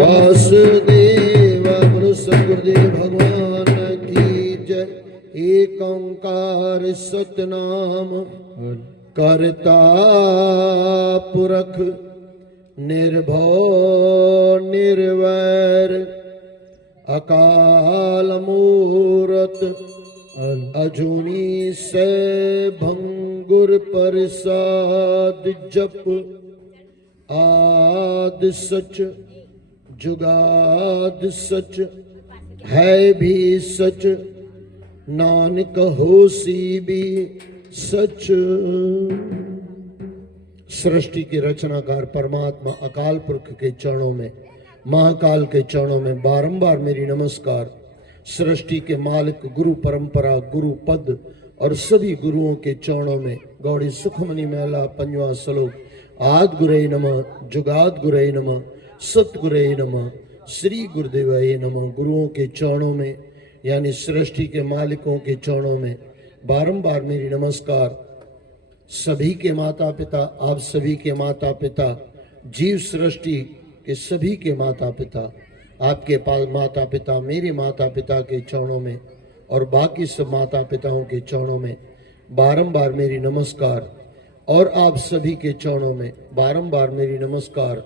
वासुदेव बोलो सद्गुरुदेव भगवान की जय। एक ओंकार सतनाम करता पुरख निर्भव निर्वैर अकाल मूरत अजूनी से भंगुर प्रसाद जप आद सच जुगाद सच है भी सच नानक होसी भी सच। सृष्टि के रचनाकार परमात्मा अकाल पुरख के चरणों में, महाकाल के चरणों में बारंबार मेरी नमस्कार। सृष्टि के मालिक गुरु परंपरा गुरु पद और सभी गुरुओं के चरणों में गौड़ी सुखमणि मेला पंजवा श्लोक आद गुरे नमः जुगाद गुरे नमः सतगुरे नमः श्री गुरुदेवाय नमः। गुरुओं के चरणों में यानी सृष्टि के मालिकों के चरणों में बारंबार मेरी नमस्कार। सभी के माता पिता, आप सभी के माता पिता, जीव सृष्टि के सभी के माता पिता, आपके पास माता पिता, मेरे माता पिता के चरणों में और बाकी सब माता पिताओं के चरणों में बारंबार मेरी नमस्कार। और आप सभी के चरणों में बारंबार मेरी नमस्कार।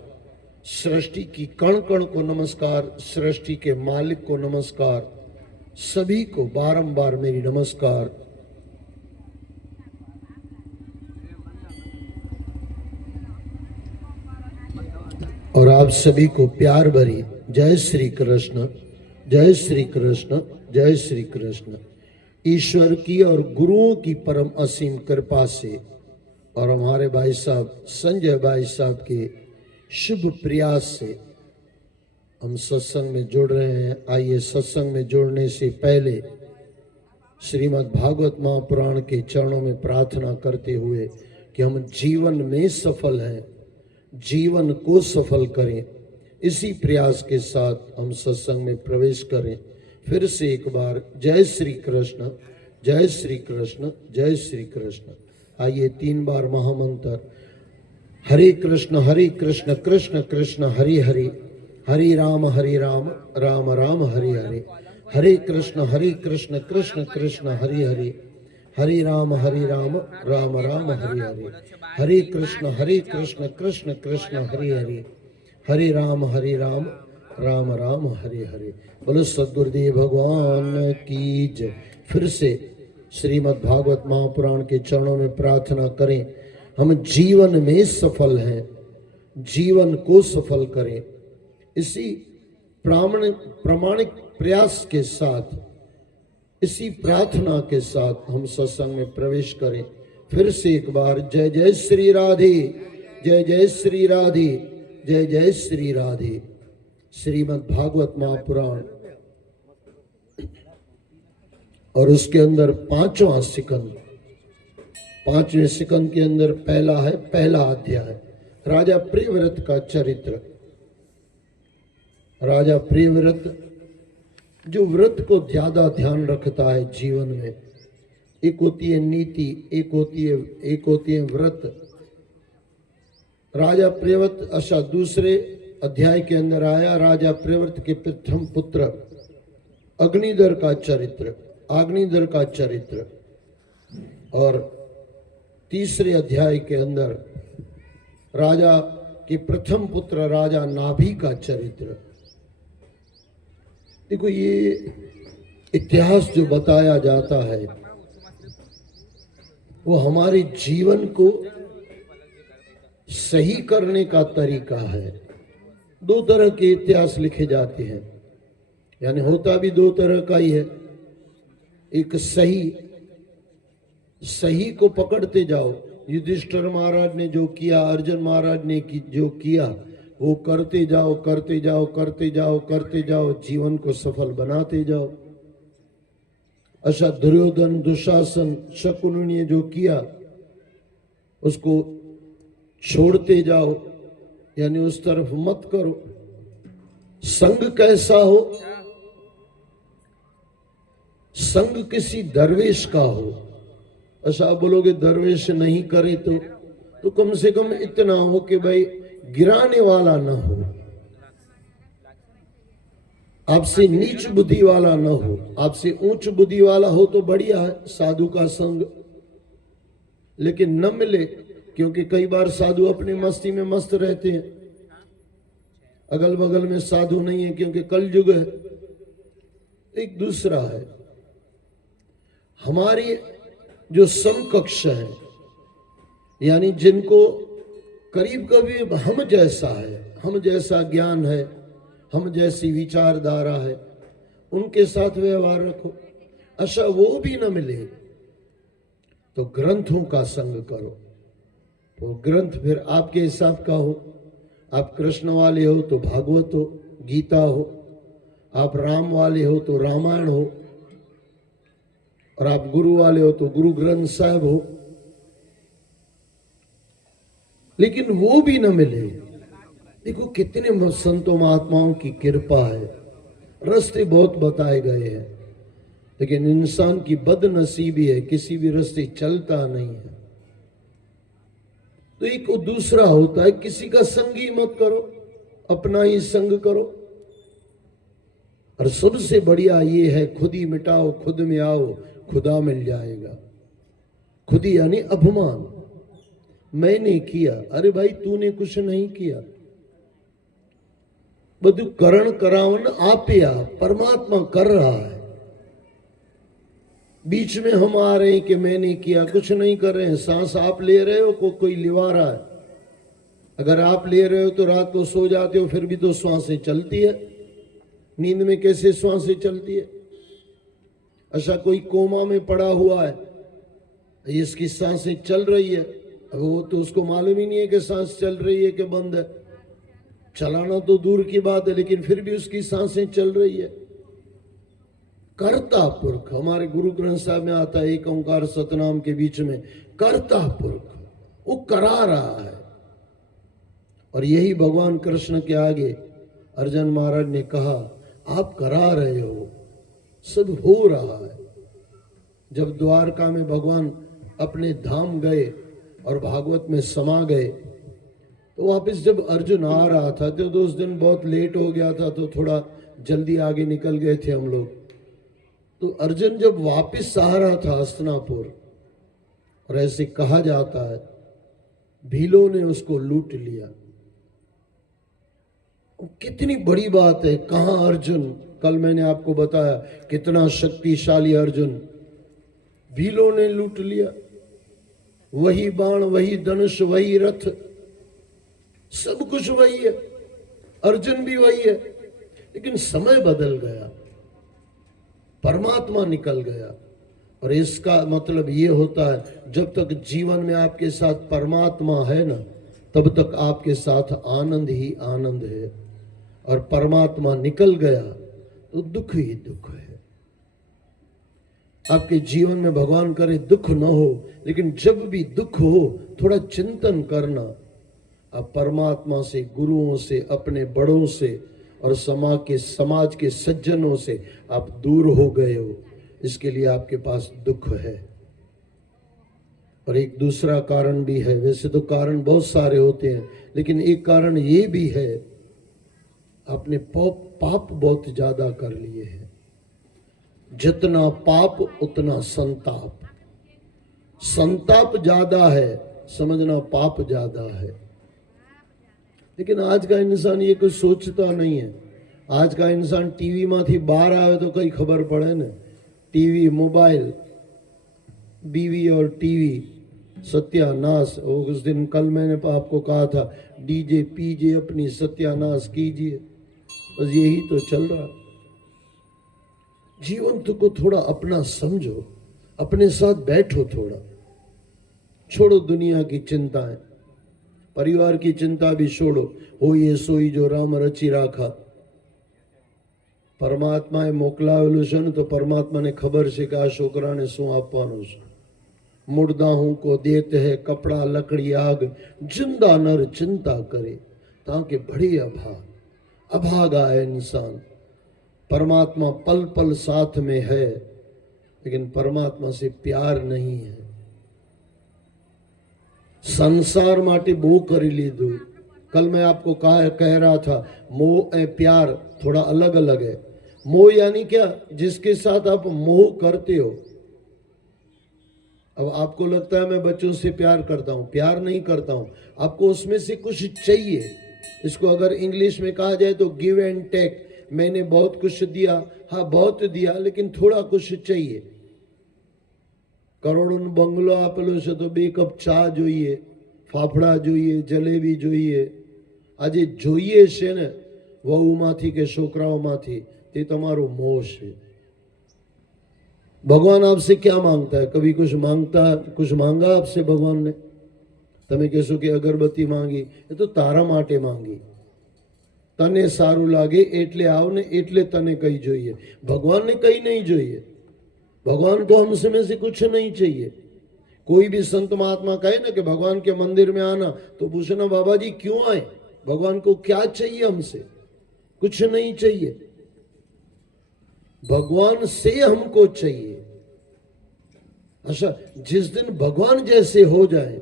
सृष्टि की कण कण को नमस्कार, सृष्टि के मालिक को नमस्कार, सभी को बारंबार मेरी नमस्कार। और आप सभी को प्यार भरी जय श्री कृष्ण, जय श्री कृष्ण, जय श्री कृष्ण। ईश्वर की और गुरुओं की परम असीम कृपा से और हमारे भाई साहब संजय भाई साहब के शुभ प्रयास से हम सत्संग में जुड़ रहे हैं। आइए सत्संग में जुड़ने से पहले श्रीमद् भागवत महापुराण के चरणों में प्रार्थना करते हुए कि हम जीवन में सफल हैं, जीवन को सफल करें, इसी प्रयास के साथ हम सत्संग में प्रवेश करें। फिर से एक बार जय श्री कृष्ण, जय श्री कृष्ण, जय श्री कृष्ण। आइए 3 बार महामंत्र हरे कृष्ण कृष्ण कृष्ण हरि हरि, हरि राम राम राम हरि हरि। हरे कृष्ण कृष्ण कृष्ण हरि हरि, हरि राम राम राम हरि हरि। हरे कृष्ण कृष्ण कृष्ण हरि हरि, हरे राम राम राम हरि हरि। बोलो सद्गुरुदेव भगवान की जय। फिर से श्रीमद् भागवत महापुराण के चरणों में प्रार्थना करें, हम जीवन में सफल हैं, जीवन को सफल करें। इसी प्रामाणिक प्रयास के साथ, इसी प्रार्थना के साथ हम सत्संग में प्रवेश करें। फिर से एक बार जय जय श्री राधे, जय जय श्री राधे, जय जय श्री राधे। श्रीमद् भागवत महापुराण और उसके अंदर 5वां सिकंद, 5वें सिकंद के अंदर पहला अध्याय राजा प्रियव्रत का चरित्र। राजा प्रियव्रत जो व्रत को ज्यादा ध्यान रखता है जीवन में। एक होती है नीति, एक होती है व्रत। राजा प्रियव्रत अच्छा दूसरे अध्याय के अंदर आया राजा प्रियव्रत के प्रथम पुत्र अग्निधर का चरित्र। और तीसरे अध्याय के अंदर राजा के प्रथम पुत्र राजा नाभि का चरित्र। देखो ये इतिहास जो बताया जाता है वो हमारे जीवन को सही करने का तरीका है। 2 तरह के इतिहास लिखे जाते हैं, यानी होता भी 2 तरह का ही है। एक सही को पकड़ते जाओ, युधिष्ठिर महाराज ने जो किया, अर्जुन महाराज ने जो किया वो करते जाओ, जीवन को सफल बनाते जाओ। अच्छा दुर्योधन, दुशासन, शकुनि ने जो किया उसको छोड़ते जाओ, यानी उस तरफ मत करो। संग कैसा हो? संग किसी दरवेश का हो। ऐसा बोलोगे दरवेश नहीं करे तो कम से कम इतना हो कि भाई गिराने वाला ना हो। आपसे नीच बुद्धि वाला न हो, आपसे ऊंच बुद्धि वाला हो तो बढ़िया है, साधु का संग, लेकिन न मिले, क्योंकि कई बार साधु अपनी मस्ती में मस्त रहते हैं, अगल बगल में साधु नहीं है, क्योंकि कलयुग है। एक दूसरा है, हमारी जो समकक्ष है, यानी जिनको करीब करीब हम जैसा है, हम जैसा ज्ञान है, हम जैसी विचारधारा है, उनके साथ व्यवहार रखो। अच्छा वो भी न मिले तो ग्रंथों का संग करो, तो ग्रंथ फिर आपके हिसाब का हो। आप कृष्ण वाले हो तो भागवत हो, गीता हो, आप राम वाले हो तो रामायण हो, और आप गुरु वाले हो तो गुरु ग्रंथ साहब हो। लेकिन वो भी न मिले, देखो कितने संतों महात्माओं की कृपा है, रास्ते बहुत बताए गए हैं, लेकिन इंसान की बदनसीबी है, किसी भी रास्ते चलता नहीं है। तो एक दूसरा होता है, किसी का संग ही मत करो, अपना ही संग करो। और सबसे बढ़िया ये है, खुद ही मिटाओ, खुद में आओ, खुदा मिल जाएगा। खुद ही यानी अभिमान, मैंने किया, अरे भाई तूने कुछ नहीं किया, બધું કરણ કરાવન આપ્યા, परमात्मा कर रहा है। बीच में हम आ रहे हैं कि मैंने किया, कुछ नहीं कर रहे हैं। सांस आप ले रहे हो, कोई लिवा रहा है। अगर आप ले रहे हो तो रात को सो जाते हो, फिर भी तो श्वासें चलती है। नींद में कैसे श्वासें चलती है? अच्छा कोई कोमा में पड़ा हुआ है, इसकी सांसें चल रही है, वो तो उसको मालूम ही नहीं है कि सांस चल रही है कि बंद है। चलाना तो दूर की बात है, लेकिन फिर भी उसकी सांसें चल रही है। कर्ता पुरख, हमारे गुरु ग्रंथ साहब में आता है, एक ओंकार सतनाम के बीच में कर्ता पुरख, वो करा रहा है। और यही भगवान कृष्ण के आगे अर्जुन महाराज ने कहा, आप करा रहे हो, सब हो रहा है। जब द्वारका में भगवान अपने धाम गए और भागवत में समा गए, तो वापस जब अर्जुन आ रहा था, तो उस दिन बहुत लेट हो गया था, तो थोड़ा जल्दी आगे निकल गए थे हम लोग। तो अर्जुन जब वापस आ रहा था हस्तिनापुर, और ऐसे कहा जाता है भीलों ने उसको लूट लिया। कितनी बड़ी बात है। कहां अर्जुन, कल मैंने आपको बताया कितना शक्तिशाली अर्जुन, भीलों ने लूट लिया। वही बाण, वही धनुष, वही रथ, सब कुछ वही है, अर्जुन भी वही है, लेकिन समय बदल गया, परमात्मा निकल गया। और इसका मतलब ये होता है, जब तक जीवन में आपके साथ परमात्मा है ना, तब तक आपके साथ आनंद ही आनंद है। और परमात्मा निकल गया तो दुख ही दुख है। आपके जीवन में भगवान करे दुख न हो, लेकिन जब भी दुख हो थोड़ा चिंतन करना, आप परमात्मा से, गुरुओं से, अपने बड़ों से और समाज के सज्जनों से आप दूर हो गए हो, इसके लिए आपके पास दुख है। और एक दूसरा कारण भी है, वैसे तो कारण बहुत सारे होते हैं, लेकिन एक कारण ये भी है, आपने पाप बहुत ज्यादा कर लिए हैं। जितना पाप उतना संताप, संताप ज्यादा है, समझना पाप ज्यादा है। लेकिन आज का इंसान ये कुछ सोचता नहीं है। आज का इंसान टीवी माथी बाहर आवे तो कई खबर पड़े ने, टीवी, मोबाइल, बीवी और टीवी, सत्यानाश। उस दिन कल मैंने आपको कहा था, डीजे पीजे अपनी सत्यानाश कीजिए, बस यही तो चल रहा। जीवन तो को थोड़ा अपना समझो, अपने साथ बैठो, थोड़ा छोड़ो दुनिया की चिंताएं, परिवार की चिंता भी छोड़ो। हो ये सोई जो राम रची राखा, परमात्माए मोकलावेલું છે ને, તો પરમાત્માને ખબર છે કે આ છોકરાને શું આપવાનું છે। मुर्दाहों को देते है कपड़ा लकड़ी आग, जिंदा नर चिंता करे, ताकि बड़ी अभागा है इंसान। परमात्मा पल पल साथ में है, लेकिन परमात्मा से प्यार नहीं है। संसार माटे बो करी लीधु। कल मैं आपको कह रहा था, मोह ए प्यार थोड़ा अलग अलग है। मोह यानी क्या? जिसके साथ आप मोह करते हो। अब आपको लगता है मैं बच्चों से प्यार करता हूं, प्यार नहीं करता हूं, आपको उसमें से कुछ चाहिए। इसको अगर इंग्लिश में कहा जाए तो गिव एंड टेक। मैंने बहुत कुछ दिया, हाँ बहुत दिया, लेकिन थोड़ा कुछ चाहिए। કરોડોનું બંગલો આપેલો છે તો 2 કપ ચા જોઈએ, ફાફડા જોઈએ, જલેબી જોઈએ। આજે જોઈએ છે ને વહુમાંથી કે છોકરાઓમાંથી, તે તમારો મોહ છે। ભગવાન आपसे क्या मांगता है? कभी कुछ मांगता, कुछ मांगा आपसे भगवान ने? તમે કહેશો કે અગરબત્તી માંગી, એ તો તારા માટે માંગી। તને સારું લાગે એટલે આવ ને, એટલે તને કઈ જોઈએ। ભગવાનને કઈ નહીં જોઈએ। भगवान को हमसे में से कुछ नहीं चाहिए। कोई भी संत महात्मा कहे ना कि भगवान के मंदिर में आना, तो पूछना बाबा जी क्यों आए? भगवान को क्या चाहिए हमसे? कुछ नहीं चाहिए। भगवान से हमको चाहिए। अच्छा, जिस दिन भगवान जैसे हो जाए,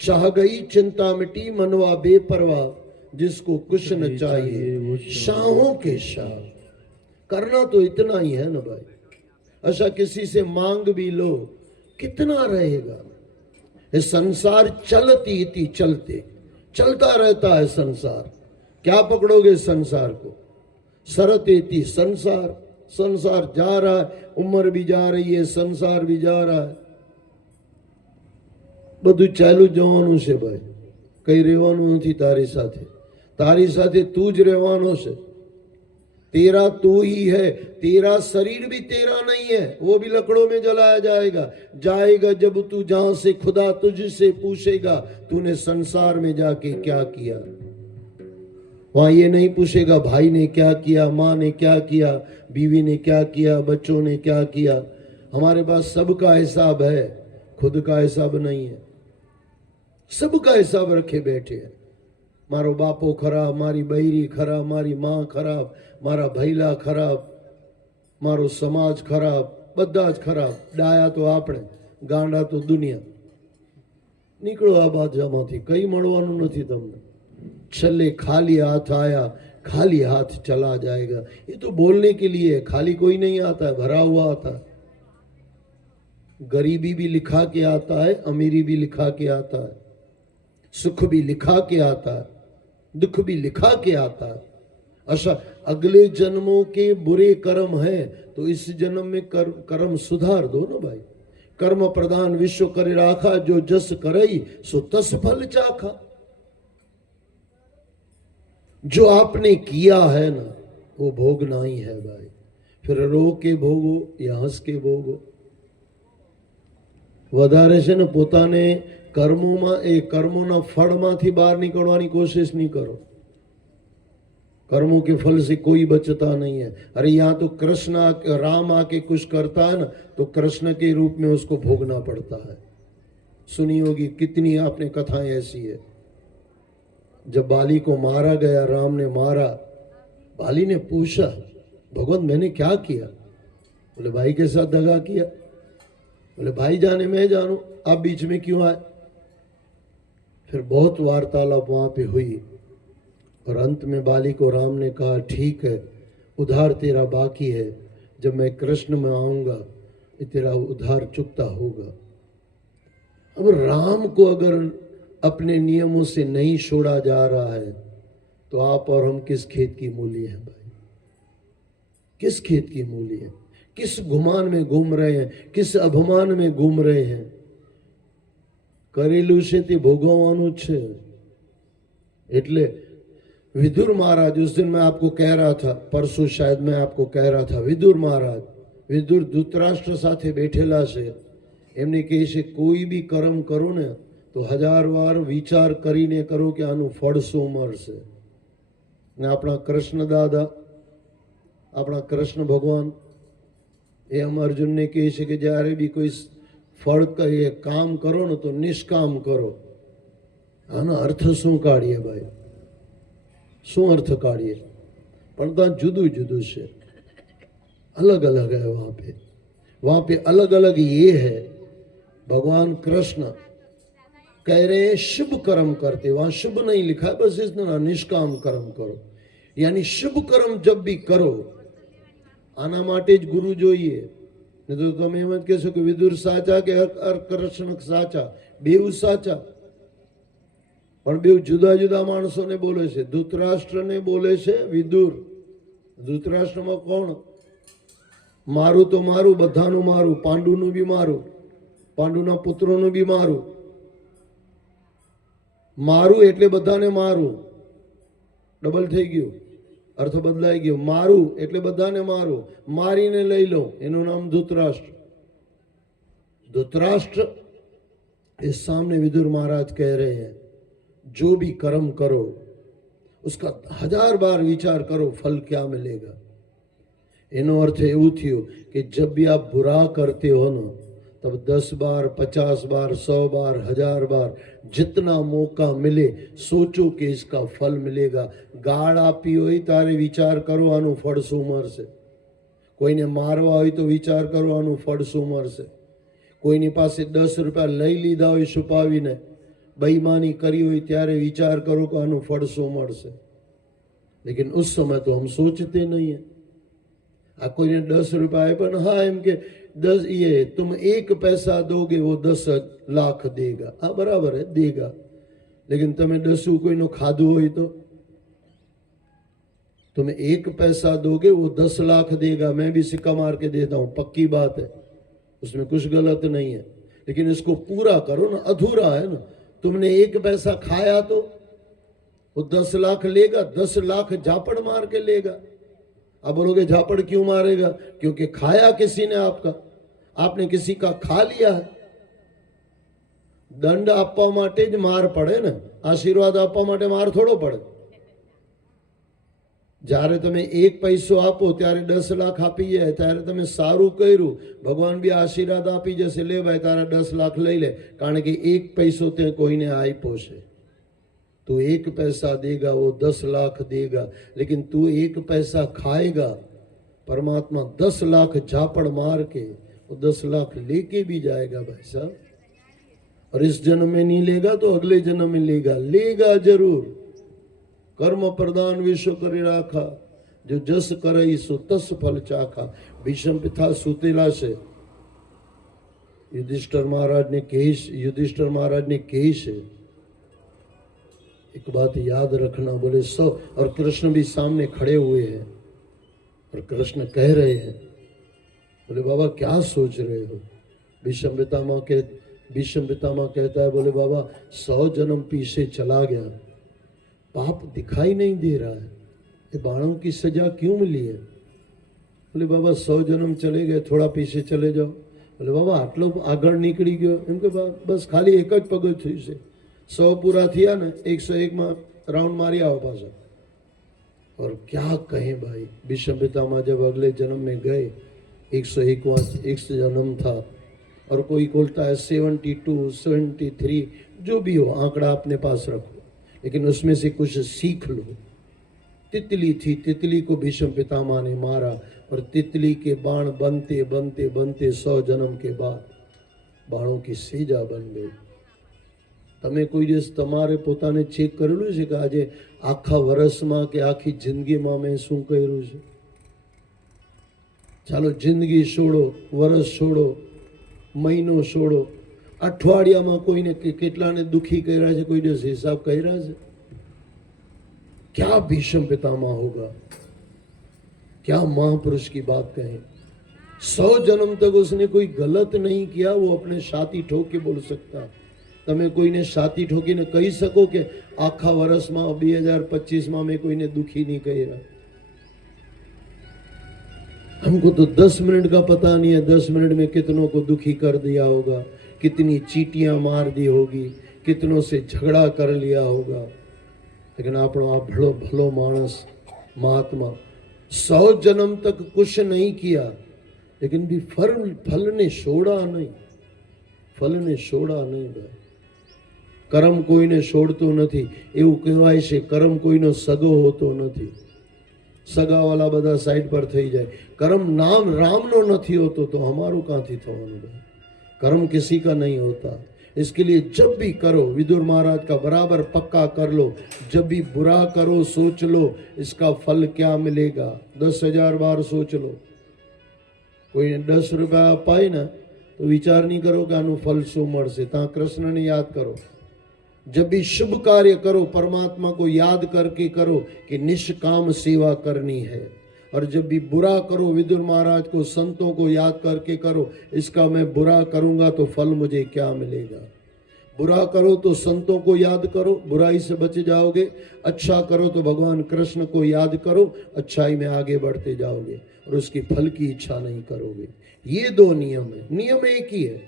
चाह गई चिंता मिटी मनवा बेपरवाह, जिसको कुछ न चाहिए शाहों के शाह। करना तो इतना ही है ना भाई। अच्छा, किसी से मांग भी लो, कितना रहेगा? ये संसार चलती थी, चलते चलता रहता है संसार। क्या पकड़ोगे संसार को? सरते थी संसार, संसार जा रहा है, उम्र भी जा रही है, संसार भी जा रहा है। બધું ચાલુ જવાનું છે ભાઈ, કઈ રહેવાનું નથી તારી સાથે। તારી સાથે તું જ રહેવાનો છે। तेरा तू ही है। तेरा शरीर भी तेरा नहीं है, वो भी लकड़ों में जलाया जाएगा। जाएगा जब तू जहां से खुदा तुझसे पूछेगा तूने संसार में जाके क्या किया। वहां ये नहीं पूछेगा भाई ने क्या किया, माँ ने क्या किया, बीवी ने क्या किया, बच्चों ने क्या किया। हमारे पास सबका हिसाब है, खुद का हिसाब नहीं है। सबका हिसाब रखे बैठे हैं। मारो बापो खराब, मारी बहिरी खराब, मारी माँ खराब, मारा भैला खराब, मारो समाज खराब, બધા જ ખરાબ। ડાયા તો આપણે, ગાંડા તો દુનિયા। નીકળો આ બાજામાંથી, કઈ મળવાનું નથી તમને। છેલ્લે खाली हाथ आया, खाली हाथ चला जाएगा। ये तो बोलने के लिए है, खाली कोई नहीं आता है, भरा हुआ आता है। गरीबी भी लिखा के आता है, अमीरी भी लिखा के आता है, सुख भी लिखा के आता है, दुख भी लिखा के आता है। अच्छा, अगले जन्मों के बुरे कर्म हैं तो इस जन्म में कर्म सुधार दो ना भाई। कर्म प्रधान विश्व करे राखा, जो जस करई सो तस फल चाखा। जो आपने किया है ना वो भोगना ही है भाई। फिर रो के भोगो या हंस के भोगो। વધારે છે ને પોતાને કર્મોમાં, એ કર્મોના ફળમાંથી બહાર નીકળવાની કોશિશ નહીં કરો। कर्मों के फल से कोई बचता नहीं है। अरे यहाँ तो कृष्ण राम आके कुछ करता है ना तो कृष्ण के रूप में उसको भोगना पड़ता है। सुनी होगी कितनी आपने कथाएं ऐसी है। जब बाली को मारा गया, राम ने मारा, बाली ने पूछा भगवान मैंने क्या किया? बोले भाई के साथ दगा किया। बोले भाई जाने मैं जानू, आप बीच में क्यों आए? फिर बहुत वार्तालाप वहां पे हुई और अंत में बाली को राम ने कहा ठीक है, उधार तेरा बाकी है, जब मैं कृष्ण में आऊंगा तेरा उधार चुकता होगा। अब राम को अगर अपने नियमों से नहीं छोड़ा जा रहा है तो आप और हम किस खेत की मूली हैं भाई? किस खेत की मूली है? किस गुमान में घूम रहे हैं, किस अभिमान में घूम रहे हैं? करेलू છે તે ભોગવવાનું છે। એટલે विदुर महाराज, उस दिन मैं आपको कह रहा था, परसों शायद मैं आपको कह रहा था, विदुर महाराज, विदुर धृतराष्ट्र साथे बैठेला छे। एमने कहे छे कोई भी कर्म करो ने तो 1000 वार विचार करीने करो कि आनु फळ शुं मळशे। ने आपणा कृष्ण दादा, आपणा कृष्ण भगवान एम अर्जुन ने कहे छे कि ज्यारे भी कोई फळ कहे काम करो ने तो निष्काम करो। आनो अर्थ शुं काढीए भाई? શું अर्थ काढ़िए? પણ ત્યાં जुदू जुदू છે, अलग अलग है। वहां पे अलग अलग ये है। भगवान कृष्ण कह रहे हैं शुभ कर्म करते, वहां शुभ नहीं लिखा है, बस इतना निष्काम कर्म करो। यानी शुभ कर्म जब भी करो આના માટે જ ગુરુ જોઈએ. નહીં તો તમે એમ જ કહેશો કે વિદુર સાચા કે કૃષ્ણ સાચા, બેઉ સાચા, પણ બેઉ જુદા જુદા માણસોને બોલે છે. ધૃતરાષ્ટ્રને બોલે છે વિદુર. ધૃતરાષ્ટ્રમાં કોણ? મારું તો મારું, બધાનું મારું, પાંડુનું બી મારું, પાંડુના પુત્રોનું બી મારું. મારું એટલે બધાને મારું. ડબલ થઈ ગયું, અર્થ બદલાઈ ગયો. મારું એટલે બધાને મારું, મારીને લઈ લો. એનું નામ ધૃતરાષ્ટ્ર. धृतराष्ट्र इस सामने विदुर महाराज कह रहे हैं जो भी कर्म करो उसका 1000 बार विचार करो, फल क्या मिलेगा. એનો અર્થ એવું થયો કે जब भी आप बुरा करते हो ना तब 10 बार 50 बार 100 बार 1000 बार जितना मौका मिले सोचो कि इसका फल मिलेगा. गाળ આપી હોય ત્યારે વિચાર કરો આનું ફળ શું મળશે. કોઈને મારવા હોય તો વિચાર કરો આનું ફળ શું મળશે. કોઈની પાસે 10 રૂપિયા લઈ લીધા હોય છુપાવીને, બેઈમાની કરી હોય ત્યારે વિચાર करो कि આનું ફળ શું મળશે. लेकिन उस समय तो हम सोचते नहीं है. आ कोई ने 10 रुपया है पर हाँ एम के 10 ये तुम 1 पैसा दोगे वो 10 लाख देगा. हाँ बराबर है, देगा. लेकिन तुम्हें 10 कोई नो खाधु हो तो तुम्हें 1 पैसा दोगे वो 10 लाख देगा. मैं भी सिक्का मार के देता हूँ, पक्की बात है, उसमें कुछ गलत नहीं है. लेकिन इसको पूरा करो ना, अधूरा है ना. तुमने 1 पैसा खाया तो वो 10 लाख लेगा, 10 लाख झापड़ मार के लेगा. आप बोलोगे झापड़ क्यों मारेगा? क्योंकि खाया किसी ने आपका, आपने किसी का खा लिया है. दंड आपवा माटे ज मार पड़े ने, आशीर्वाद आपवा माटे मार थोड़ो पड़े. જ્યારે તમે 1 પૈસો આપો ત્યારે 10 લાખ આપી જાય, ત્યારે તમે સારું કર્યું, ભગવાન બી આશીર્વાદ આપી જશે, લે ભાઈ તારા 10 લાખ લઈ લે, કારણ કે 1 પૈસો તે કોઈને આપ્યો છે. तू 1 पैसा देगा वो 10 लाख देगा. लेकिन तू 1 पैसा खाएगा, परमात्मा 10 लाख झापड़ मार के वो 10 लाख लेके भी जाएगा भाई साहब. और इस जन्म में नहीं लेगा तो अगले जन्म में लेगा, लेगा जरूर. कर्म प्रदान विश्व करे राखा, जो जस करई सो तस फल चाखा. भीष्म पिता सुतेला से युधिष्ठिर महाराज ने कही से एक बात याद रखना. बोले सब, और कृष्ण भी सामने खड़े हुए हैं और कृष्ण कह रहे हैं. बोले बाबा क्या सोच रहे हो? भीष्म पितामह कहता है, बोले बाबा 100 जन्म पीछे चला गया, पाप दिखाई नहीं दे रहा है, ये बाणों की सजा क्यों मिली है? बोले बाबा 100 जन्म चले गए, थोड़ा पीछे चले जाओ. बोले बाबा आटलो आगळ निकली गयो, एम के बस खाली एक ज पगथિયું છે, 100 पूरा थिया ने 101 में राउंड मारी आओ पासा. और क्या कहें भाई, भीष्म पितामह जब अगले जन्म में गए, 101 जन्म था, और कोई बोलता है 72 73, जो भी हो आंकड़ा अपने पास रखो, लेकिन उसमें से कुछ सीख लो. तितली थी, तितली को भीष्म पितामह ने मारा, और तितली के बाण बनते बनते बनते 100 जन्म के बाद बाणों की सेजा बन गई. તમે કોઈ દિવસ તમારે પોતાને ચેક કરેલું છે કે આજે આખા વર્ષમાં કે આખી જિંદગીમાં મેં શું કર્યું છે? ચાલો જિંદગી છોડો, વર્ષ છોડો, મહિનો છોડો, અઠવાડિયામાં કોઈને કેટલાને દુખી કર્યા છે, કોઈ દિવસ હિસાબ કર્યા છે? क्या भीष्म पितामह होगा, क्या महापुरुष की बात कहें. 100 जन्म तक उसने कोई गलत नहीं किया, वो अपने छाती ठोक के बोल सकता. તમે કોઈને છાતી ઠોકીને કહી શકો કે આખા વર્ષમાં 2025 में कोई ने दुखी नहीं કર્યા? हमको तो 10 मिनट का पता नहीं है 10 मिनट में कितनों को दुखी कर दिया होगा, कितनी चीटियां मार दी होगी, कितनों से झगड़ा कर लिया होगा. लेकिन આપણો આ ભલો ભલો માણસ महात्मा 100 जन्म तक कुछ नहीं किया, लेकिन भी फल ने छोड़ा नहीं, फल ने छोड़ा नहीं भाई. कर्म कोईने छोड़तो નથી, એવું કહેવાય છે કર્મ કોઈનો સગો હોતો નથી. સગાવાલા બધા સાઈડ પર થઈ જાય. कर्म नाम रामનો નથી હોતો તો અમારું કાંથી થવાનું ભાઈ? कर्म किसी का नहीं होता. इसके लिए जब भी करो, विदुर महाराज का बराबर पक्का कर लो, जब भी बुरा करो सोच लो इसका फल क्या मिलेगा. 10,000 बार सोच लो, कोई 10 रुपया अपाय ने तो विचार नहीं करो कि आनु फल शू मळशे। ता कृष्ण ने याद करो। जब भी शुभ कार्य करो परमात्मा को याद करके करो कि निष्काम सेवा करनी है। और जब भी बुरा करो विदुर महाराज को संतों को याद करके करो, इसका मैं बुरा करूंगा तो फल मुझे क्या मिलेगा। बुरा करो तो संतों को याद करो, बुराई से बच जाओगे। अच्छा करो तो भगवान कृष्ण को याद करो, अच्छाई में आगे बढ़ते जाओगे और उसकी फल की इच्छा नहीं करोगे। ये दो नियम है, नियम एक ही है।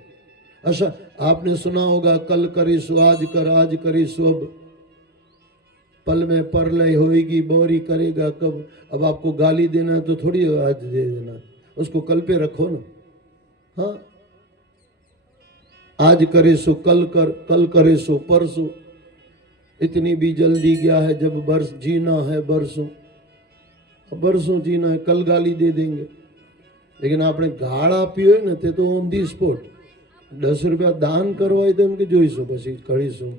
अच्छा, आपने सुना होगा कल करे सो आज कर, आज करे सो अब, पल में परलय होएगी बोरी करेगा कब। अब आपको गाली देना है तो थोड़ी आज दे देना, उसको कल पे रखो ना। हाँ, आज करे सो कल कर, कल करे सो परसों। इतनी भी जल्दी गया है जब बरस जीना है बरसों, बरसों जीना है, कल गाली दे देंगे। लेकिन आपने गाળ આપી હોય ને તે તો ઓન ધી સ્પોટ 10 રૂપિયા દાન કરવા હોય તો એમ કે જોઈશું પછી કરીશું।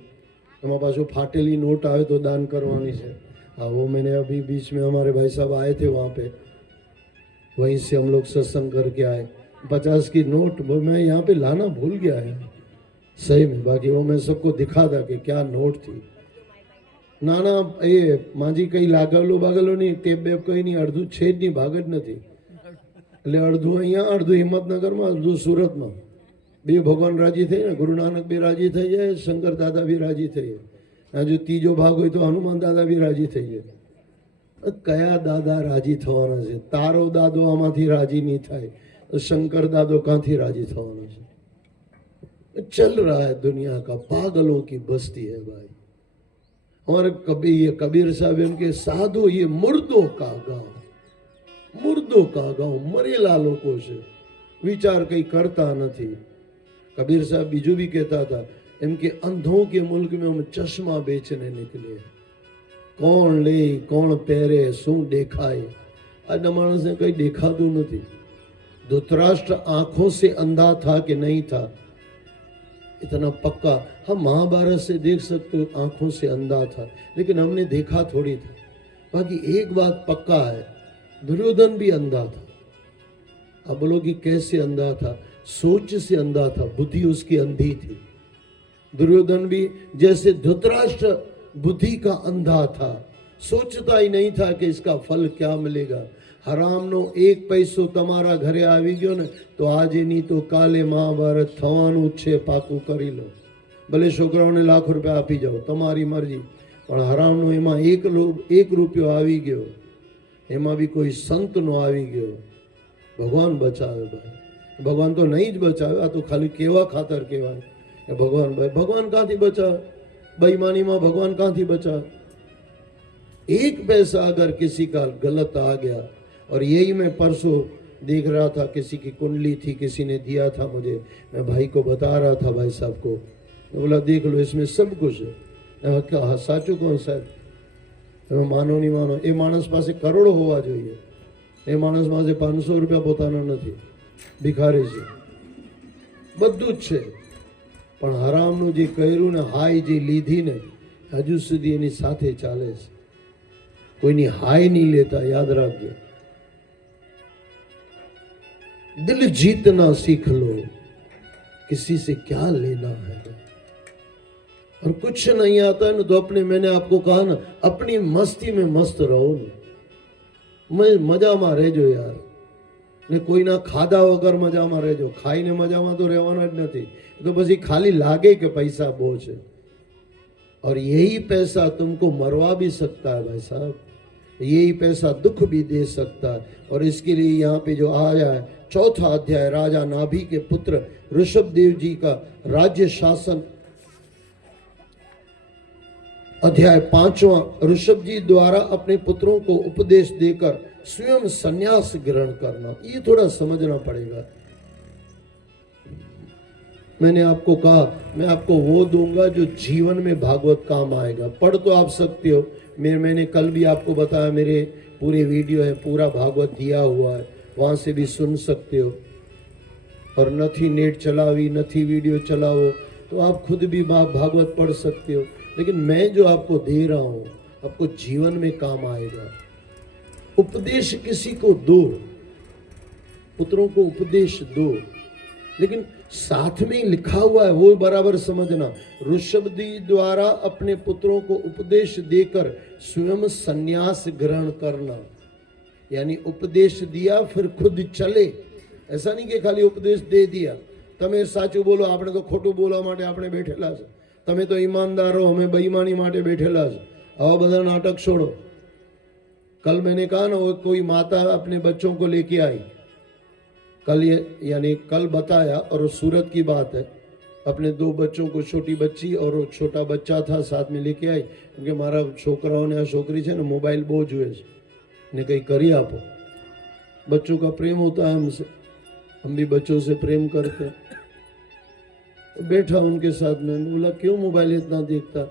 એમાં પાછો ફાટેલી નોટ આવે તો દાન કરવાની છે। हाँ, वो मैंने अभी बीच में हमारे भाई साहब आए थे वहाँ पे, वहीं से हम लोग सत्संग करके आए। 50 की नोट मैं यहाँ पे लाना भूल गया है सही में, बाकी वो मैं सबको दिखा था कि क्या नोट थी। ना ना ये मांझी कई लागलो बागलो नहीं, टेप बेप कई नहीं, अर्धू छेद नहीं, भाग ज नहीं। એટલે અડધું અહીંયા, અડધું હિંમતનગરમાં, અડધું સુરતમાં। બે ભગવાન રાજી થઈ ને, ગુરુ નાનક બી રાજી થઈ જાય, શંકર દાદા બી રાજી થઈ જાય। જો ત્રીજો ભાગ હોય તો હનુમાન દાદા બી રાજી થઈ જાય। કયા દાદા રાજી થવાના છે? તારો દાદો આમાંથી રાજી નહીં થાય તો શંકર દાદો ક્યાંથી રાજી થવાનો છે? चल रहा है दुनिया का, पागलों की बस्ती है भाई। और कबीर साहब इनके साधु ये मुर्दों का गांव, मुर्दों का गांव, मरेला लोगों से विचार कई करता नहीं। कबीर साहब बीजू भी कहता था, इनके अंधों के मुल्क में हम चश्मा बेचने निकले। कौन ले कौन पहरे शू देखाए, आज मानस ने कई देखातु नहीं। धृतराष्ट्र आंखों से अंधा था कि नहीं था इतना पक्का हम महाभारत से देख सकते हो, आंखों से अंधा था लेकिन हमने देखा थोड़ी था। बाकी एक बात पक्का है, दुर्योधन भी अंधा था। अब बोलो कि कैसे अंधा था? सोच से अंधा था, बुद्धि उसकी अंधी थी। दुर्योधन भी जैसे धृतराष्ट्र बुद्धि का अंधा था, सोचता ही नहीं था कि इसका फल क्या मिलेगा। हरामनो एक पैसो तमारा घरे आवी गयो ने तो आज नहीं तो काले महाभारत थवानुं छे, पाकू करी लो। भले छोकराओने लाख रुपया आपी जाओ, तमारी मर्जी, पण हरामनो एमां एक रुपयो आवी गयो, एमां भी कोई संत नो आवी गयो। भगवान बचावे भाई, भगवान तो नहीं ज बचावे, आ तो खाली केवा खातर कहेवाय भगवान। भाई भगवान कहाँथी बचावे? बेईमानी में भगवान कहाँथी बचावे? एक पैसा अगर किसी का गलत आ गया, और यही मैं परसों देख रहा था, किसी की कुंडली थी, किसी ने दिया था मुझे, मैं भाई को बता रहा था, भाई साहब को, मैं बोला देख लो इसमें सब कुछ है। क्या साचू कौन साहब? मानो नहीं मानो, ए मानस पासे करोड़ो होवा जोईए, ए मानस पासे 500 रुपया पोतानो नथी, भिखारी छे, बधुं ज छे। पण हरामनुं जे कर्युं ने, हाय जे लीधी ने, हजू सुधी एनी साथे चाले छे। कोईनी हाय नहीं लेता, याद रखजो। दिल जीतना सीख लो, किसी से क्या लेना है। और कुछ नहीं आता है ना तो अपने, मैंने आपको कहा ना, अपनी मस्ती में मस्त रहो ना, मजा में रहजो यार। ने कोई ना खाधा वगर मजा में रहजो, खाई ने मजा में तो रहवाना ज नहीं, तो बस खाली लागे कि पैसा बोझ है। और यही पैसा तुमको मरवा भी सकता है भाई साहब, यही पैसा दुख भी दे सकता है। और इसके लिए यहाँ पे जो आया है 4था अध्याय, राजा नाभि के पुत्र ऋषभ देव जी का राज्य शासन, अध्याय 5वां, ऋषभ जी द्वारा अपने पुत्रों को उपदेश देकर स्वयं संन्यास ग्रहण करना। ये थोड़ा समझना पड़ेगा। मैंने आपको कहा मैं आपको वो दूंगा जो जीवन में भागवत काम आएगा। पढ़ तो आप सकते हो, मैंने कल भी आपको बताया, मेरे पूरे वीडियो है, पूरा भागवत दिया हुआ है, वहाँ से भी सुन सकते हो। और नथी नेट चलावी, नथी वीडियो चलाओ तो आप खुद भी भागवत पढ़ सकते हो। लेकिन मैं जो आपको दे रहा हूँ आपको जीवन में काम आएगा। उपदेश किसी को दो, पुत्रों को उपदेश दो, लेकिन साथ में लिखा हुआ है वो बराबर समझना। ऋषभदेव द्वारा अपने पुत्रों को उपदेश देकर स्वयं संन्यास ग्रहण करना, यानी उपदेश दिया फिर खुद चले। ऐसा नहीं कि खाली उपदेश दे दिया, તમે સાચું બોલો, આપણે તો ખોટું બોલવા માટે આપણે બેઠેલા છે, તમે તો ઈમાનદારો, અમે બેઈમાની માટે બેઠેલા છે, આવા બધા નાટક છોડો। कल मैंने कहा ना, वो कोई माता अपने बच्चों को लेके आई, कल यानी कल बताया, और वो सूरत की बात है, अपने 2 बच्चों को, छोटी बच्ची और वो छोटा बच्चा था, साथ में लेके आई, क्योंकि हमारा छोकराओं ने छोकरी है ना मोबाइल बहुत जुए ने कहीं करी आपो। बच्चों का प्रेम होता है हमसे, हम भी बच्चों से प्रेम करते हैं। तो बैठा उनके साथ में, बोला क्यों मोबाइल इतना देखता?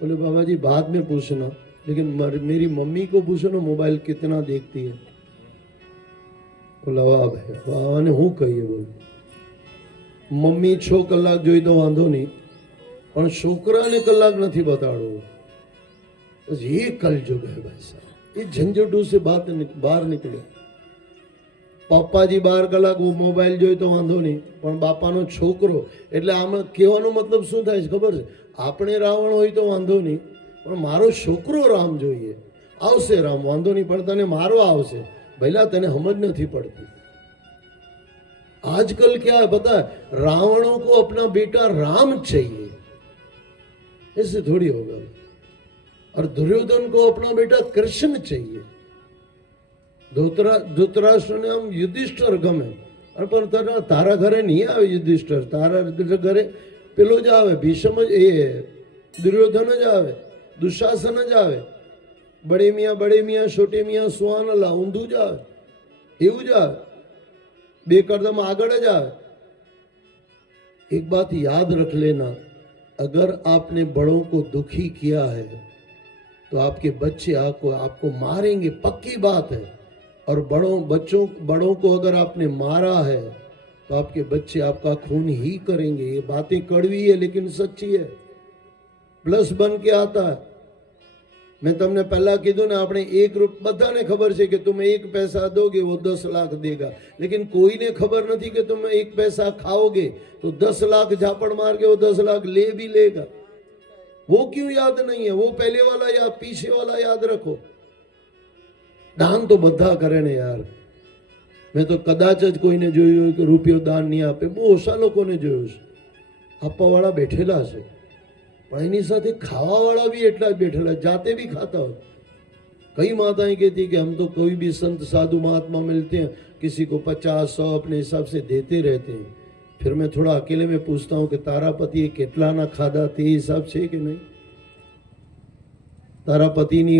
बोले बाबा जी बाद में पूछना, लेकिन मेरी मम्मी को पूछो ना मोबाइल कितना देखती है। बोला वाह भाई वाह, ने हूँ कहीए बोल, मम्मी 6 કલાક જોઈ તો વાંધો નહીં, પણ છોકરાને કલાક નથી બતાડવો। બસ ये कलयुग है भाई साहब, ये झंझटों से बाहर निकले। પપ્પાજી 12 કલાક મોબાઈલ જોઈ તો વાંધો નહીં, પણ બાપાનો છોકરો, એટલે આમાં કહેવાનો મતલબ શું થાય છે ખબર છે? આપણે રાવણ હોય તો વાંધો નહીં, પણ મારો છોકરો રામ જોઈએ। આવશે રામ, વાંધો નહીં, પણ તને મારો આવશે ભઈલા, તને સમજ નથી પડતી। आजकल क्या है पता है, रावणों को अपना बेटा राम चाहिए, ऐसे थोड़ी होगा। और दुर्योधन को अपना बेटा कृष्ण चाहिए। धृतराष्ट्र ने हम युधिष्ठिर गमे, पर तारा घरे नहीं आवे युधिष्ठिर, तारा घरे पेलो ज आवे भीष्म, दुर्योधन ज आवे, दुशासन ज आवे, बड़े मियाँ छोटे मियाँ सुहानला ऊंधू ज आवे, एवं ज आवे, 2 कदम आगड़ ज आवे। एक बात याद रख लेना, अगर आपने बड़ों को दुखी किया है तो आपके बच्चे आपको मारेंगे, पक्की बात है। और बड़ों को अगर आपने मारा है तो आपके बच्चे आपका खून ही करेंगे। ये बातें कड़वी है लेकिन सच्ची है, प्लस बन के आता है। मैं तुमने पहला कीधु ने, આપણે 1 રૂપિયા બધાને ખબર છે કે તમે 1 પૈસા दोगे वो 10 लाख देगा, लेकिन कोई ने खबर नहीं कि तुम 1 पैसा खाओगे तो 10 लाख झापड़ मार के वो 10 लाख ले भी लेगा। वो क्यों याद नहीं है? वो पहले वाला या पीछे वाला याद रखो। दान तो बधा करे ने यार, मैं तो कदाच ज कोईने जोयुं કે રૂપિયો દાન नहीं आपे, બહુ ઓછા લોકોને જોયું છે। આપવાવાળા બેઠેલા છે, પણ એની સાથે ખાવાવાળા भी એટલા જ બેઠેલા, જાતે भी खाता हो। कई माताएं कहती कि हम तो कोई भी संत साधु महात्मा मिलते हैं, किसी को 50-100 अपने हिसाब से देते रहते हैं। फिर मैं थोड़ा अकेले में पूछता हूँ कि तारा पति केटला ना खाधा ते हिसाब से कि नहीं? तारा पतिनी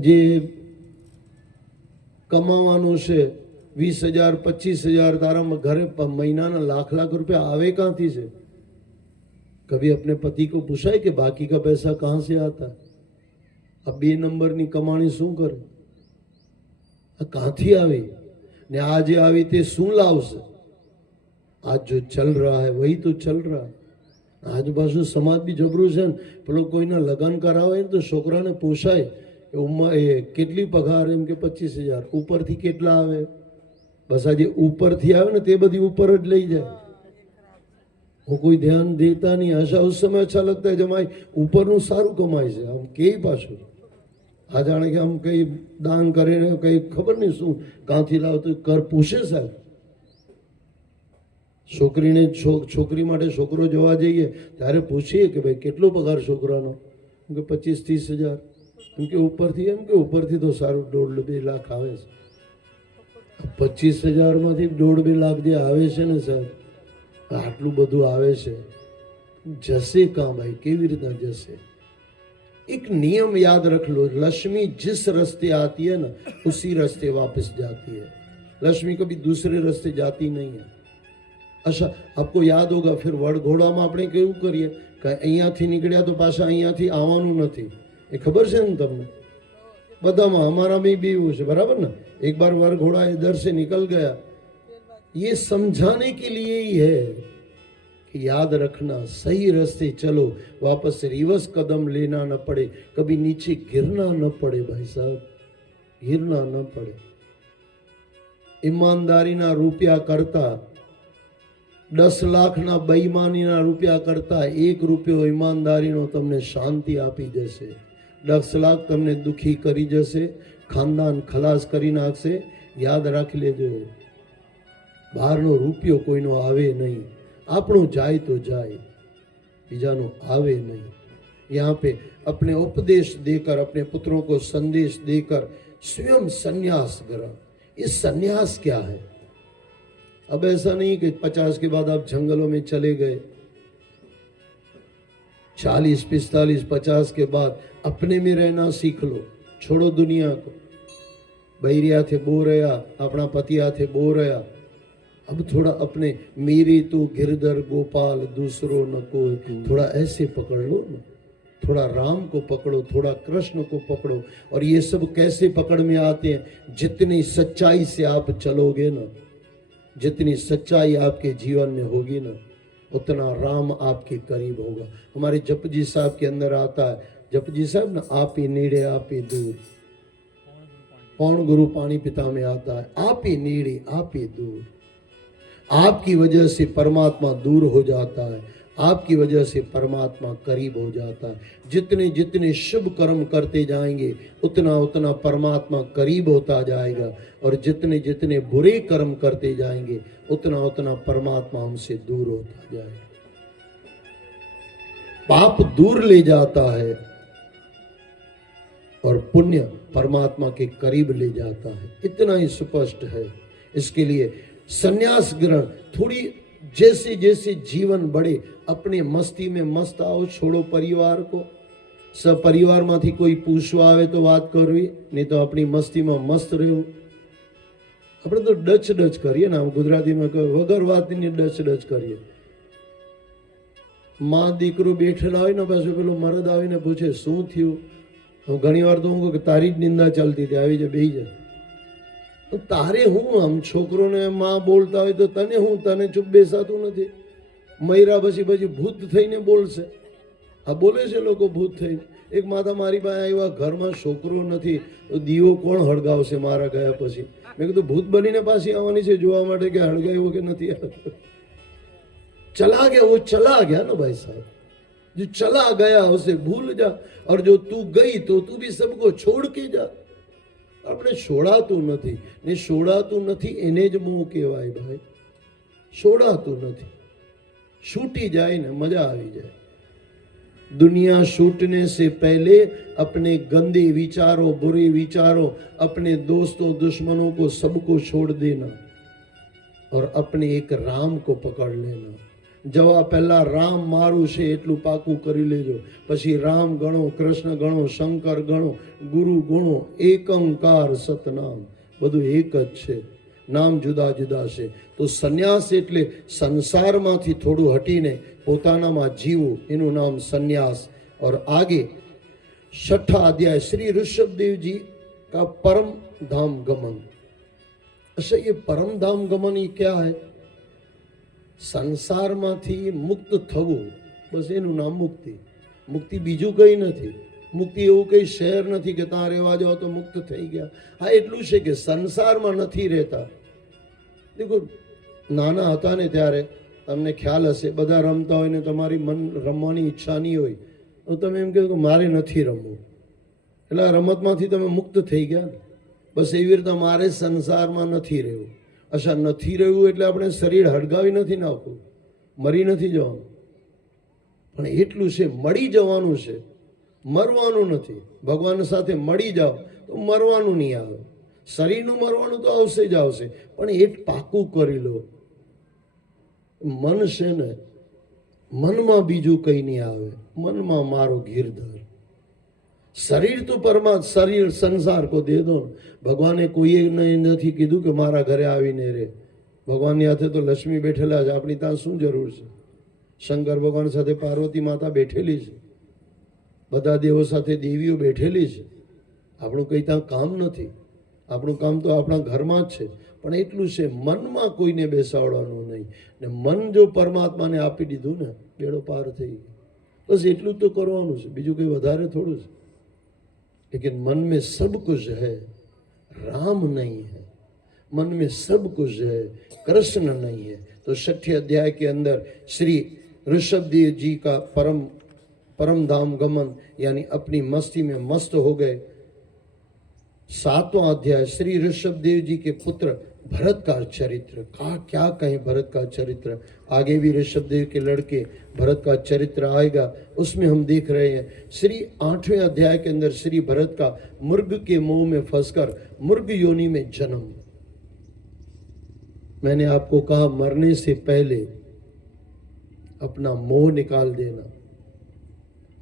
जे कमावानुं छे 20,000-25,000 तारा घरे महीनाना लाख रुपया आवे कहाँथी छे? कभी अपने पति को पूछा है कि बाकी का पैसा कहाँ से आता है? अब 2 नंबरनी कमाणी शू करे? कहाँथी आवी ने आज आवी ते शू लावशे? आज जो चल रहा है वही तो चल रहा है। आज पाछुं समाज भी जबरू छे। पेलो कोईना लग्न करावे तो छोकराने पूछाय कि उम्र केटली पगार? एम के 25,000। उपरथी केटला आवे? बस आज उपरथी आवे ने ते बधी ऊपर ज लई जाए। वो कोई ध्यान देता नहीं। आशा उस समय अच्छा लगता है जमाई ऊपर सारू कमाई से, हम के पाछू आ जाने के हम कई दान करे ने कई खबर नहीं शू कहाँथी लाव तो कर पूछे साहब। छोकरीने छोकरी माटे छोकरो जोवा जईए त्यारे पूछीए कि भाई केटलो पगार छोकरानो? एम के 25-30,000। एम के उपरथी तो सारू 1.5-2 लाख आवे छे। 25,000 मांथी 1.5-2 लाख जे आवे छे ने साहब, आटलू बधु आवे छे, जसे कहाँ भाई? केवी रीतना जसे? एक नियम याद रख लो, लक्ष्मी जिस रास्ते आती है ना उसी रास्ते वापस जाती है। लक्ष्मी कभी दूसरे रास्ते जाती नहीं है। अच्छा, आपको याद होगा फिर वड़घोड़ा में આપણે કેવું કરીએ કે અહીંયાથી નીકળ્યા તો પાછા અહીંયાથી આવવાનું નથી, એ ખબર છે ને તમને? બધામાં અમારામાં બી એવું છે, બરાબર ને? एक बार वड़घोड़ा इधर से निकल गया, ये समझाने के लिए ही है कि याद रखना सही रास्ते चलो, वापस रिवर्स कदम लेना न पड़े, कभी नीचे गिरना न पड़े भाई साहब, गिरना न पड़े। ઈમાનદારીના રૂપિયા કરતા 10 લાખના બેઈમાનીના રૂપિયા કરતા 1 રૂપિયો ઈમાનદારીનો તમને શાંતિ આપી જશે. 10 લાખ તમને દુખી કરી જશે, ખાનદાન ખલાસ કરી નાખશે. યાદ રાખી લેજો, બહારનો રૂપિયો કોઈનો આવે નહીં. આપણું જાય તો જાય, બીજાનું આવે नहीं. यहाँ पे अपने उपदेश देकर, अपने पुत्रों को संदेश देकर स्वयं संन्यास ग्रहण. ये संन्यास क्या है? अब ऐसा नहीं कि 50 के बाद आप जंगलों में चले गए. 40, 45, 50 के बाद अपने में रहना सीख लो. छोड़ो दुनिया को. बहरिया थे बो रहा, अपना पतिया थे बो रहा. अब थोड़ा अपने मेरे तो गिरधर गोपाल दूसरो न कोई, थोड़ा ऐसे पकड़ लो ना. थोड़ा राम को पकड़ो, थोड़ा कृष्ण को पकड़ो. और ये सब कैसे पकड़ में आते हैं? जितनी सच्चाई से आप चलोगे ना, जितनी सच्चाई आपके जीवन में होगी ना, उतना राम आपके करीब होगा. हमारे जपजी साहब के अंदर आता है, जपजी साहब ना, आप ही नीड़े आप ही दूर. पौन गुरु पानी पिता में आता है, आप ही नीड़े आप ही दूर. आपकी वजह से परमात्मा दूर हो जाता है, आपकी वजह से परमात्मा करीब हो जाता है. जितने जितने शुभ कर्म करते जाएंगे उतना उतना परमात्मा करीब होता जाएगा. और जितने जितने बुरे कर्म करते जाएंगे उतना उतना परमात्मा हमसे दूर होता जाएगा. पाप दूर ले जाता है और पुण्य परमात्मा के करीब ले जाता है. इतना ही स्पष्ट है. इसके लिए संन्यास ग्रहण. थोड़ी जैसे जैसे जीवन बढ़े अपने मस्ती में मस्त आओ. छोड़ो परिवार को. सब परिवार मांथी कोई पूछवा आवे तो बात करवी, नहीं तो अपनी मस्ती में मस्त रहવું. આપણે તો ડચ ડચ કરીએ ને, ગુજરાતીમાં કહે વગર વાતની ડચ ડચ કરીએ. માં દીકરો બેઠેલા હોય ને, પાછું પેલો મરદ આવીને પૂછે શું થયું. હું ઘણી વાર તો હું કહું કે તારી જ નિંદા ચાલતી હતી, આવી જાય બેહી જાય. તારે હું આમ છોકરોને માં બોલતા હોય તો તને હું, તને ચૂપ બેસાતું નથી. મયરા પછી પછી ભૂત થઈને બોલશે. આ બોલે છે લોકો ભૂત થઈને. એક માતા મારી પાસે આવ્યા, ઘરમાં છોકરો નથી તો દીવો કોણ હળગાવશે મારા ગયા પછી. મેં કીધું ભૂત બનીને પાછી આવવાની છે જોવા માટે કે હળગાવ્યો કે નથી. चला गया वो चला गया ना भाई साहब. जो चला गया उसे भूल जा, और जो तू गई तो तू भी सबको छोड़ के जा. આપણે છોડાતું નથી ને, છોડાતું નથી એને જ મોહ કહેવાય ભાઈ. છોડાતું નથી. छूटी जाए ना मजा આવી જાય. दुनिया छूटने से पहले अपने गंदे विचारों, बुरे विचारों, अपने दोस्तों दुश्मनों को सबको छोड़ देना और अपने एक राम को पकड़ लेना. जवा पहला राम मारू छे एटलू पाकू करी लेजो. पछी राम गणो, कृष्ण गणो, शंकर गणो, गुरु गणो. एकंकार सतनाम, बधु एक ज छे. नाम जुदा जुदा छे. तो संन्यास एटले संसारमांथी थोड़ू हटीने पोतानामां जीवो, एनुं नाम संन्यास. और आगे 6ठा अध्याय श्री ऋषभदेव जी का परम धाम गमन. अच्छा, ये परम धाम गमन ये क्या है? संसारमांथी मुक्त थवुं, बस एनुं नाम मुक्ति. मुक्ति बीजुं कई नथी. मुक्ति एवुं कई शहर नथी के त्यां रहेवा जाओ तो मुक्त थई गया. हाँ, एटलुं छे के संसारमां नथी रहेता. देखो, नाना हता ने त्यारे तमने ख्याल हशे, बधा रमता होय ने तमारी मन रमवानी इच्छा नहीं होय तो तमे एम कहो के मारे नथी रमवुं, એટલે રમતમાંથી તમે મુક્ત થઈ ગયા ને. બસ એવી રીતે મારે સંસારમાં નથી રહેવું. અચ્છા, નથી રહેવું એટલે આપણે શરીર હળગાવી નથી નાખવું, મરી નથી જવાનું. પણ એટલું છે, મળી જવાનું છે, મરવાનું નથી. ભગવાન સાથે મળી જાઓ તો મરવાનું નહીં આવે. શરીરનું મરવાનું તો આવશે જ આવશે, પણ એ પાકું કરી લો. મન છે ને, મનમાં બીજું કંઈ નહીં આવે. મનમાં મારો ગિરધર. शरीर तो परमात्मा, शरीर संसार को दे दो. भगवान ने कोई नहीं कीधु कि मारा घरे आवीने रे. भगवान हाथे तो लक्ष्मी बैठेला है, अपनी ત્યાં શું જરૂર છે? શંકર ભગવાન સાથે પાર્વતી માતા બેઠેલી છે, બધા દેવો સાથે દેવીઓ બેઠેલી છે. આપણું કંઈ ત્યાં કામ નથી. આપણું કામ તો આપણા ઘરમાં જ છે. પણ એટલું છે, મનમાં કોઈને બેસાડવાનું નહીં. ને મન જો પરમાત્માને આપી દીધું ને, બેડો પાર થઈ ગયો. બસ એટલું જ તો કરવાનું છે, બીજું કંઈ વધારે થોડું છે. लेकिन मन में सब कुछ है, राम नहीं है. मन में सब कुछ है, कृष्ण नहीं है। तो 6ठे अध्याय के अंदर श्री ऋषभदेव जी का परम धाम गमन यानी अपनी मस्ती में मस्त हो गए। 7वां अध्याय श्री ऋषभदेव जी के पुत्र भरत का चरित्र का, क्या कहें भरत का चरित्र, आगे भी ऋषभदेव के लड़के भरत का चरित्र आएगा, उसमें हम देख रहे हैं। श्री 8वें अध्याय के अंदर श्री भरत का मुर्ग के मुंह में फंसकर मुर्ग योनि में जन्म। मैंने आपको कहा मरने से पहले अपना मोह निकाल देना।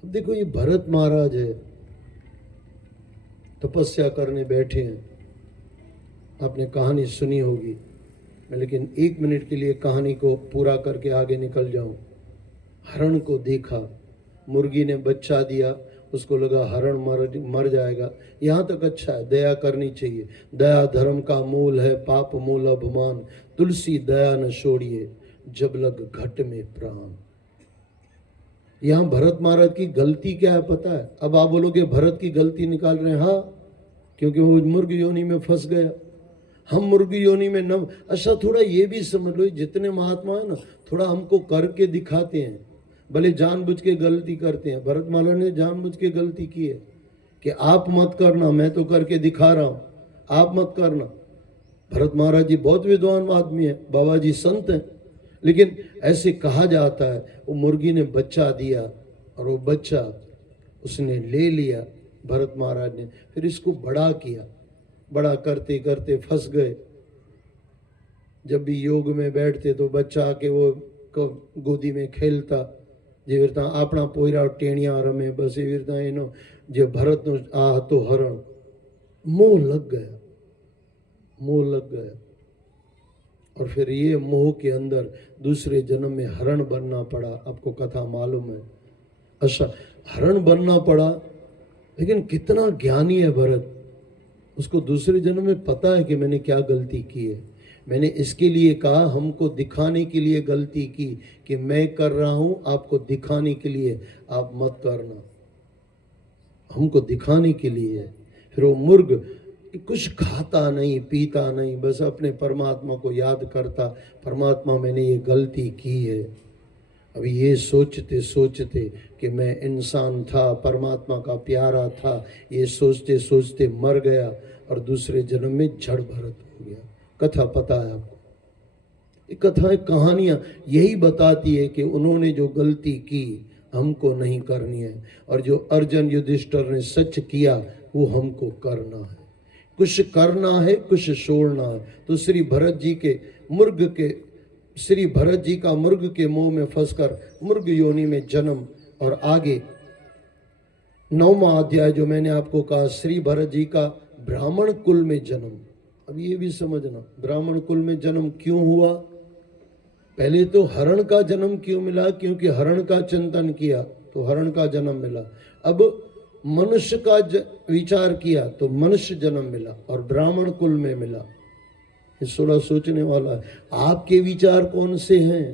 अब देखो ये भरत महाराज है, तपस्या करने बैठे हैं, आपने कहानी सुनी होगी, मैं लेकिन 1 मिनट के लिए कहानी को पूरा करके आगे निकल जाऊं। हरण को देखा, मुर्गी ने बच्चा दिया, उसको लगा हरण मर जाएगा। यहाँ तक अच्छा है, दया करनी चाहिए। दया धर्म का मूल है, पाप मूल अभिमान, तुलसी दया न छोड़िए, जब लग घट में प्राण। यहाँ भरत महाराज की गलती क्या है पता है? अब आप बोलोगे भरत की गलती निकाल रहे हैं, हाँ, क्योंकि वो मुर्ग योनि में फंस गया। हम मुर्गी योनि में न, अच्छा थोड़ा ये भी समझ लो, जितने महात्मा है ना, थोड़ा हमको करके दिखाते हैं, भले जानबूझ के गलती करते हैं। भरत महाराज ने जानबूझ के गलती की है कि आप मत करना, मैं तो करके दिखा रहा हूं, आप मत करना। भरत महाराज जी बहुत विद्वान आदमी है, बाबा जी संत हैं, लेकिन ऐसे कहा जाता है वो मुर्गी ने बच्चा दिया और वो बच्चा उसने ले लिया भरत महाराज ने, फिर इसको बड़ा किया, बड़ा करते करते फंस गए। जब भी योग में बैठते तो बच्चा आके वो गोदी में खेलता, જે રીતના આપણા પોયરા ટેણિયા રમે, બસ એવી રીતના એનો જે ભરતનો આ હતો હરણ, મોહ लग गया, मोह लग गया। और फिर ये मोह के अंदर दूसरे जन्म में हरण बनना पड़ा। आपको कथा मालूम है। अच्छा, हरण बनना पड़ा, लेकिन कितना ज्ञानी है भरत, उसको दूसरे जन्म में पता है कि मैंने क्या गलती की है। मैंने इसके लिए कहा, हमको दिखाने के लिए गलती की कि मैं कर रहा हूं, आपको दिखाने के लिए आप मत करना, हमको दिखाने के लिए। फिर वो मुर्ग कुछ खाता नहीं पीता नहीं, बस अपने परमात्मा को याद करता, परमात्मा मैंने ये गलती की है। अभी ये सोचते सोचते कि मैं इंसान था, परमात्मा का प्यारा था, ये सोचते सोचते मर गया और दूसरे जन्म में जड़ भरत हो गया। कथा पता है आपको? ये कथाएं कहानियां यही बताती है कि उन्होंने जो गलती की हमको नहीं करनी है, और जो अर्जुन युधिष्ठिर ने सच किया वो हमको करना है। कुछ करना है, कुछ छोड़ना है। तो श्री भरत जी का मुर्ग के मुंह में फंसकर मुर्ग योनि में जन्म, और आगे 9वां अध्याय जो मैंने आपको कहा, श्री भरत जी का ब्राह्मण कुल में जन्म। अब ये भी समझना, ब्राह्मण कुल में जन्म क्यों हुआ? पहले तो हरण का जन्म क्यों मिला? क्योंकि हरण का चिंतन किया तो हरण का जन्म मिला। अब मनुष्य का विचार किया तो मनुष्य जन्म मिला और ब्राह्मण कुल में मिला। ये थोड़ा सोचने वाला है। आपके विचार कौन से हैं?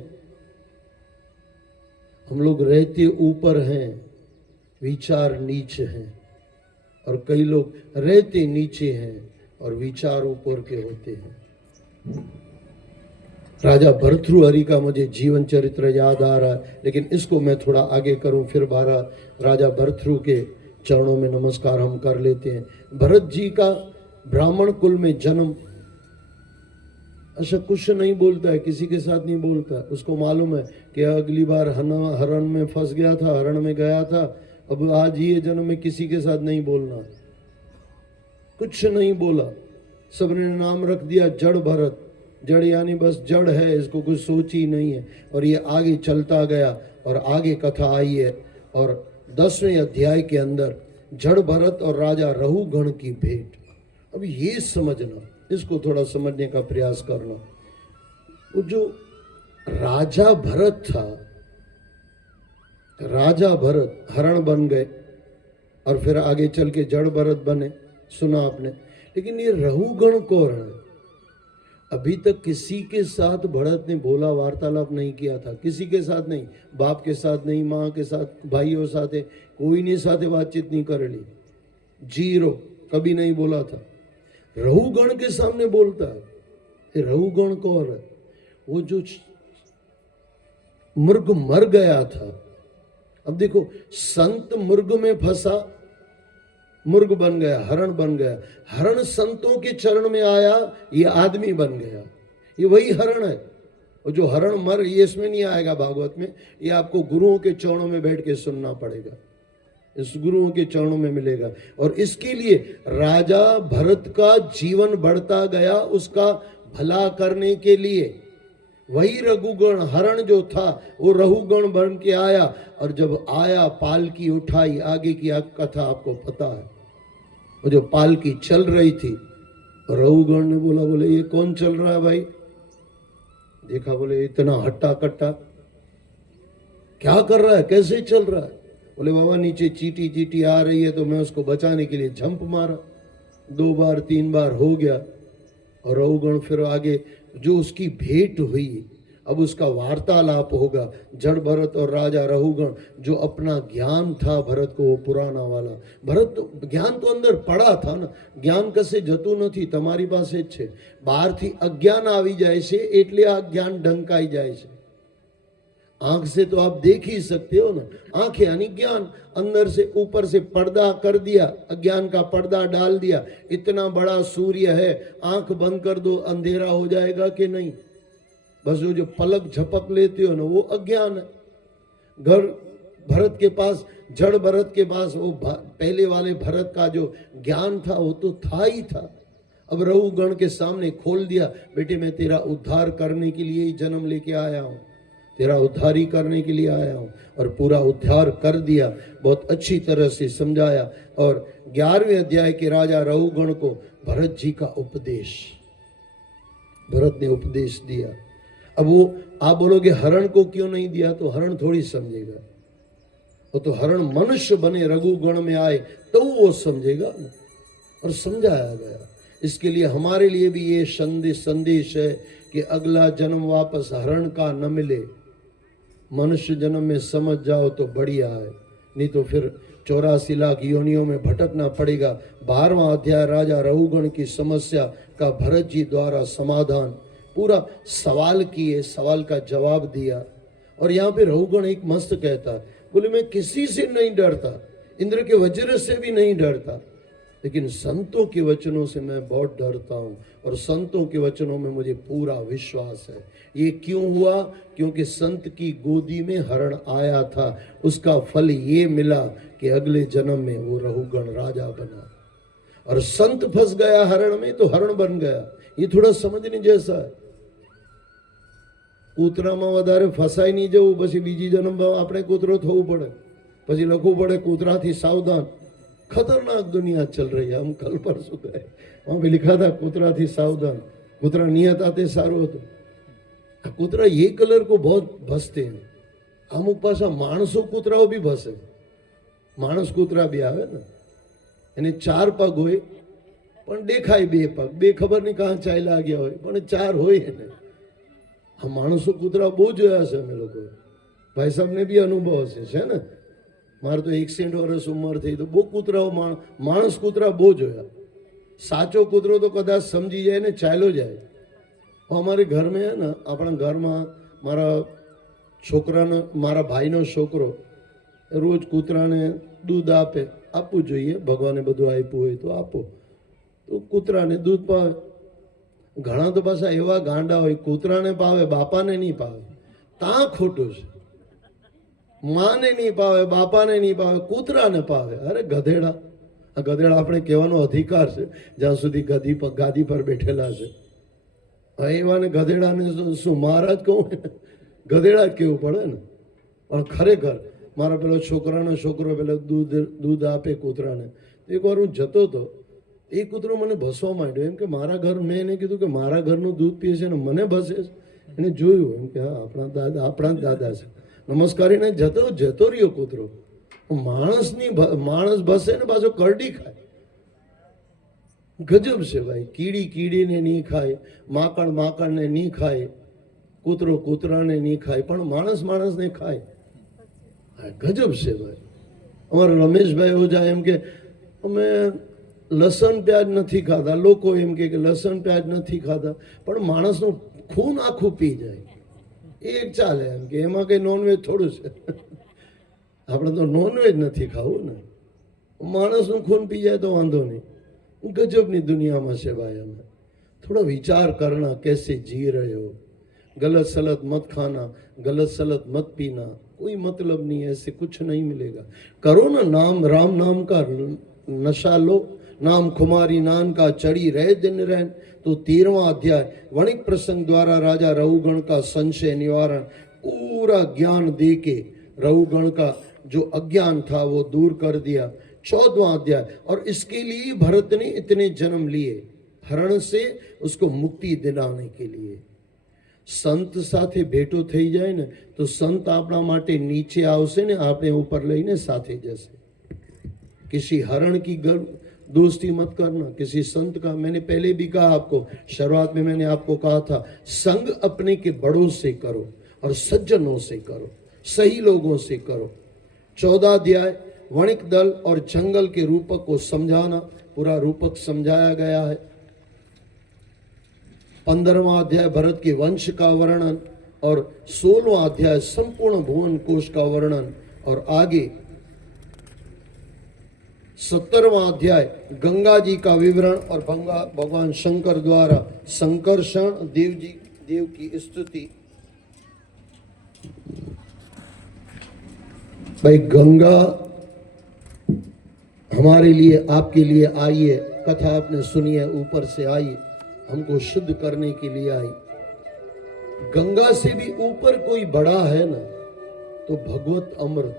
हम लोग रहते ऊपर हैं, विचार नीचे हैं, और कई लोग रहते नीचे हैं और विचार ऊपर के होते हैं। राजा भर्तृहरि का मुझे जीवन चरित्र याद आ रहा है, लेकिन इसको मैं थोड़ा आगे करूं, फिर राजा भर्तृ के चरणों में नमस्कार हम कर लेते हैं। भरत जी का ब्राह्मण कुल में जन्म। अच्छा, कुछ नहीं बोलता है, किसी के साथ नहीं बोलता, उसको मालूम है कि अगली बार हरण में फंस गया था, हरण में गया था, अब आज ये जन्म में किसी के साथ नहीं बोलना। कुछ नहीं बोला, सबने नाम रख दिया जड़ भरत। जड़ यानी बस जड़ है, इसको कुछ सोच ही नहीं है। और ये आगे चलता गया और आगे कथा आई है, और 10वें अध्याय के अंदर जड़ भरत और राजा रहुगण की भेंट। अब ये समझना, इसको थोड़ा समझने का प्रयास करना। वो जो राजा भरत था, राजा भरत हरण बन गए और फिर आगे चल के जड़ भरत बने, सुना आपने। लेकिन ये रहुगण कौन है? अभी तक किसी के साथ भरत ने भोला वार्तालाप नहीं किया था, किसी के साथ नहीं, बाप के साथ नहीं, माँ के साथ, भाइयों साथ, कोई नहीं साथ बातचीत नहीं कर ली, जीरो, कभी नहीं बोला था। रहुगण के सामने बोलता है। ये रहुगण कौन है? वो जो मृग मर गया था। अब देखो, संत मृग में फंसा, मृग बन गया, हरण बन गया। हरण संतों के चरण में आया, ये आदमी बन गया। ये वही हरण है। और जो हरण मर, ये इसमें नहीं आएगा भागवत में, ये आपको गुरुओं के चरणों में बैठ के सुनना पड़ेगा, इस गुरुओं के चरणों में मिलेगा। और इसके लिए राजा भरत का जीवन बढ़ता गया, उसका भला करने के लिए। वही रघुगण हरण जो था वो रहुगण बन के आया, और जब आया पालकी उठाई, आगे की कथा आपको पता है। वो जो पालकी चल रही थी, रहुगण ने बोला, बोले ये कौन चल रहा है भाई? देखा, बोले इतना हट्टा कट्टा क्या कर रहा है, कैसे चल रहा है? बोले बाबा नीचे चींटी चींटी आ रही है तो मैं उसको बचाने के लिए झंप मारा, 2 बार 3 बार हो गया। और रहुगण फिर आगे जो उसकी भेंट हुई, अब उसका वार्तालाप होगा। जड़ भरत और राजा रहुगण, जो अपना ज्ञान था भरत को, वो पुराना वाला भरत तो ज्ञान तो अंदर पड़ा था ना, ज्ञान कसे जतु નથી, તમારી પાસે જ છે। બહારથી અજ્ઞાન આવી જાય છે એટલે આ જ્ઞાન ઢંકાઈ જાય છે। आंख से तो आप देख ही सकते हो ना, आंख यानी ज्ञान, अंदर से ऊपर से पर्दा कर दिया, अज्ञान का पर्दा डाल दिया। इतना बड़ा सूर्य है, आंख बंद कर दो अंधेरा हो जाएगा कि नहीं? बस वो जो पलक झपक लेते हो ना, वो अज्ञान है। घर भरत के पास, जड़ भरत के पास वो पहले वाले भरत का जो ज्ञान था वो तो था ही था। अब रहुगण के सामने खोल दिया, बेटे मैं तेरा उद्धार करने के लिए ही जन्म लेके आया हूं, तेरा उद्धारी करने के लिए आया हूं। और पूरा उद्धार कर दिया, बहुत अच्छी तरह से समझाया। और 11वें अध्याय के राजा रहुगण को भरत जी का उपदेश, भरत ने उपदेश दिया। अब वो आप बोलोगे हरण को क्यों नहीं दिया, तो हरण थोड़ी समझेगा, वो तो हरण मनुष्य बने रघुगण में आए तो वो समझेगा ना। और समझाया गया। इसके लिए हमारे लिए भी ये संदेश है कि अगला जन्म वापस हरण का न मिले, मनुष्य जन्म में समझ जाओ तो बढ़िया है, नहीं तो फिर 84 लाख योनियों में भटकना पड़ेगा। 12वां अध्याय राजा रहुगण की समस्या का भरत जी द्वारा समाधान, पूरा सवाल किए, सवाल का जवाब दिया। और यहाँ पे रहुगण एक मस्त कहता, बोले मैं किसी से नहीं डरता, इंद्र के वज्र से भी नहीं डरता, लेकिन संतों के वचनों से मैं बहुत डरता हूं। और संतों के वचनों में मुझे पूरा विश्वास है। ये क्यों हुआ? क्योंकि संत की गोदी में हरण आया था, उसका फल ये मिला कि अगले जन्म में वो रहुगण राजा बना। और संत फंस गया हरण में तो हरण बन गया। ये थोड़ा समझने जैसा है। કૂતરામાં વધારે ફસાઈ નહીં જવું, પછી બીજી જન્મમાં આપણે કૂતરો થવું પડે, પછી લખવું પડે કૂતરાથી સાવધાન। खतरनाक दुनिया चल रही है। हम कल परसों गए, वहां पे लिखा था कूतरा थी सावधान, कूतरा नियत आते सारो तो कूतरा ये कलर को बहुत भसते हैं। अमुक पासा माणसो कूतराओ भी भसे, माणस कूतरा भी आवे ना, એને 4 પગ હોય પણ દેખાય 2 પગ, 2 ખબર નહીં કહાં ચાલ્યા ગયા હોય પણ 4 હોય એને। આ માણસો કૂતરા બહુ જોયા છે અમે લોકો, ભાઈ સાહેબને બી અનુભવ હશે, છે ને? मारे तो 61 वर्ष उम्र थी तो बो कूतराओ माणस कूतरा बो जोया। साचो कूतरो तो कदाच समझी जाए ने चालो जाए। हमारे घर में है ना, अपना घर में मारा छोकरा ने, मारा भाई नो छोकरो रोज कूतरा ने दूध आपे, आपू जोईए, भगवाने बधु आप्युं होय तो आपो। तो कूतरा ने दूध पावे। घणा तो पाछा एवा गांडा होय, कूतरा ने पावे बापा ने नहीं पावे। ता खोटुं छे। माँ ने नहीं पावे, बापा ने नहीं पावे, कूतरा ने पावे। अरे गधेड़ा, गधेड़ा अपने कहेवानो अधिकार है ज्यां सुधी गादी पर बैठेला है। एवाने गधेड़ा ने शू महाराज कहूं, गधेड़ा ज कहेवुं पड़े ने। पण खरेखर मारा पेलो छोकरानो छोकरो पेलो दूध आपे कूतरा ने। एक बार हूँ जतो तो ए कूतरो मने भसवा मांड्यो, एम के मारा घर, मैं एने कीधुं के मारा घरनुं दूध पीए छे ने मने भसे छे। एने जोयुं एम के हाँ आपणा दादा छे। नमस्कारी ने जतो रह्यो कूतरो। माणस बसे ने पाछो करडी खाय। गजब से भाई। कीड़ी ने नहीं खाए, माकड़ ने नहीं खाए, कूतरा ने नहीं खाए, पण माणस ने खाए। गजब से भाई। अमर रमेश भाई हो जाए एम के अमे લસણ પ્યાજ નથી ખાતા, લોકો એમ કે લસણ પ્યાજ નથી ખાતા, પણ માણસનું ખૂન આખું પી જાય એ એક ચાલે, એમ કે એમાં કઈ નોનવેજ થોડું છે. આપણે તો નોનવેજ નથી ખાવું ને, માણસનું ખૂન પી જાય તો વાંધો નહીં. गजब दुनिया में से भाई, हमें थोड़ा विचार करना कैसे जी रहे हो. गलत सलत मत खाना, गलत सलत मत पीना, कोई मतलब नहीं है, ऐसे कुछ नहीं मिलेगा. करो ना नाम, राम नाम का नशा लो, नाम खुमारी नान का चढ़ी रहे दिन रहन. तो 13वां अध्याय वणिक प्रसंग द्वारा राजा रहुगण का संशय निवारण पूरा ज्ञान दे के रहुगण का जो अज्ञान था वो दूर कर दिया. 14वां अध्याय, और इसके लिए भरत ने इतने जन्म लिए, हरण से उसको मुक्ति दिलाने के लिए. संत साथे भेटो થઈ જાય ને તો સંત આપણા માટે નીચે આવશે ને આપણે ઉપર લઈને સાથે જશે. किसी हरण की दोस्ती मत करना, किसी संत का. मैंने पहले भी कहा आपको, शुरुआत में मैंने आपको कहा था, संग अपने के बड़ों से करो और सज्जनों से करो, सही लोगों से करो. 14 अध्याय वणिक दल और जंगल के रूपक को समझाना, पूरा रूपक समझाया गया है. 15वां अध्याय भरत के वंश का वर्णन और 16वां अध्याय संपूर्ण भुवन कोश का वर्णन. और आगे 17वां अध्याय गंगा जी का विवरण और भगवान शंकर द्वारा संकर्षण देव की स्तुति. भाई गंगा हमारे लिए, आपके लिए आई है. कथा आपने सुनी है, ऊपर से आई, हमको शुद्ध करने के लिए आई. गंगा से भी ऊपर कोई बड़ा है ना तो भगवत अमृत.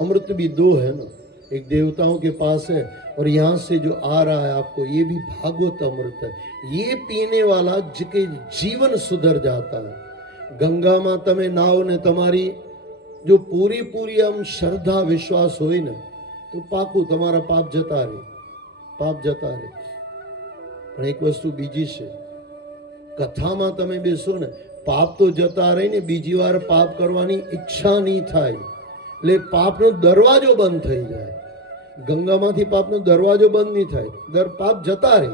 अमृत भी 2 है ना, एक देवताओं के पास है और यहाँ से जो आ रहा है आपको, ये भी भागवत अमृत है. ये पीने वाला जिसके जीवन सुधर जाता है. गंगा में तमे नाव ने तमारी जो पूरी पूरी आम श्रद्धा विश्वास होय ने तो पाकू तमारा पाप जता रहे, पाप जता रहे. पण एक वस्तु बीजी छे, कथामां तमे बेसो ने पाप तो जता रहे ने, बीजी वार पाप करवानी इच्छा नहीं थाय એટલે પાપનો દરવાજો બંધ થઈ જાય. ગંગામાંથી પાપનો દરવાજો બંધ નહીં થાય, પાપ જતા રહે.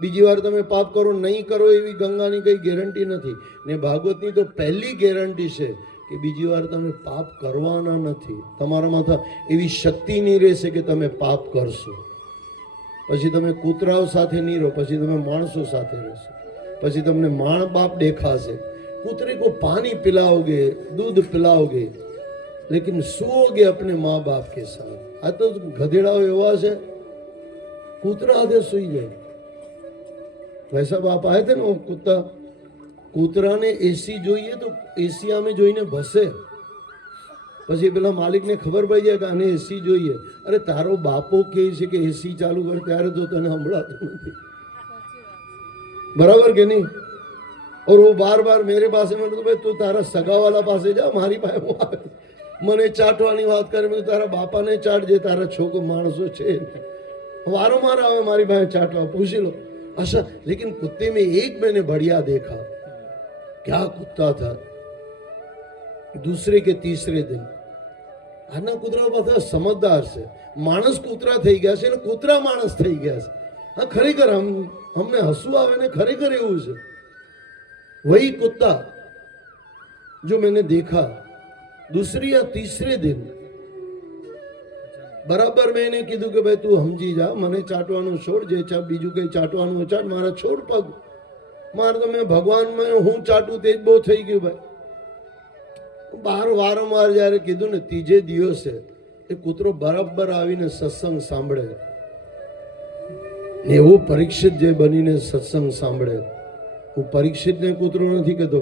બીજી વાર તમે પાપ કરો નહીં કરો એવી ગંગાની કઈ ગેરંટી નથી ને ભાગવતની તો પહેલી ગેરંટી છે કે બીજી વાર તમે પાપ કરવાના નથી. તમારામાં એવી શક્તિ નહીં રહેશે કે તમે પાપ કરશો. પછી તમે કૂતરાઓ સાથે નહીં રહો, પછી તમે માણસો સાથે રહેશો, પછી તમને માણ બાપ દેખાશે. કૂતરે को पानी पिलाओगे, दूध पिलाओगे, लेकिन सोओगे अपने माँ बाप के साथ. आ तो गधेड़ाओ एवा है, कूतरा आधे सोई जाए. वैसा बाप आए थे ना, वो कुत्ता, कूतरा ने एसी जोईए तो एसिया में जोईने भसे. પછી પેલા માલિકને ખબર પડી જાય કે આને એસી જોઈએ. અરે તારો બાપો કહે છે કે એસી ચાલુ કર, ત્યારે તો તને સંભળાતું નથી. બરાબર કે નહીં? और वो बार बार मेरे पास में तो भाई तू तारा सगा वाला पासे जा, मारी पाए મને ચાટવાની વાત કરે. મેં તારા બાપાને ચાટજે, તારા છોકરો માણસો છે વારંવાર આવે મારી પાસે ચાટવા, પૂછી લો. अच्छा, लेकिन कुत्ते में एक मैंने बढ़िया देखा. क्या कुत्ता था. दूसरे के तीसरे दिन આના કૂતરા બધા સમજદાર છે. માણસ કૂતરા થઈ ગયા છે અને કૂતરા માણસ થઈ ગયા છે. હા, ખરેખર અમને હસવું આવે ને, ખરેખર એવું છે. वही कुत्ता जो मैंने देखा दूसरी या तीसरे दिन बराबर मैंने कीधु कि भाई तू समझी जा, मने चाटवानुं छोड़, जे बीजू कई चाटवानुं चाट, मारा छोड़ पग. मार तो मैं भगवान में हूँ चाटू तेज बहू थई गयुं. भाई बार वारंवार जયારે કીધું ને, ત્રીજે દિવસે એ કૂતરો બરાબર આવીને સત્સંગ સાંભળે ને એવો પરીક્ષિત જે બનીને સત્સંગ સાંભળે. હું પરીક્ષિતને કૂતરો નથી કહેતો,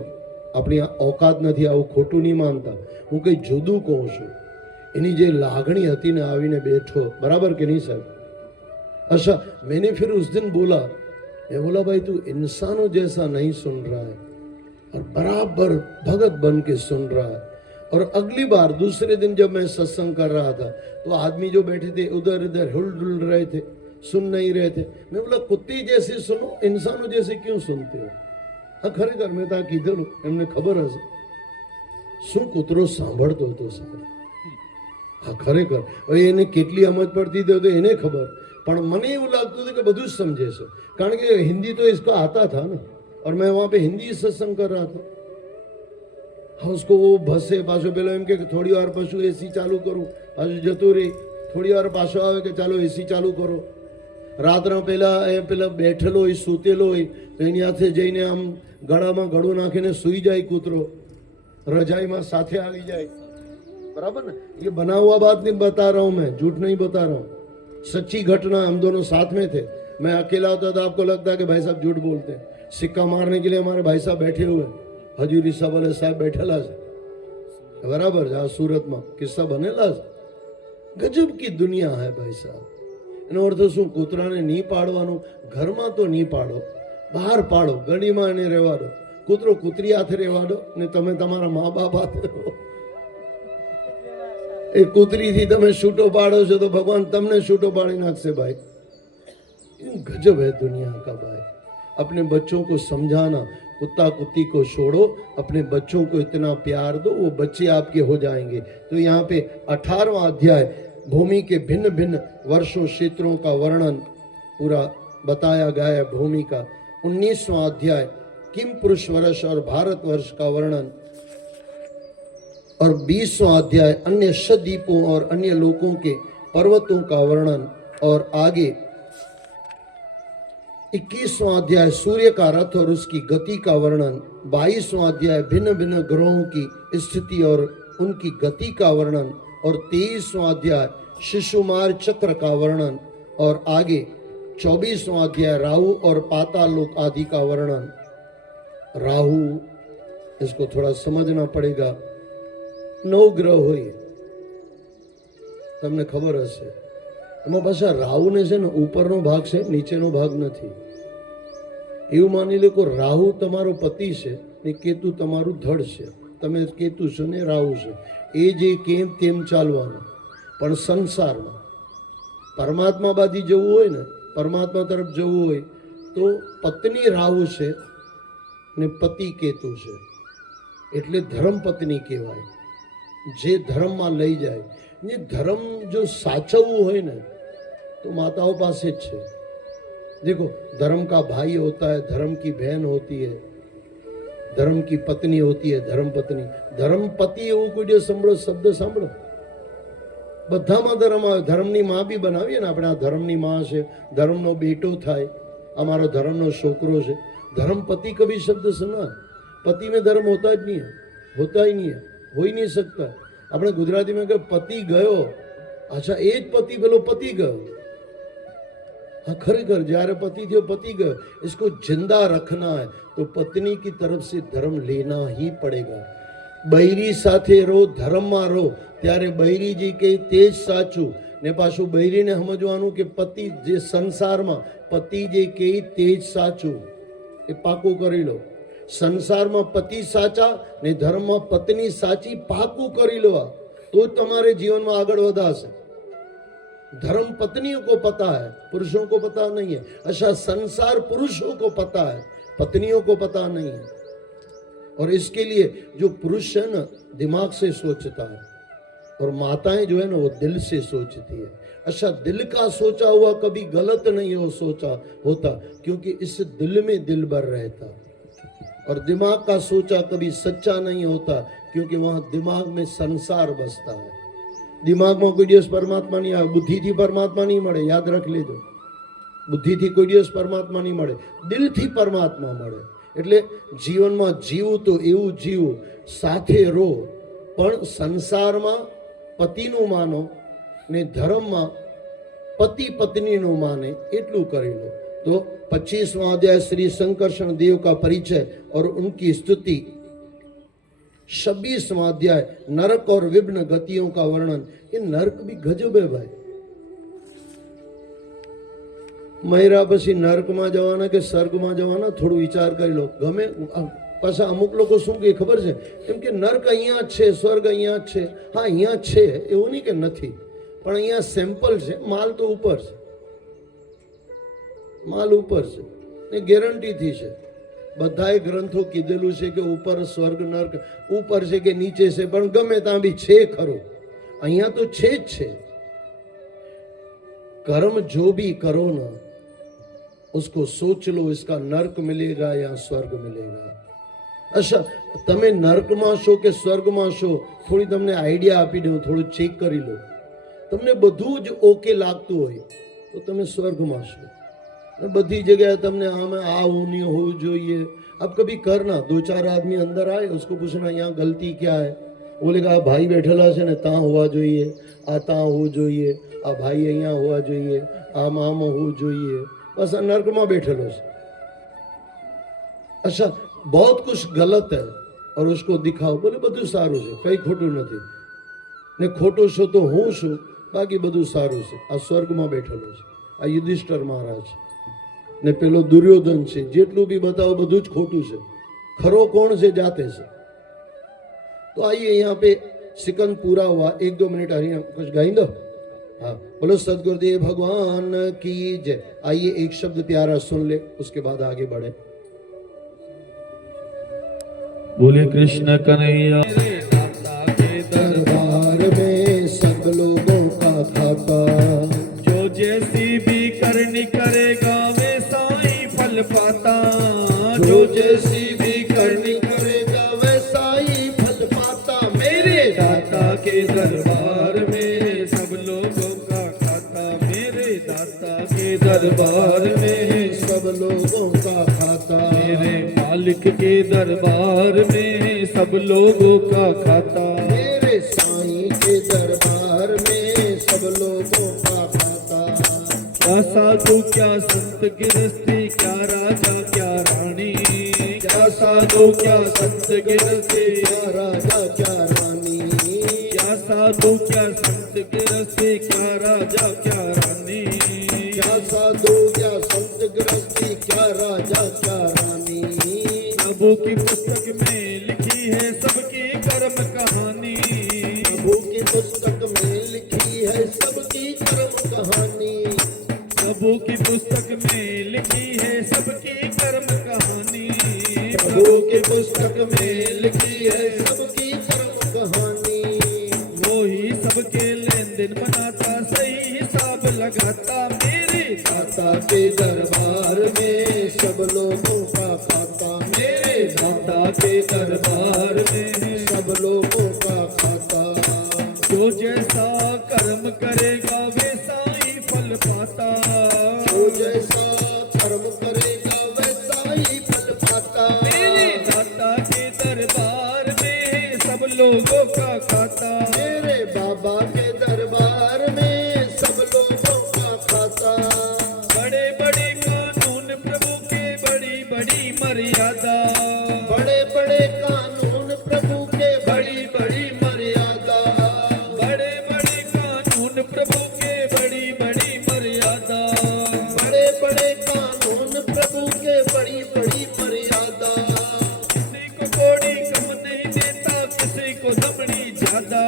આપણી औकात નથી, આવું ખોટું નહીં માનતા. હું કંઈ જુદું કહું છું. એની જે લાગણી હતી ને આવીને બેઠો. બરાબર કે નહીં સાહેબ? अच्छा, मैंने फिर उस दिन बोला, मैं बोला भाई तू इंसानों जैसा नहीं सुन रहा है और बराबर भगत बन के सुन रहा है. और अगली बार दूसरे दिन जब मैं सत्संग कर रहा था तो आदमी जो बैठे थे उधर इधर हुल रहे थे, सुन नहीं रहे थे. मैं बोला कुत्ते जैसे सुनो, इंसानों जैसे क्यों सुनते हो? हाँ, खरेखर मैं ત્યાં કીધેલું, એમને ખબર હશે શું કૂતરો સાંભળતો હતો સાહેબ. હા, ખરેખર હવે એને કેટલી સમજ પડતી હતી તો એને ખબર. પણ મને એવું લાગતું હતું કે બધું જ સમझे છે, કારણ કે हिंदी तो इसको आता था ना, और मैं वहां पे हिंदी सत्संग कर रहा था। हाँ, उसको वो भसे पाछो पेलो एम के थोड़ी વાર પાછું એસી ચાલુ કરું, પાછું જતું રહી, થોડી વાર પાછો આવે કે ચાલો એસી ચાલુ કરો। રાતના પેલા બેઠેલો હોય, સૂતેલો હોય, તો એની હાથે જઈને આમ ગળામાં ગળું નાખીને સૂઈ જાય કૂતરો, रजाई में साथे आ जाए, बराबर ना। ये बना हुआ बात नहीं बता रहा हूं मैं, झूठ नहीं बता रहा हूं, सच्ची घटना। हम दोनों साथ में थे, मैं अकेला होता तो आपको लगता कि भाई साहब झूठ बोलते हैं। सिक्का मारने के लिए हमारे भाई साहब बैठे हुए, हजूरी साहब बैठेला है, बराबर। जहाँ सूरत में किस्सा बनेला है, गजब की दुनिया है भाई साहब। એનો અર્થ શું? કૂતરાને નહીં પાડવાનું, ઘરમાં તો નહીં પાડો, બહાર પાડો, ગળીમાં એને રહેવા દો। કૂતરો કૂતરી હાથે રહેવા દો ને તમે તમારા મા બાપ હાથે રહો। એ કૂતરીથી તમે છૂટો પાડો છો તો ભગવાન તમને છૂટો પાડી નાખશે ભાઈ। गजब है दुनिया का भाई। अपने बच्चों को समझाना, कुत्ता कुत्ती को छोड़ो, अपने बच्चों को इतना प्यार दो, वो बच्चे आपके हो जाएंगे। तो यहाँ पे 18वां अध्याय भूमि के भिन्न भिन्न वर्षों क्षेत्रों का वर्णन पूरा बताया गया है भूमि का। 19वां अध्याय किम पुरुष वर्ष और भारत वर्ष का वर्णन, और 20वां अध्याय अन्य शद्वीपों और अन्य लोगों के पर्वतों का वर्णन, और आगे 21वां अध्याय सूर्य का रथ और उसकी गति का वर्णन, 22वां अध्याय भिन्न भिन्न ग्रहों की स्थिति और उनकी गति का वर्णन, और 23वां अध्याय शिशुमार चक्र का वर्णन, और आगे 24वां अध्याय राहु और पाताल लोक आदि का वर्णन। राहु, इसको थोड़ा समझना पड़ेगा। 9 ग्रह હોય, તમને ખબર હશે। એમાં પાછા રાહુને છે ને ઉપરનો ભાગ છે, નીચેનો ભાગ નથી। એવું માની લો કે રાહુ તમારો પતિ છે ને કેતુ તમારું ધડ છે, તમે કેતુ છો ને રાહુ છે, એ જે કેમ તેમ ચાલવાનું। પણ સંસારમાં પરમાત્મા બાજુ જવું હોય ને, પરમાત્મા તરફ જવું હોય તો પત્ની રાહુ છે ને પતિ કેતુ છે, એટલે ધર્મ પત્ની કહેવાય, જે ધર્મમાં લઈ જાય। ये धर्म जो साचवવું હોય ने तो माताओं पास જ છે। देखो, धर्म का भाई होता है, धर्म की बहन होती है, धर्म की पत्नी होती है, धर्म पत्नी। धर्म पति એવું કોઈ દિવસ સાંભળો શબ્દ સાંભળો? બધામાં ધર્મ આવે। ધર્મની માં બી બનાવીએ ને આપણે, આ ધર્મની માં છે, ધર્મનો બેટો થાય, અમારો ધર્મનો છોકરો છે। धर्म पति कभी शब्द सुना? पति में धर्म होता જ नहीं है, होता ही नहीं है, हो ही नहीं सकता। આપણે ગુજરાતીમાં કે પતિ ગયો, અચ્છા એ જ પતિ પેલો પતિ ગયો। हाँ, खरेखर જ્યારે પતિ થયો પતિ ગયો। इसको जिंदा रखना है तो पत्नी की तरफ से धर्म लेना ही पड़ेगा। બૈરી સાથે રહો, ધર્મમાં રહો, ત્યારે બૈરીજી કે તે જ સાચું ને પાછું બૈરીને સમજવાનું કે પતિ જે સંસારમાં પતિ જે કે તે જ સાચું, એ પાકું કરી લો। संसाરમાં पति साचा ने धर्म में पत्नी साची, पाकू करी लो, तो तुम्हारे जीवन में आगे वधाशे। धर्म पत्नियों को पता है, पुरुषों को पता नहीं है। अच्छा, संसार पुरुषों को पता है, पत्नियों को पता नहीं है। और इसके लिए जो पुरुष है ना दिमाग से सोचता है, और माताएं जो है ना वो दिल से सोचती है। अच्छा, दिल का सोचा हुआ कभी गलत नहीं हो सोचा होता, क्योंकि इस दिल में दिल भर रहता। और दिमाग का सोचा कभी सच्चा नहीं होता, क्योंकि वहां दिमाग में संसार बसता है। दिमाग में कोई दिवस परमात्मा नहीं आवे, बुद्धि थी परमात्मा नहीं मळे, याद रख लेजो। बुद्धि थी कोई दिवस परमात्मा नहीं मळे, दिल थी परमात्मा मळे। એટલે જીવનમાં જીવું તો એવું જીવું, સાથે રહો, પણ સંસારમાં પતિનું માનો ને ધર્મમાં પતિ પત્નીનું માને એટલું કરી લો। तो 25वां अध्याय श्री संकर्षण देव का परिचय और उनकी स्तुति। 26वां अध्याय नरक और विभिन्न गतियों का वर्णन। ये नरक भी गजब है भाई। મયરા પછી નરકમાં જવાના કે સ્વર્ગમાં જવાના થોડું વિચાર કરી લો। ગમે પાછા અમુક લોકો શું કહે ખબર છે, કેમ કે નર્ક અહીંયા જ છે, સ્વર્ગ અહીંયા જ છે। હા, અહીંયા છે, એવું નહીં કે નથી, પણ અહીંયા સેમ્પલ છે, માલ તો ઉપર છે, માલ ઉપર છે ને ગેરંટીથી છે। બધાએ ગ્રંથો કીધેલું છે કે ઉપર સ્વર્ગ નર્ક ઉપર છે કે નીચે છે, પણ ગમે ત્યાં બી છે ખરું, અહીંયા તો છે જ છે। कर्म जो भी करो ना, उसको सोच लो, इसका नर्क मिलेगा या स्वर्ग मिलेगा। अच्छा, તમે નર્કમાં છો કે સ્વર્ગમાં છો, થોડી તમને આઈડિયા આપી દઉં, થોડું ચેક કરી લો। તમને બધું જ ઓકે લાગતું હોય તો તમે સ્વર્ગમાં છો, બધી જગ્યાએ તમને આમાં આ નહીં હોવું જોઈએ। अब कभी करना, दो चार आदमी अंदर आए, उसको पूछना यहाँ गलती क्या है, बोलेगा आ भाई बैठेला છે ને તાં હોવા જોઈએ, આ તાં હોવું જોઈએ, આ ભાઈ અહીંયા હોવા જોઈએ, આમ હોવું જોઈએ, બસ આ નર્કમાં બેઠેલો છે। अच्छा, बहुत कुछ गलत है और उसको दिखाओ, बोले બધું સારું છે, કઈ ખોટું નથી ને ખોટું છો તો હું છું, બાકી બધું સારું છે। આ સ્વર્ગમાં બેઠેલો છે આ યુધિષ્ઠિર મહારાજ ને પેલો દુર્યોધન છે, જેટલું બી બતાવો બધું જ ખોટું છે, ખરો કોણ છે? જાતે છે। तो आइए यहाँ पे सिकंद पूरा हुआ, 1-2 मिनट हरिया कुछ गाई दो। हाँ, बोलो सदगुरुदेव भगवान की जय। आइए एक शब्द प्यारा सुन ले, उसके बाद आगे बढ़े। बोले कृष्ण कन्हैया के दरबार में सब लोगों का खाता, जो जैसी भी करनी करेगा वैसा ही फल पाता। जो जैसी भी करनी करेगा वैसा ही फल पाता। मेरे दाता के दरबार में सब लोगों का खाता, मेरे दाता के दरबार में सब लोगों का खाता, मेरे मालिक के दरबार में सब लोगों का खाता। मेरे साईं के दरबार में सब लोगों का खाता। क्या साधु क्या संत गिरस्ती, क्या राजा क्या रानी, क्या साधु क्या संत गिरस्ती, क्या राजा क्या रानी, क्या साधु क्या संत गिरस्ती, क्या राजा क्या रानी, क्या साधु क्या संत गृहस्थी, क्या राजा क्या रानी। प्रभु की पुस्तक में लिखी है सबकी कर्म कहानी, प्रभु की पुस्तक में लिखी है सबकी कर्म कहानी, प्रभु की पुस्तक में लिखी है सबकी कर्म कहानी, प्रभु की पुस्तक में लिखी है सबकी कर्म कहानी। वो ही सबके लेन देन बनाता, सही हिसाब लगाता। मेरे दाता के दरबार में सब लोगों का खाता, मेरे दाता के दरबार में सब लोगों का खाता। जो जैसा कर्म करेगा वैसा ही फल पाता। जो जैसा कर्म करेगा वैसा ही फल पाता। मेरे दाता के दरबार में सब लोगों का खाता, मेरे बाबा के दरबार में सब लोगों का खाता। बड़े बड़े कानून प्रभु के, बड़ी बड़ी मर्यादा, बड़े बड़े कानून प्रभु के, बड़ी बड़ी मर्यादा। बड़े बड़े कानून प्रभु के, बड़ी बड़ी मर्यादा। बड़े बड़े कानून प्रभु के, बड़ी बड़ी मर्यादा। किसी को कोड़ी कम नहीं देता, किसी को दमड़ी ज्यादा,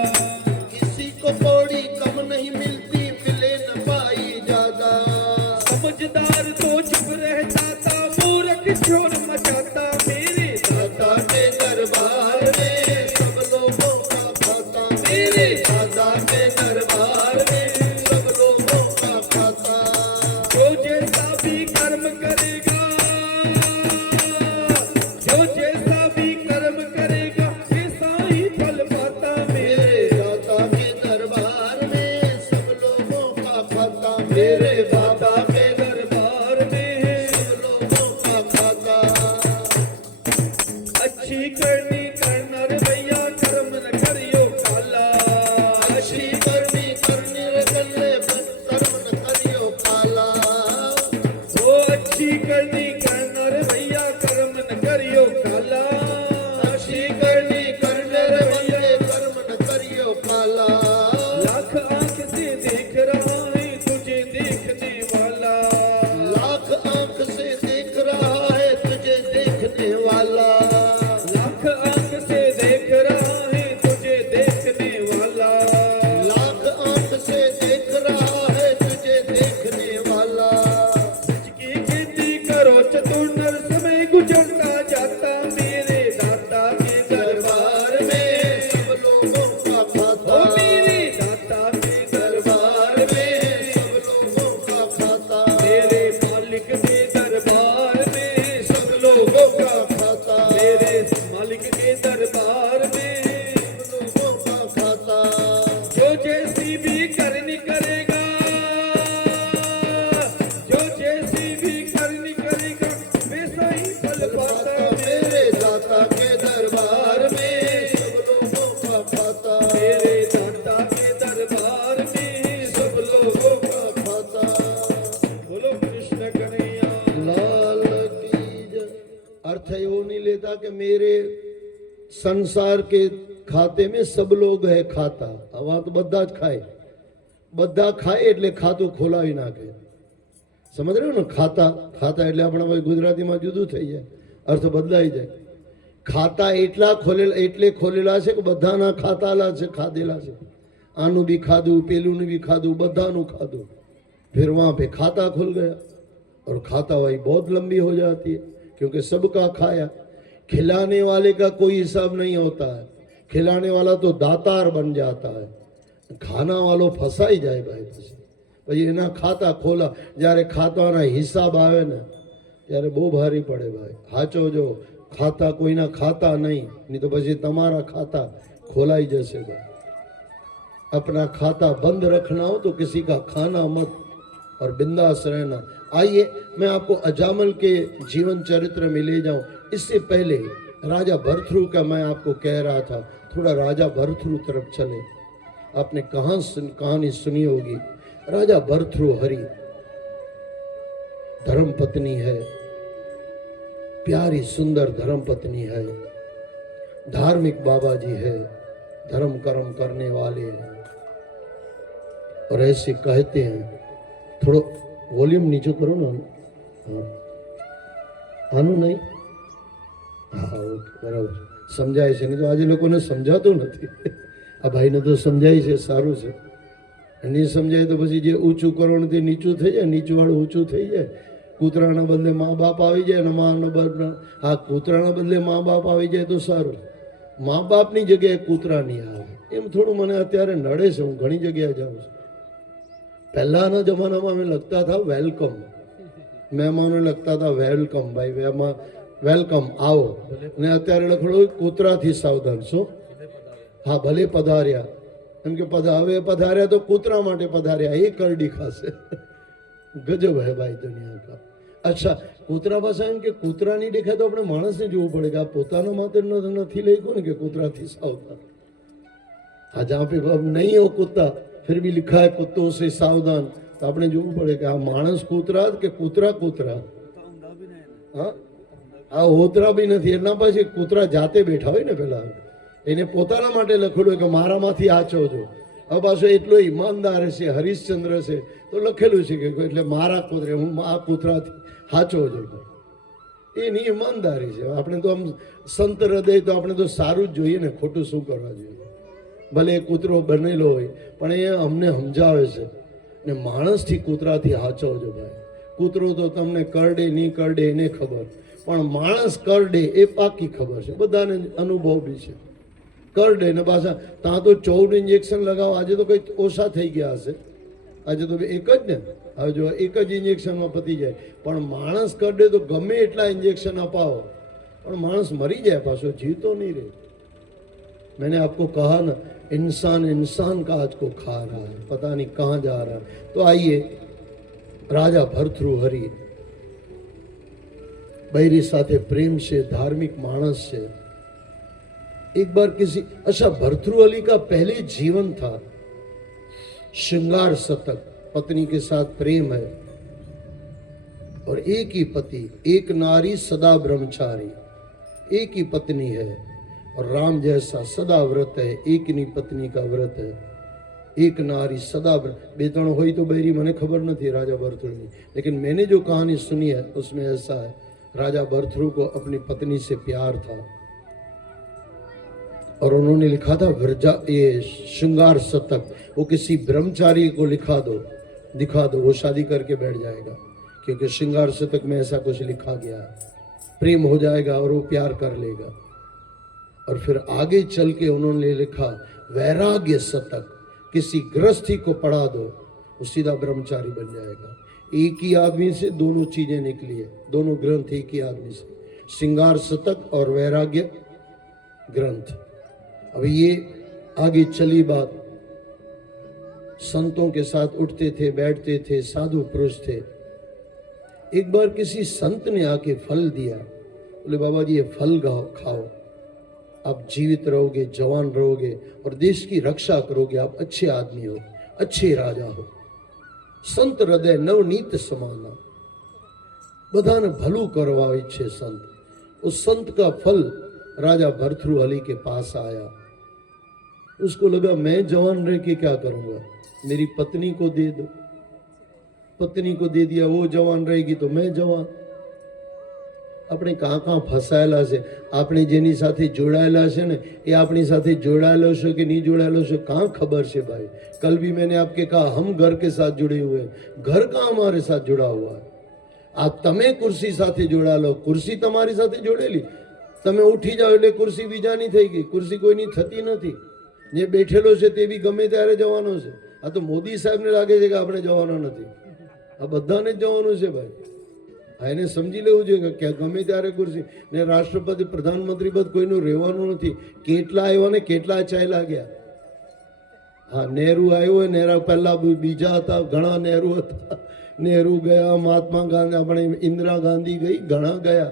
किसी को कौड़ी कम नहीं मिलती, मिले न पाई ज्यादा। समझदार तो चुप रह जाता, मूर्ख शोर मचाता। मेरे दाता के दरबार में सब लोगों का खाता, मेरे दाता के दरबार में सब लोगों का खाता। जो जैसा भी कर्म करेगा, जो जैसा भी कर्म करेगा वैसा ही फल पाता। मेरे दाता के दरबार में सब लोगों का खाता, मेरे बाबा के दरबार में सब लोगों का खाता। अर्थ एवो नहीं लेता कि मेरे संसार के खाते में सब लोग है खाता। हवा तो बद्दा ज खाए, बद्दा खाए એટલે ખાતું ખોલાવી નાખે। સમજ રહ્યો ને? ખાતા ખાતા એટલે આપણા ભાઈ ગુજરાતીમાં જુદું થઈ જાય, અર્થ બદલાઈ જાય। ખાતા એટલા ખોલેલા એટલે ખોલેલા છે કે બધાના ખાતાલા છે, ખાધેલા છે। આનું બી ખાધું, પેલુંનું બી ખાધું, બધાનું ખાધું। फिर वहां पे खाता खुल गया और खाता वही बहुत लंबी हो जाती है, क्योंकि सबका खाया। खिलाने वाले का कोई हिसाब नहीं होता है, खिलाने वाला तो दातार बन जाता है, खाना वालों फसाई जाए भाई। પછી એના ખાતા ખોલા, જ્યારે ખાતાના હિસાબ આવે ને ત્યારે બહુ ભારી પડે ભાઈ। સાચો જો खाता कोईना खाता नहीं तो પછી તમારા खाता खोलाई जैसे भाई। अपना खाता बंद रखना हो तो किसी का खाना मत और बिंदास रहना। आइए मैं आपको अजामल के जीवन चरित्र में ले जाऊं। इससे पहले राजा भरथरू का मैं आपको कह रहा था, थोड़ा राजा भरथरू तरफ चले। आपने कहानी सुनी होगी। राजा भरथरू हरि धर्म पत्नी है, प्यारी सुंदर धर्म पत्नी है, धार्मिक बाबा जी है, धर्म कर्म करने वाले हैं। और ऐसे कहते हैं, थोड़ो वॉल्यूम नीचे करो ना। हाँ आनु नहीं, हाँ ओके बराबर समझाय છે। नहीं तो आज लोगों समझातो નથી। આ ભાઈને તો સમજાય છે, સારું છે। नहीं समझाय तो પછી જે ઊંચું કરો ને તે નીચું થઈ જાય, નીચું વાળું ઊંચું થઈ જાય। કૂતરાના બદલે મા બાપ આવી જાય ને માનો બદલે હા કૂતરાના બદલે મા બાપ આવી જાય તો સારું। મા બાપની જગ્યાએ કૂતરા નહીં આવે, એમ થોડું મને અત્યારે નડે છે। હું ઘણી જગ્યાએ જાઉં છું। પહેલાના જમાનામાં અમે લખતા હતા વેલકમ, મહેમાનો લખતા હતા વેલકમ ભાઈ, વેલકમ આવો, ને અત્યારે લખડો કૂતરાથી સાવધાન। શું? હા ભલે પધાર્યા, એમ કે હવે પધાર્યા તો કૂતરા માટે પધાર્યા, એ કરડી ખાશે। गजब है भाई दुनिया का। अच्छा कूतरा पासा एम के कूतरा नहीं देखाय तो अपने माणस ने जोवुं पड़े कि आ पोतानो मात्र नथी लख्युं ने कि कूतराथी सावधान। हाँ जहाँ पे नहीं हो कुत्ता फिर भी लिखा है कुत्तों से सावधान, तो आपने जोवुं पड़े कि आ माणस कूतरा के कूतरा कूतरा। हाँ आ होतरा भी नहीं, एना पाछे कूतरा जाते बैठा होय ने पेला एने पोताना माटे लखेलुं कि मारामांथी आचो जो। अब पाछो एटलो ईमानदार छे, हरिश्चंद्र छे तो लखेलुं छे कि એટલે મારા કૂતરે હું આ કૂતરાથી સાચો છું। એની ઈમાનદારી છે। આપણે તો આમ સંત હૃદય તો આપણે તો સારું જ જોઈએ ને, ખોટું શું કરવા જોઈએ। ભલે કૂતરો બનેલો હોય પણ એ અમને સમજાવે છે ને માણસથી કૂતરાથી સાચવજો ભાઈ। કૂતરો તો તમને કરડે નહીં કરડે એને ખબર, પણ માણસ કરડે એ પાકી ખબર છે, બધાને અનુભવ બી છે। કરડે ને પાછા ત્યાં તો 14 ઇન્જેક્શન લગાવો, આજે તો કંઈ ઓછા થઈ ગયા હશે, આજે તો એક જ ને, હવે જો એક જ ઇન્જેક્શનમાં પતી જાય। પણ માણસ કરડે તો ગમે એટલા ઇન્જેક્શન અપાવો પણ માણસ મરી જાય, પાછો જીવતો નહીં રહે। मैंने आपको कहा ना, इंसान इंसान का आज को खा रहा है, पता नहीं कहाँ जा रहा है। तो आइए राजा भरथरू हरि बैरी साथे प्रेम से धार्मिक मानस से एक बार किसी, अच्छा भरथरू अली का पहले जीवन था श्रृंगार शतक, पत्नी के साथ प्रेम है और एक ही पति, एक नारी सदा ब्रह्मचारी, एक ही पत्नी है और राम जैसा सदा व्रत है, एक ही पत्नी का व्रत है, एक नारी सदा बे त्रण होई तो बैरी मने खबर नहीं राजा भरथरू की, लेकिन मैंने जो कहानी सुनी है उसमें ऐसा है, राजा भरथरू को अपनी पत्नी से प्यार था और उन्होंने लिखा था ये श्रृंगार शतक, वो किसी ब्रह्मचारी को लिखा दो, दिखा दो, वो शादी करके बैठ जाएगा, क्योंकि श्रृंगार शतक में ऐसा कुछ लिखा गया है, प्रेम हो जाएगा और वो प्यार कर लेगा। और फिर आगे चल के उन्होंने लिखा वैराग्य शतक, किसी गृहस्थी को पढ़ा दो, वो सीधा ब्रह्मचारी बन जाएगा। एक ही आदमी से दोनों चीजें निकली है, दोनों ग्रंथ एक ही आदमी से, श्रृंगार शतक और वैराग्य ग्रंथ। अब ये आगे चली बात, संतों के साथ उठते थे बैठते थे, साधु पुरुष थे। एक बार किसी संत ने आके फल दिया, बोले बाबा जी ये फल खाओ, आप जीवित रहोगे, जवान रहोगे और देश की रक्षा करोगे, आप अच्छे आदमी हो, अच्छे राजा हो। संत हृदय नवनीत समाना, बधाने भलू करवा इच्छे संत। उस संत का फल राजा भर्तृहरि के पास आया। उसको लगा मैं जवान रह के क्या करूंगा, मेरी पत्नी को दे दो। पत्नी को दे दिया, वो जवान रहेगी तो मैं जवान। આપણે કાં કાં ફસાયેલા છે, આપણે જેની સાથે જોડાયેલા છે ને એ આપણી સાથે જોડાયેલો છે કે નહીં જોડાયેલો છે કાં खबर છે भाई। कल भी मैंने आपके कहा हम घर के साथ जुड़े हुए हैं, घर का हमारे साथ जुड़ा हुआ है। आप તમે कुर्सी સાથે જોડાયેલો, कुर्सी તમારી સાથે જોડેલી, તમે ઉઠી જાઓ એટલે कुर्सी બીજાની થઈ ગઈ। कुर्सी કોઈની થતી નથી। જે બેઠેલો છે તે બી ગમે ત્યારે જવાનો છે। આ તો મોદી સાહેબને લાગે છે કે આપણે જવાનો નથી, આ બધાને જ જવાનું છે ભાઈ। એને સમજી લેવું જોઈએ કે ગમે ત્યારે ખુરશી ને રાષ્ટ્રપતિ પ્રધાનમંત્રી પદ કોઈનું રહેવાનું નથી। કેટલા આવ્યા ને કેટલા ચાલ્યા ગયા। હા, નહેરુ આવ્યો હોય, નહેરુ પહેલા બીજા હતા, ઘણા નહેરુ હતા। નહેરુ ગયા, महात्मा गांधी, આપણે इंदिरा गांधी ગઈ, ઘણા ગયા।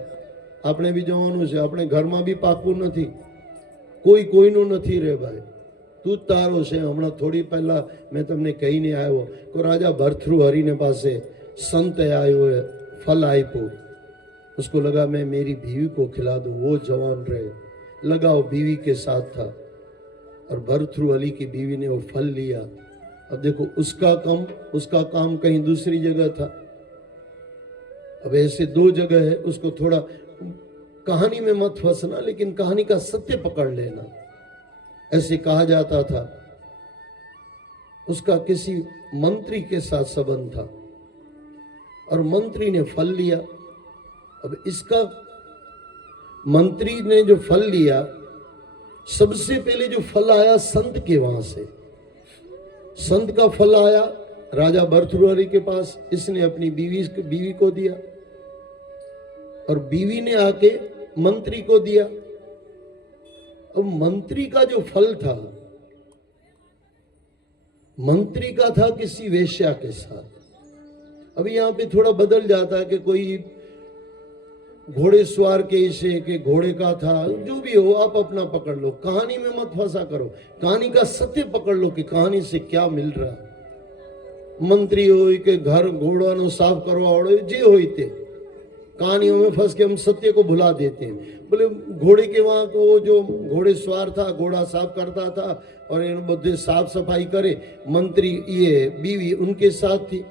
આપણે બી જવાનું છે। આપણે ઘરમાં બી પાકું નથી, કોઈ કોઈનું નથી રે ભાઈ, તું જ તારો છે। હમણાં થોડી પહેલા મેં તમને કહીને આવ્યો કે રાજા ભર્તૃહરિને પાસે संत आयो है, फल आइपो। उसको लगा मैं मेरी बीवी को खिला दूं, वो जवान रहे। लगाओ बीवी के साथ था और भर्तृहरि की बीवी ने वो फल लिया। अब देखो उसका काम कहीं दूसरी जगह था। अब ऐसे दो जगह है, उसको थोड़ा कहानी में मत फंसना, लेकिन कहानी का सत्य पकड़ लेना। ऐसे कहा जाता था उसका किसी मंत्री के साथ संबंध था और मंत्री ने फल लिया। अब इसका मंत्री ने जो फल लिया, सबसे पहले जो फल आया संत के वहां से, संत का फल आया राजा भर्तृहरि के पास। इसने अपनी बीवी को दिया और बीवी ने आके मंत्री को दिया। अब मंत्री का जो फल था, मंत्री का था किसी वेश्या के साथ। अभी यहाँ पे थोड़ा बदल जाता है कि कोई घोड़े सवार के से के घोड़े का था, जो भी हो आप अपना पकड़ लो, कहानी में मत फंसा करो। कहानी का सत्य पकड़ लो कि कहानी से क्या मिल रहा है। मंत्री हो के घर घोड़ा नो साफ करवा वाले जे होते, कहानियों में फंस के हम सत्य को भुला देते हैं। बोले घोड़े के वहां को वो जो घोड़े सवार था, घोड़ा साफ करता था और इन बधे साफ सफाई करे। मंत्री ये बीवी उनके साथ थी।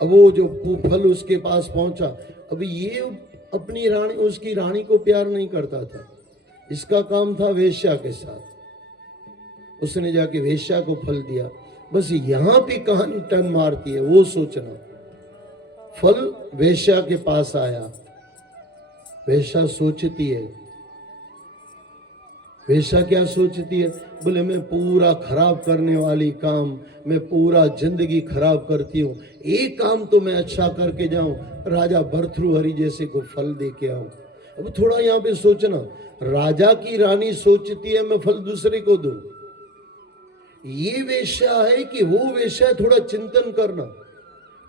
अब वो जो फल उसके पास पहुंचा, अभी ये अपनी रानी, उसकी रानी को प्यार नहीं करता था, इसका काम था वेश्या के साथ। उसने जाके वेश्या को फल दिया। बस यहां पे कहानी टर्न मारती है, वो सोचना। फल वेश्या के पास आया, वेश्या सोचती है, वेश्या क्या सोचती है, बोले मैं पूरा खराब करने वाली काम, मैं पूरा जिंदगी खराब करती हूँ, एक काम तो मैं अच्छा करके जाऊं, राजा भर्तृहरि जैसे को फल दे के आऊं। अब थोड़ा यहाँ पे सोचना, राजा की रानी सोचती है मैं फल दूसरे को दूं, ये वेश्या है कि वो वेश्या, थोड़ा चिंतन करना।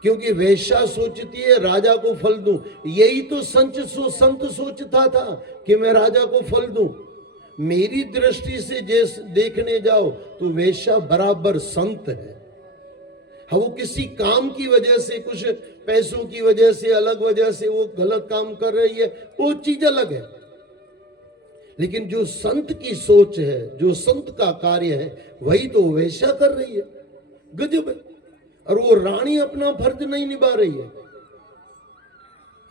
क्योंकि वेश्या सोचती है राजा को फल दूं, यही तो संत सोचता था कि मैं राजा को फल दूं। मेरी दृष्टि से जैसे देखने जाओ तो वेश्या बराबर संत है। हाँ, वो किसी काम की वजह से, कुछ पैसों की वजह से, अलग वजह से वो गलत काम कर रही है, वो चीज अलग है। लेकिन जो संत की सोच है, जो संत का कार्य है, वही तो वेश्या कर रही है। गजब है। और वो रानी अपना फर्ज नहीं निभा रही है,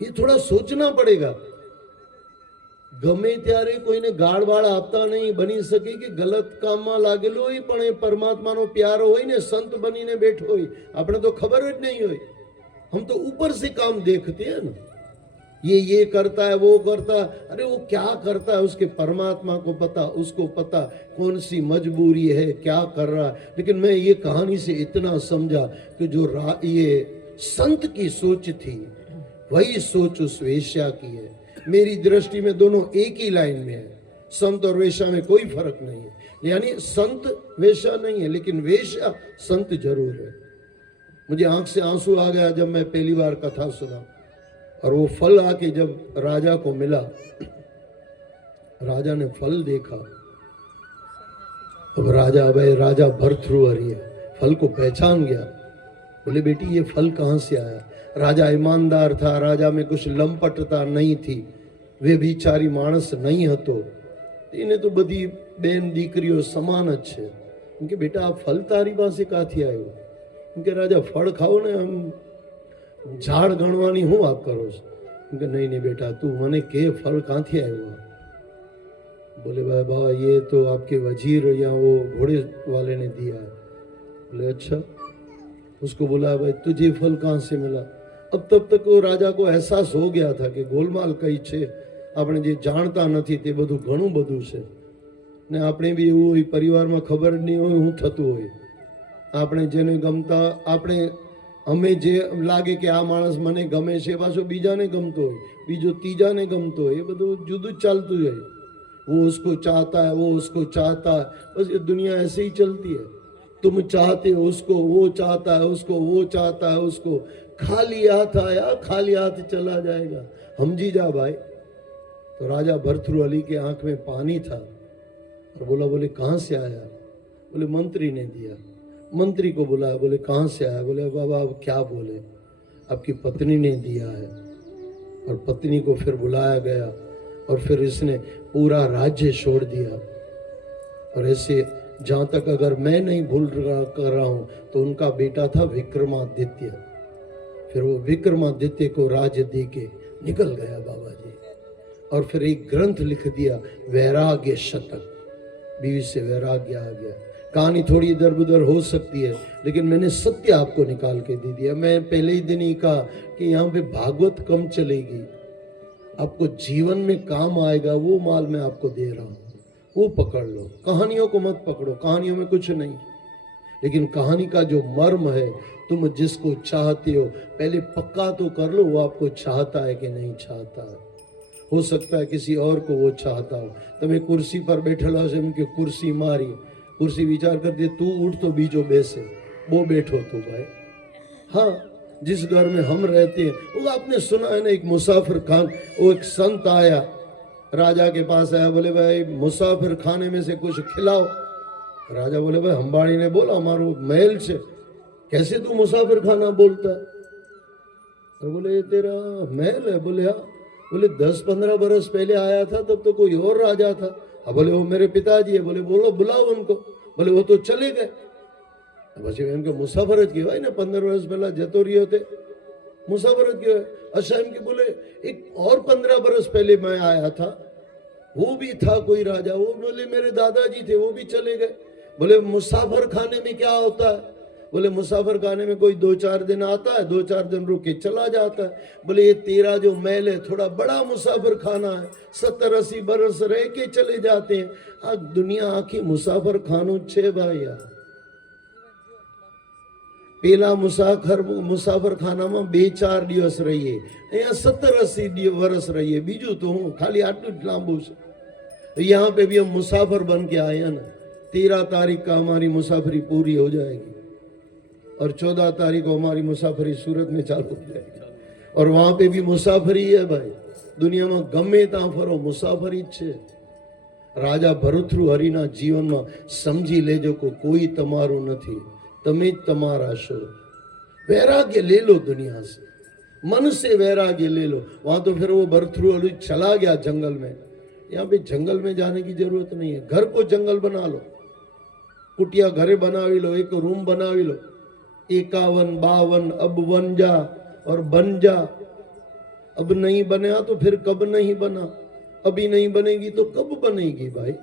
ये थोड़ा सोचना पड़ेगा। गमे त्यारे कोईने गाळ बाळ आपता नहीं, बनी सके कि गलत काम में लागेलो होय पण ए परमात्मानो प्यार होय ने संत बनीने बैठो होय, आपने तो खबर ज नहीं होय। हम तो ऊपर से काम देखते हैं ना, ये करता है, वो करता है। अरे वो क्या करता है उसके परमात्मा को पता, उसको पता कौन सी मजबूरी है, क्या कर रहा है। लेकिन मैं ये कहानी से इतना समझा कि जो ये संत की सोच थी, वही सोच उस वेश्या की है। मेरी दृष्टि में दोनों एक ही लाइन में है, संत और वेश्या में कोई फर्क नहीं है। यानी संत वेश्या नहीं है, लेकिन वेश्या संत जरूर है। मुझे आंख से आंसू आ गया जब मैं पहली बार कथा सुना। और वो फल आके जब राजा को मिला, राजा ने फल देखा। अब राजा भर्तृहरि है, फल को पहचान गया। बोले बेटी ये फल कहाँ से आया। राजा ईमानदार था, राजा में कुछ लंपटता नहीं थी। वे बिचारी माणस नहीं હતો એને તો બધી બેન દીકરીઓ સમાન જ છે. એમ કે બેટા આ ફળ તારી પાસે કાથી આવ્યું? એમ કે રાજા ફળ ખાઓ ને, આમ ઝાડ ગણવાની હું વાત કરો છો? એમ કે નહીં નહીં બેટા તું મને કે ફળ કાંથી આવ્યું? बोले भाई बाबा ये तो आपके वजीर या वो घोड़े वाले ने दिया है. बोले अच्छा. उसको बोला भाई तुझे फल कहाँ से मिला? अब तब तक वो राजा को एहसास हो गया था कि गोलमाल कई छे, આપણે જે જાણતા નથી તે બધું ઘણું બધું છે ને આપણે બી એવું હોય પરિવારમાં ખબર નહીં હોય હું થતું હોય. આપણે જેને ગમતા આપણે અમે જે લાગે કે આ માણસ મને ગમે છે પાછો બીજાને ગમતો હોય, બીજો ત્રીજાને ગમતો હોય, એ બધું જુદું જ ચાલતું જાય. वो उसको चाहता है, वो उसको चाहता है, बस ये दुनिया ऐसे ही चलती है. तुम चाहते हो उसको, वो चाहता है उसको, वो चाहता है उसको. खाली हाथ आया खाली हाथ चला जाएगा. समझी जा भाई. तो राजा भरथरू अली के आंख में पानी था और बोला बोले कहाँ से आया? बोले मंत्री ने दिया. मंत्री को बुलाया, बोले कहाँ से आया? बोले बाबा अब क्या बोले, आपकी पत्नी ने दिया है. और पत्नी को फिर बुलाया गया और फिर इसने पूरा राज्य छोड़ दिया. और ऐसे जहाँ तक अगर मैं नहीं भूल कर रहा हूँ तो उनका बेटा था विक्रमादित्य. फिर वो विक्रमादित्य को राज्य दे के निकल गया बाबा जी. और फिर एक ग्रंथ लिख दिया वैराग्य शतक. बीवी से वैराग्य आ गया. कहानी थोड़ी इधर उधर हो सकती है लेकिन मैंने सत्य आपको निकाल के दे दिया. मैं पहले ही दिन ही कहा कि यहाँ पे भागवत कम चलेगी, आपको जीवन में काम आएगा वो माल मैं आपको दे रहा हूँ, वो पकड़ लो. कहानियों को मत पकड़ो, कहानियों में कुछ नहीं. लेकिन कहानी का जो मर्म है, तुम जिसको चाहते हो पहले पक्का तो कर लो वो आपको चाहता है कि नहीं चाहता है. हो सकता है किसी और को वो चाहता हो. તમે कुर्सी पर बैठेला છો એમ કે कुर्सी मारी, कुर्सी विचार कर दे तू उठ तो बीजो बैसे, वो बैठो तो भाई. हाँ, जिस घर में हम रहते हैं वो आपने सुना है ना, एक मुसाफिर खान, वो एक संत आया राजा के पास आया, बोले भाई मुसाफिर खाने में से कुछ खिलाओ. राजा बोले भाई अंबाड़ी ने बोला हमारो महल से, कैसे तू मुसाफिर खाना बोलता है? तो बोले ये तेरा महल है? बोले हाँ. बोले 10-15 बरस पहले आया था तब तो कोई और राजा था. हाँ. बोले वो मेरे पिताजी है. बोले बोलो बुलाओ उनको. बोले वो तो चले गए. પછી એમ કે મુસાફર જ કહેવાય ને, 15 વર્ષ પહેલા જતો રહ્યો તે મુસાફર જ કહેવાય. अच्छा એમ કે बोले एक और 15 बरस पहले मैं आया था, वो भी था कोई राजा. वो बोले मेरे दादाजी थे, वो भी चले गए. बोले मुसाफर खाने में क्या होता है? बोले मुसाफर खाने में कोई 2-4 दिन आता है, 2-4 दिन रुक के चला जाता है. बोले ये तेरा जो महल है थोड़ा बड़ा मुसाफिर खाना है, 70-80 बरस रह के चले जाते हैं. आ दुनिया आखी मुसाफिर खानो छे भाई यार. પેલા મુસાફર ખાનામાં 2-4 દિવસ રહીએ, અહીંયા 70-80 વર્ષ રહીએ. બીજું તો હું ખાલી આટલું જ લાંબુ છે. यहाँ पे भी हम मुसाफिर बन के आए हैं ना. 13 तारीख का हमारी मुसाफरी पूरी हो जाएगी और 14 तारीख को हमारी मुसाफरी सूरत में चालू हो जाएगी. और वहां पे भी मुसाफरी है भाई. दुनिया में गमे ત્યાં ફરો मुसाफरी જ છે. રાજા ભરથૃ હરિના જીવનમાં સમજી લેજો કે કોઈ તમારું નથી, તમે જ તમારા છો. वैराग्य ले लो दुनिया से, मन से वैराग्य ले लो. वहां तो फिर वो भरथृ हरि चला गया जंगल में. यहाँ पे जंगल में जाने की जरूरत नहीं है. घर को जंगल बना लो, कुटिया घरे बनावी लो, एक रूम बनावी लो. 51-52 अब बन जा और बन जा. अब नहीं बना तो फिर कब नहीं बना, अभी नहीं बनेगी तो कब बनेगी भाई.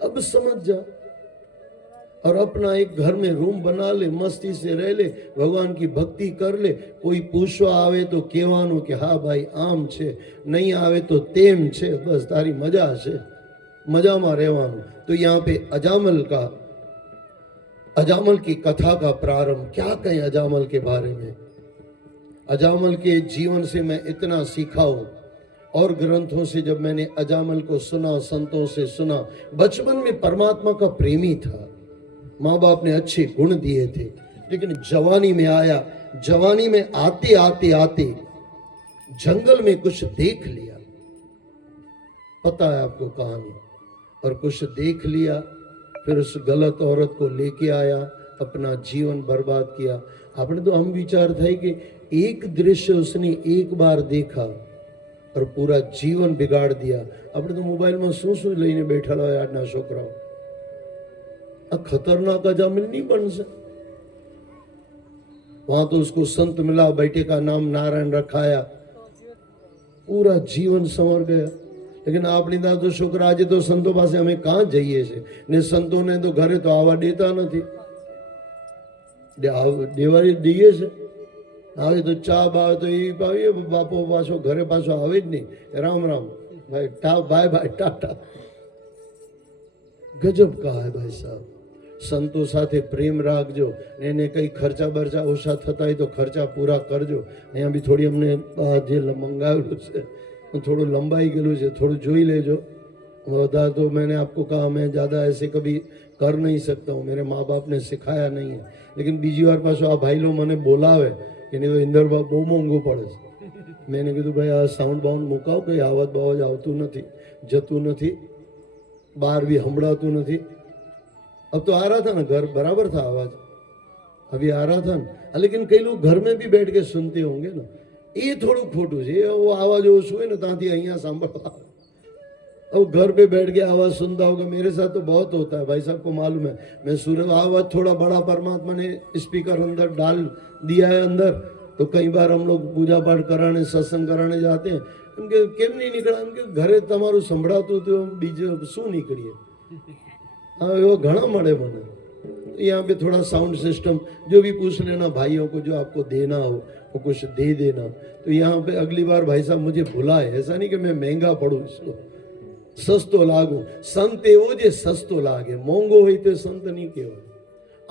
अब समझ जा. और अपना एक घर में रूम बना ले, मस्ती से रह ले, भगवान की भक्ति कर ले. कोई पूछवा आवे तो कहेवानुं कि हाँ भाई आम छे, नहीं आवे तो तेम छे, बस तारी मजा छे, मजामां रहेवानुं. तो यहाँ पे अजामल की कथा का प्रारंभ. क्या कहें अजामल के बारे में. अजामल के जीवन से मैं इतना सीखा हूं और ग्रंथों से जब मैंने अजामल को सुना, संतों से सुना. बचपन में परमात्मा का प्रेमी था, माँ बाप ने अच्छे गुण दिए थे, लेकिन जवानी में आया. जवानी में आते आते आते जंगल में कुछ देख लिया, पता है आपको कहानी. और कुछ देख लिया, फिर उस गलत औरत को लेके आया, अपना जीवन बर्बाद किया. आपने तो हम विचार था कि एक दृश्य उसने एक बार देखा और पूरा जीवन बिगाड़ दिया। આપણે તો મોબાઈલમાં શું લઈને બેઠેલા હોય આજના છોકરાઓ। આ खतरनाक अजामिल नहीं बन सकता। वहां तो उसको संत मिला, बेटे का नाम नारायण रखाया, पूरा जीवन संवर गया। लेकिन આપણી ત્યાં તો છોકરા આજે તો સંતો પાસે અમે કાં જઈએ છે ને સંતોને તો ઘરે તો આવવા દેતા નથી। દેવાળી દઈએ છે, આવે તો ચા બાવે તો એ પાવીએ, બાપો પાછો ઘરે પાછો આવે જ નહીં। રામ રામ ભાઈ, બાય બાય, टाटा। गजब का है भाई साहब। संतो साथे प्रेम राखजो ने એને કઈ ખર્ચા બરચા ઓછા થતા હોય તો ખર્ચા પૂરા કરજો। અહીંયા બી થોડી અમને જે મંગાવેલું છે थोड़ा लंबाई गलू છે, थोड़ा જોઈ લેજો। बता तो मैंने आपको कहा मैं ज़्यादा ऐसे कभी कर नहीं सकता हूँ, मेरे माँ बाप ने सिखाया नहीं है। लेकिन बीजी बार पाછો આ ભાઈ લો મને બોલાવે કે નહીં તો ઇન્દરબા બહુ મોંઘું પડે છે। मैंने કીધું ભાઈ આ સાઉન્ડ બાઉન્ડ મુકાવ, કંઈ આવાજ બાવાજ આવતું નથી, જતું નથી, બહાર બી સંભળાતું નથી। अब तो आ रहा था ना, घर बराबर था आवाज, अभी आ रहा था ना। लेकिन कई लोग घर में भी बैठ के सुनते होंगे ना, ये थोड़ा खोटू है। वो आवाज ओछू है ना तांती अहिया सांभळवा। अब घर पे बैठ के आवाज सुनता होगा। मेरे साथ तो बहुत होता है भाई साहब को मालूम है। मैं सूर्य आवाज थोड़ा बड़ा परमात्मा ने स्पीकर अंदर डाल दिया है अंदर, तो कई बार हम लोग पूजा पाठ कराने सत्संग कराने जाते हैं। उनके केम नहीं निकला, उनके घरे तमारू संभळातुं तो बीजो शू निकळीए। हाँ वो घना मड़े बने। यहाँ पे थोड़ा साउंड सिस्टम जो भी पूछ लेना भाइयों को, जो आपको देना हो वो कुछ दे देना। तो यहाँ पे अगली बार भाई साहब मुझे बुलाए, ऐसा नहीं कि मैं महंगा पड़ू, इसको सस्तो लागू। संत एवो जे सस्तो लागे, मोंघो होय तो संत नहीं कहेवाय।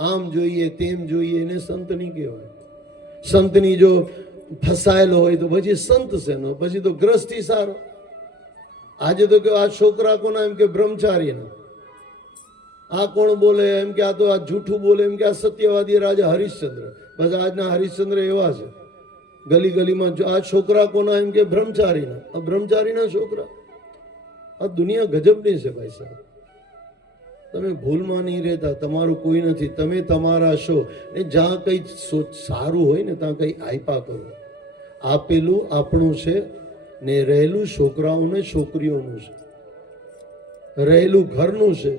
आम जोईए तेम जोईए ने संत नहीं कहेवाय। संतनी जो फसायेलो होय तो પછી संत सेनो, પછી तो ग्रस्ती सारो। आज तो के आ छोकरा कोना एम के ब्रह्मचारी ना, आ कौन बोले एम के आ तो आ झूठू बोले एम के आ सत्यवादी राजा हरिश्चंद्र। बस आज ना हरिश्चंद्र एवा छे गली गली में। जो आ छोकरा कोना एम के ब्रह्मचारी ना, आ ब्रह्मचारी ना छोकरा। आ दुनिया गजबनी छे भाई साहब। તમે ભૂલમાં નહીં રહેતા, તમારું કોઈ નથી, તમે તમારા છો ને। જ્યાં કંઈ સારું હોય ને ત્યાં કંઈ આપ્યા કરો। આપેલું આપણું છે ને રહેલું છોકરાઓને છોકરીઓનું છે, રહેલું ઘરનું છે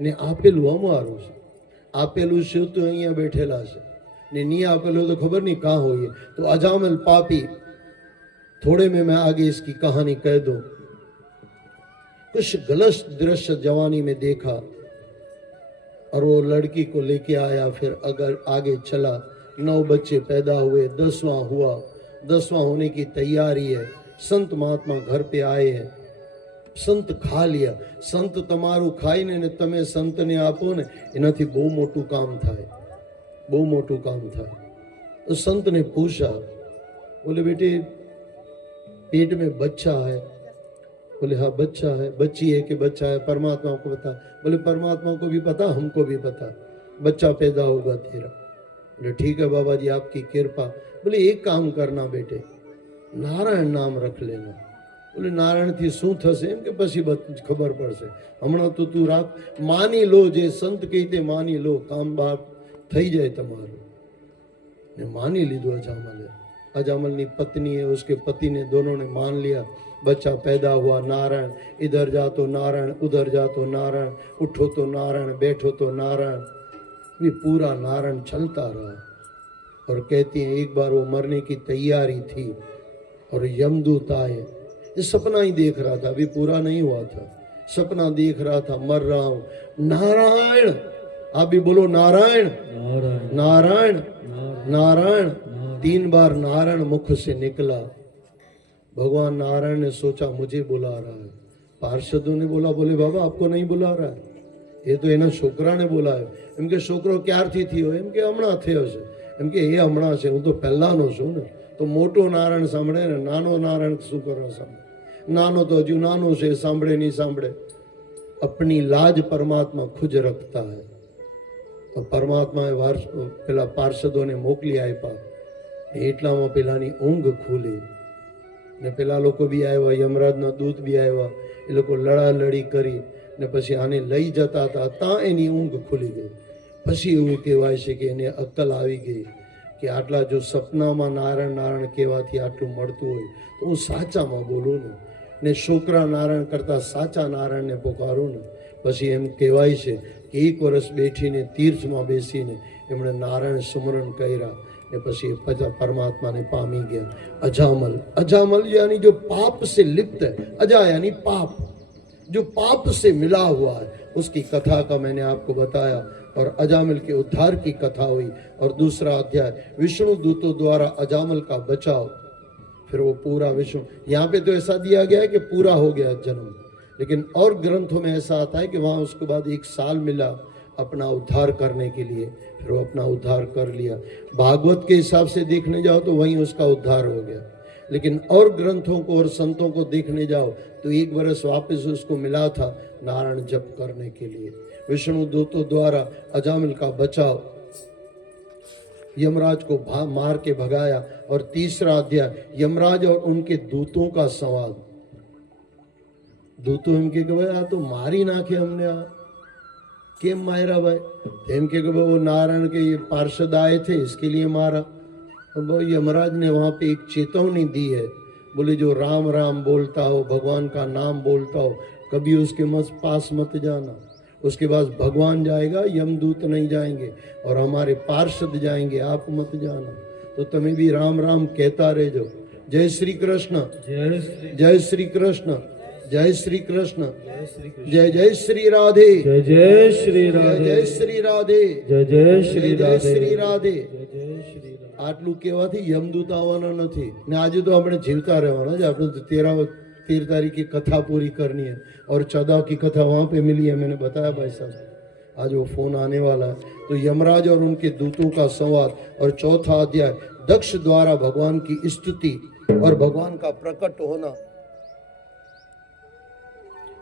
ને આપેલું અમારું છે। આપેલું છે તો અહીંયા બેઠેલા છે ને નહીં આપેલું તો ખબર નહીં કાં હોઈએ। તો અજામલ પાપી, थोड़े में मैं आगे इसकी कहानी कह दूं। कुछ गलत दृश्य जवानी में देखा और वो लड़की को लेके आया। फिर अगर आगे चला, 9 बच्चे पैदा हुए, 10वां हुआ, 10वां होने की तैयारी है। संत महात्मा घर पे आए हैं, संत खा लिया। संत तमारू खाई ने तमे संत ने आपो ने, एनाथी बहु मोटू काम थाय, बहु मोटू काम थाय। तो संत ने पूछा, बोले बेटे पेट में बच्चा है? बोले हाँ बच्चा है। बच्ची है कि बच्चा है? परमात्मा को पता। बोले परमात्मा को भी पता, हमको भी पता, बच्चा पैदा होगा तेरा। बोले ठीक है बाबा जी आपकी कृपा। बोले एक काम करना बेटे, नारायण नाम रख लेना। बोले नारायण थी शू थशे? एम के पछी खबर पड़शे, हमणां तो तू राख। मानी लो जे संत कही मानी लो, काम बाप थई जाए तमारू। ने मानी लीधो अजामले। अजामल की पत्नी है, उसके पति ने, दोनों ने मान लिया। बच्चा पैदा हुआ, नारायण। इधर जा तो नारायण, उधर जा तो नारायण, उठो तो नारायण, बैठो तो नारायण। ये पूरा नारायण चलता रहा। और कहती हैं एक बार वो मरने की तैयारी थी और यमदूत आए। ये सपना ही देख रहा था, अभी पूरा नहीं हुआ था। सपना देख रहा था, मर रहा हूं, नारायण। आप भी बोलो नारायण नारायण नारायण नारायण। 3 बार नारायण मुख से निकला। भगवान नारायण ने सोचा मुझे बुला रहा है। पार्षदों ने बोला, बोले बाबा आपको नहीं बुला रहा है, ये तो एना छोकरा ने बोला है। एम के छोकरो क्यारथी थयो? एम के हमणा थयो छे। एम के ए हमणा छे, हूँ तो पहेलानो छुं ने। तो मोटो नारायण सांभळे ने नानो नारायण शुं करवा सांभळे? नानो तो हजू नानो छे, सांभळे नहीं सांभळे। अपनी लाज परमात्मा खुद रखता है। तो परमात्माए पेला पार्षदों ने मोकली आप्या। એટલામાં પેલાની ઊંઘ ખુલી ને પેલા લોકો બી આવ્યા, યમરાજના દૂત બી આવ્યા। એ લોકો લડાલડી કરી ને પછી આને લઈ જતા હતા, ત્યાં એની ઊંઘ ખુલી ગઈ। પછી એવું કહેવાય છે કે એને અક્કલ આવી ગઈ કે આટલા જો સપનામાં નારાયણ નારાયણ કહેવાથી આટલું મળતું હોય તો હું સાચામાં બોલું ને છોકરા નારાયણ કરતાં સાચા નારાયણને પુકારું ને. પછી એમ કહેવાય છે કે 1 વર્ષ બેઠીને તીર્થમાં બેસીને એમણે નારાયણ સુમરણ કર્યા ને પછી परमात्मा ने पामी गया. अजामल, अजामल यानी जो पाप से लिप्त है. अजा यानी पाप, जो पाप से मिला हुआ है, उसकी कथा का मैंने आपको बताया. और अजामिल के उद्धार की कथा हुई. और दूसरा अध्याय विष्णु दूतों द्वारा अजामल का बचाव. फिर वो पूरा विष्णु, यहाँ पे तो ऐसा दिया गया है कि पूरा हो गया जन्म, लेकिन और ग्रंथों में ऐसा आता है कि वहाँ उसके बाद 1 साल मिला अपना उद्धार करने के लिए. फिर वो अपना उद्धार कर लिया. भागवत के हिसाब से देखने जाओ तो वहीं उसका उद्धार हो गया. लेकिन और ग्रंथों को और संतों को देखने जाओ तो 1 वर्ष वापस उसको मिला था नारायण जप करने के लिए. विष्णु दूतों द्वारा अजामिल का बचाव, यमराज को मार के भगाया. और तीसरा अध्याय यमराज और उनके दूतों का संवाद. दूतों इनके कहे आ तो मारी नाखे हमने आ केम मायरा भाई. एम के वो नारायण के ये पार्षद आए थे इसके लिए मारा. और वो यमराज ने वहां पे एक चेतावनी दी है. बोले जो राम राम बोलता हो, भगवान का नाम बोलता हो, कभी उसके पास मत जाना. उसके पास भगवान जाएगा, यमदूत नहीं जाएंगे, और हमारे पार्षद जाएंगे, आप मत जाना. तो तुम्हें भी राम राम कहता रह जाओ. जय श्री कृष्ण, जय श्री कृष्ण, जय श्री कृष्ण, जय जय श्री राधे, जय जय श्री राधे, जय श्री राधे, जय जय श्री जय राधे, श्री राधे. जय श्री राधे. આટલું કહેવાથી યમદૂત આવવાના નથી ને. આજે તો આપણે જીવતા રહેવાના છે. આપણે તો 13 तारीख की कथा पूरी करनी है और 14 की कथा वहाँ पे मिली है, मैंने बताया भाई साहब. आज वो फोन आने वाला है. तो यमराज और उनके दूतों का संवाद. और चौथा अध्याय दक्ष द्वारा भगवान की स्तुति और भगवान का प्रकट होना.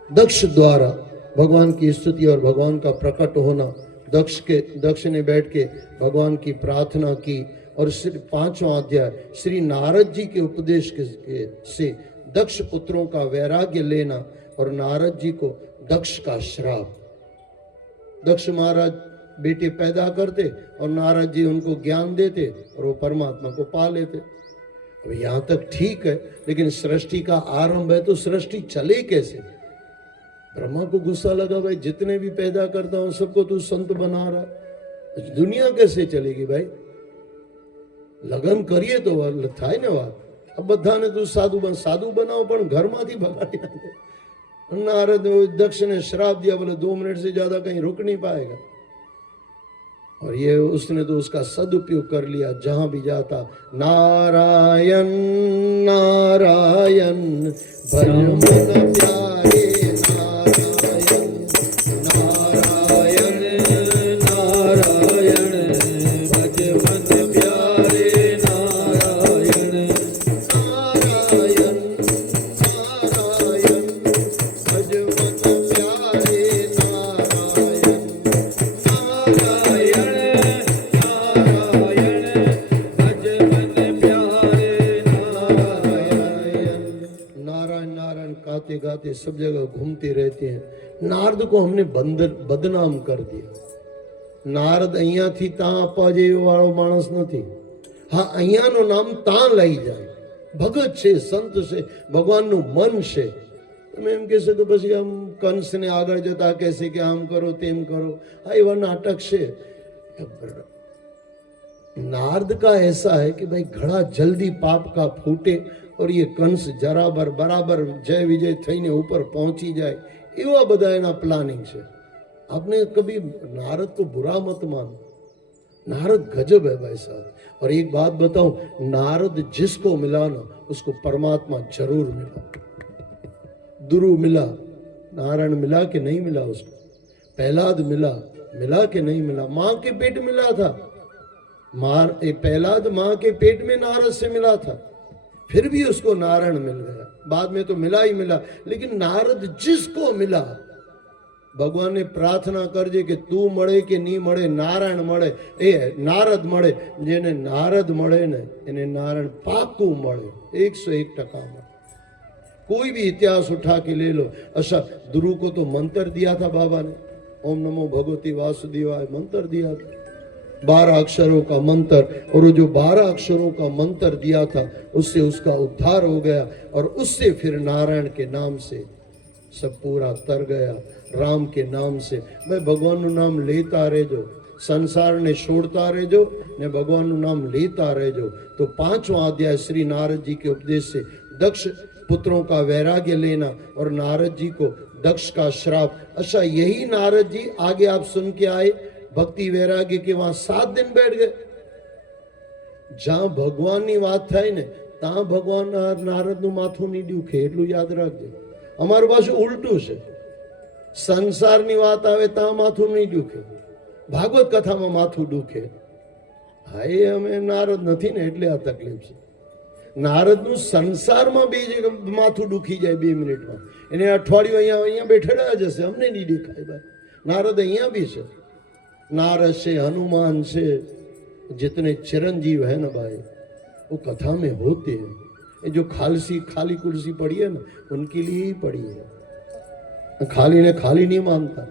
दक्ष द्वारा भगवान की स्तुति और भगवान का प्रकट होना. दक्ष ने बैठ के भगवान की प्रार्थना की. और 5वां अध्याय श्री नारद जी के उपदेश से दक्ष पुत्रों का वैराग्य लेना और नारद जी को दक्ष का श्राप. दक्ष महाराज बेटे पैदा करते और नारद जी उनको ज्ञान देते और वो परमात्मा को पा लेते. अब यहाँ तक ठीक है, लेकिन सृष्टि का आरंभ है तो सृष्टि चले कैसे? ब्रह्मा को गुस्सा लगा, भाई जितने भी पैदा करता हूं सबको तू संत बना रहा है, दुनिया कैसे चलेगी भाई? લગન કરીએ તો થાય ને વાત. अब બધાને તું સાધુ बनाओ પણ ઘરમાંથી ભગાડી નાખે. नारद दक्ष ने श्राप दिया, बोले 2 मिनट से ज्यादा कहीं रुक नहीं पाएगा. और ये उसने तो उसका सदुपयोग कर लिया. जहां भी जाता नारायण नारायण भज मन प्यारे, नारायण नारायण नारायण भज मन प्यारे, नारायण नारायण नारायण भज मन प्यारे, नारायण नारायण नारायण भज मन प्यारे, नारायण नारायण नारायण गाते गाते सब जगह घूमते रहते हैं. नारद को हमने बदनाम कर दिया. नारद અહીંયાથી ત્યાં આપવા જેવો વાળો માણસ નથી. હા, અહીંયાનું નામ ત્યાં લઈ જાય. ભગત છે, સંત છે, ભગવાનનું મન છે. તમે એમ કહેશો કે પછી આમ કંસને આગળ જતા કહેશે કે આમ કરો તેમ કરો. હા, એવા નાટક છે. नारद का ऐसा है कि भाई घड़ा जल्दी पाप का फूटे और ये कंस जराबर बराबर जय विजय थईने ऊपर पहुंची जाए, एवा बधा एना प्लानिंग है. आपने कभी नारद को बुरा मत मानो. नारद गजब है भाई साहब. और एक बात बताऊं, नारद जिसको मिला ना उसको परमात्मा जरूर मिला. गुरु मिला, नारायण मिला कि नहीं मिला उसको? प्रहलाद मिला कि नहीं मिला? मां के पेट मिला था. प्रहलाद मां के पेट में नारद से मिला था, फिर भी उसको नारायण मिल गया. बाद में तो मिला ही मिला. लेकिन नारद जिसको मिला, भगवान ने प्रार्थना करजे कि तू मळे कि नहीं मळे, नारायण मळे, ए नारद मळे. जेने नारद मळे ने एने नारायण पाकू मळे, 101% मळे. कोई भी इतिहास उठा के ले लो. अच्छा, ध्रुव को तो मंत्र दिया था बाबा ने, ओम नमो भगवती वासुदेवाय मंत्र दिया था. 12 अक्षरों का मंत्र, और वो जो 12 अक्षरों का मंत्र दिया था उससे उसका उद्धार हो गया, और उससे फिर नारायण के नाम से सब पूरा तर गया। राम के नाम से भाई भगवानનું નામ લેતા રહેજો, સંસારને છોડતા રહેજો ને ભગવાનનું નામ લેતા રહેજો। तो 5वां अध्याय श्री नारद जी के उपदेश से दक्ष पुत्रों का वैराग्य लेना और नारद जी को दक्ष का श्राप। अच्छा, यही नारद जी आगे आप सुन के आए भक्ति वैराग्य के वहां 7 दिन बैठ गए। જ્યાં ભગવાનની વાત થાય ને ત્યાં ભગવાન નારદનું માથું નહીં દુખે, એટલું યાદ રાખજો। અમારું પાછું ઉલટું છે, સંસારની વાત આવે ત્યાં માથું નહીં દુખે, ભાગવત કથામાં માથું દુખે। હા, એ અમે નારદ નથી ને એટલે આ તકલીફ છે। નારદનું સંસારમાં બે માથું દુખી જાય 2 મિનિટમાં, એને અઠવાડિયું અહીંયા અહીંયા બેઠેલા જ હશે, અમને નહીં દેખાય ભાઈ। નારદ અહીંયા બી છે, नारद से हनुमान से जितने चिरंजीव है ना भाई, वो कथा में होते हैं। ये जो खाली कुर्सी पड़ी है ना, उनके लिए ही पड़ी है। खाली ने खाली नहीं मानता,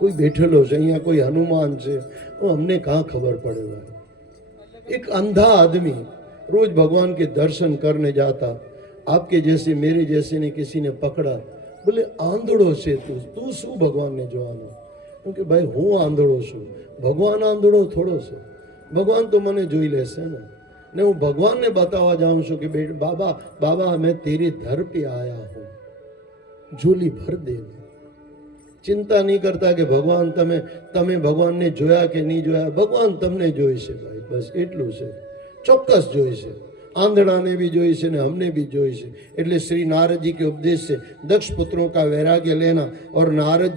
कोई बैठेलो से यहाँ कोई हनुमान से, वो हमने कहाँ खबर पड़े भाई। एक अंधा आदमी रोज भगवान के दर्शन करने जाता, आपके जैसे मेरे जैसे ने किसी ने पकड़ा, बोले आंधड़ो से तू शू भगवान ने જોવાનો? કે ભાઈ હું આંધળો છું, ભગવાન આંધળો થોડો છે। ભગવાન તો મને જોઈ લેશે ને હું ભગવાનને બતાવવા જાઉં છું કે બાબા બાબા मैं तेरे दर पे आया हूँ, झोली भर दे। चिंता नहीं करता कि भगवान તમે ભગવાનને જોયા કે નહીં જોયા, ભગવાન તમને જોઈશે ભાઈ, બસ એટલું છે, ચોક્કસ જોઈશે। आंधड़ा ने भी जोई से ने हमने भी जोई से। એટલે श्री नारद जी के उपदेश से दक्ष पुत्रों का वैराग्य लेना और नारद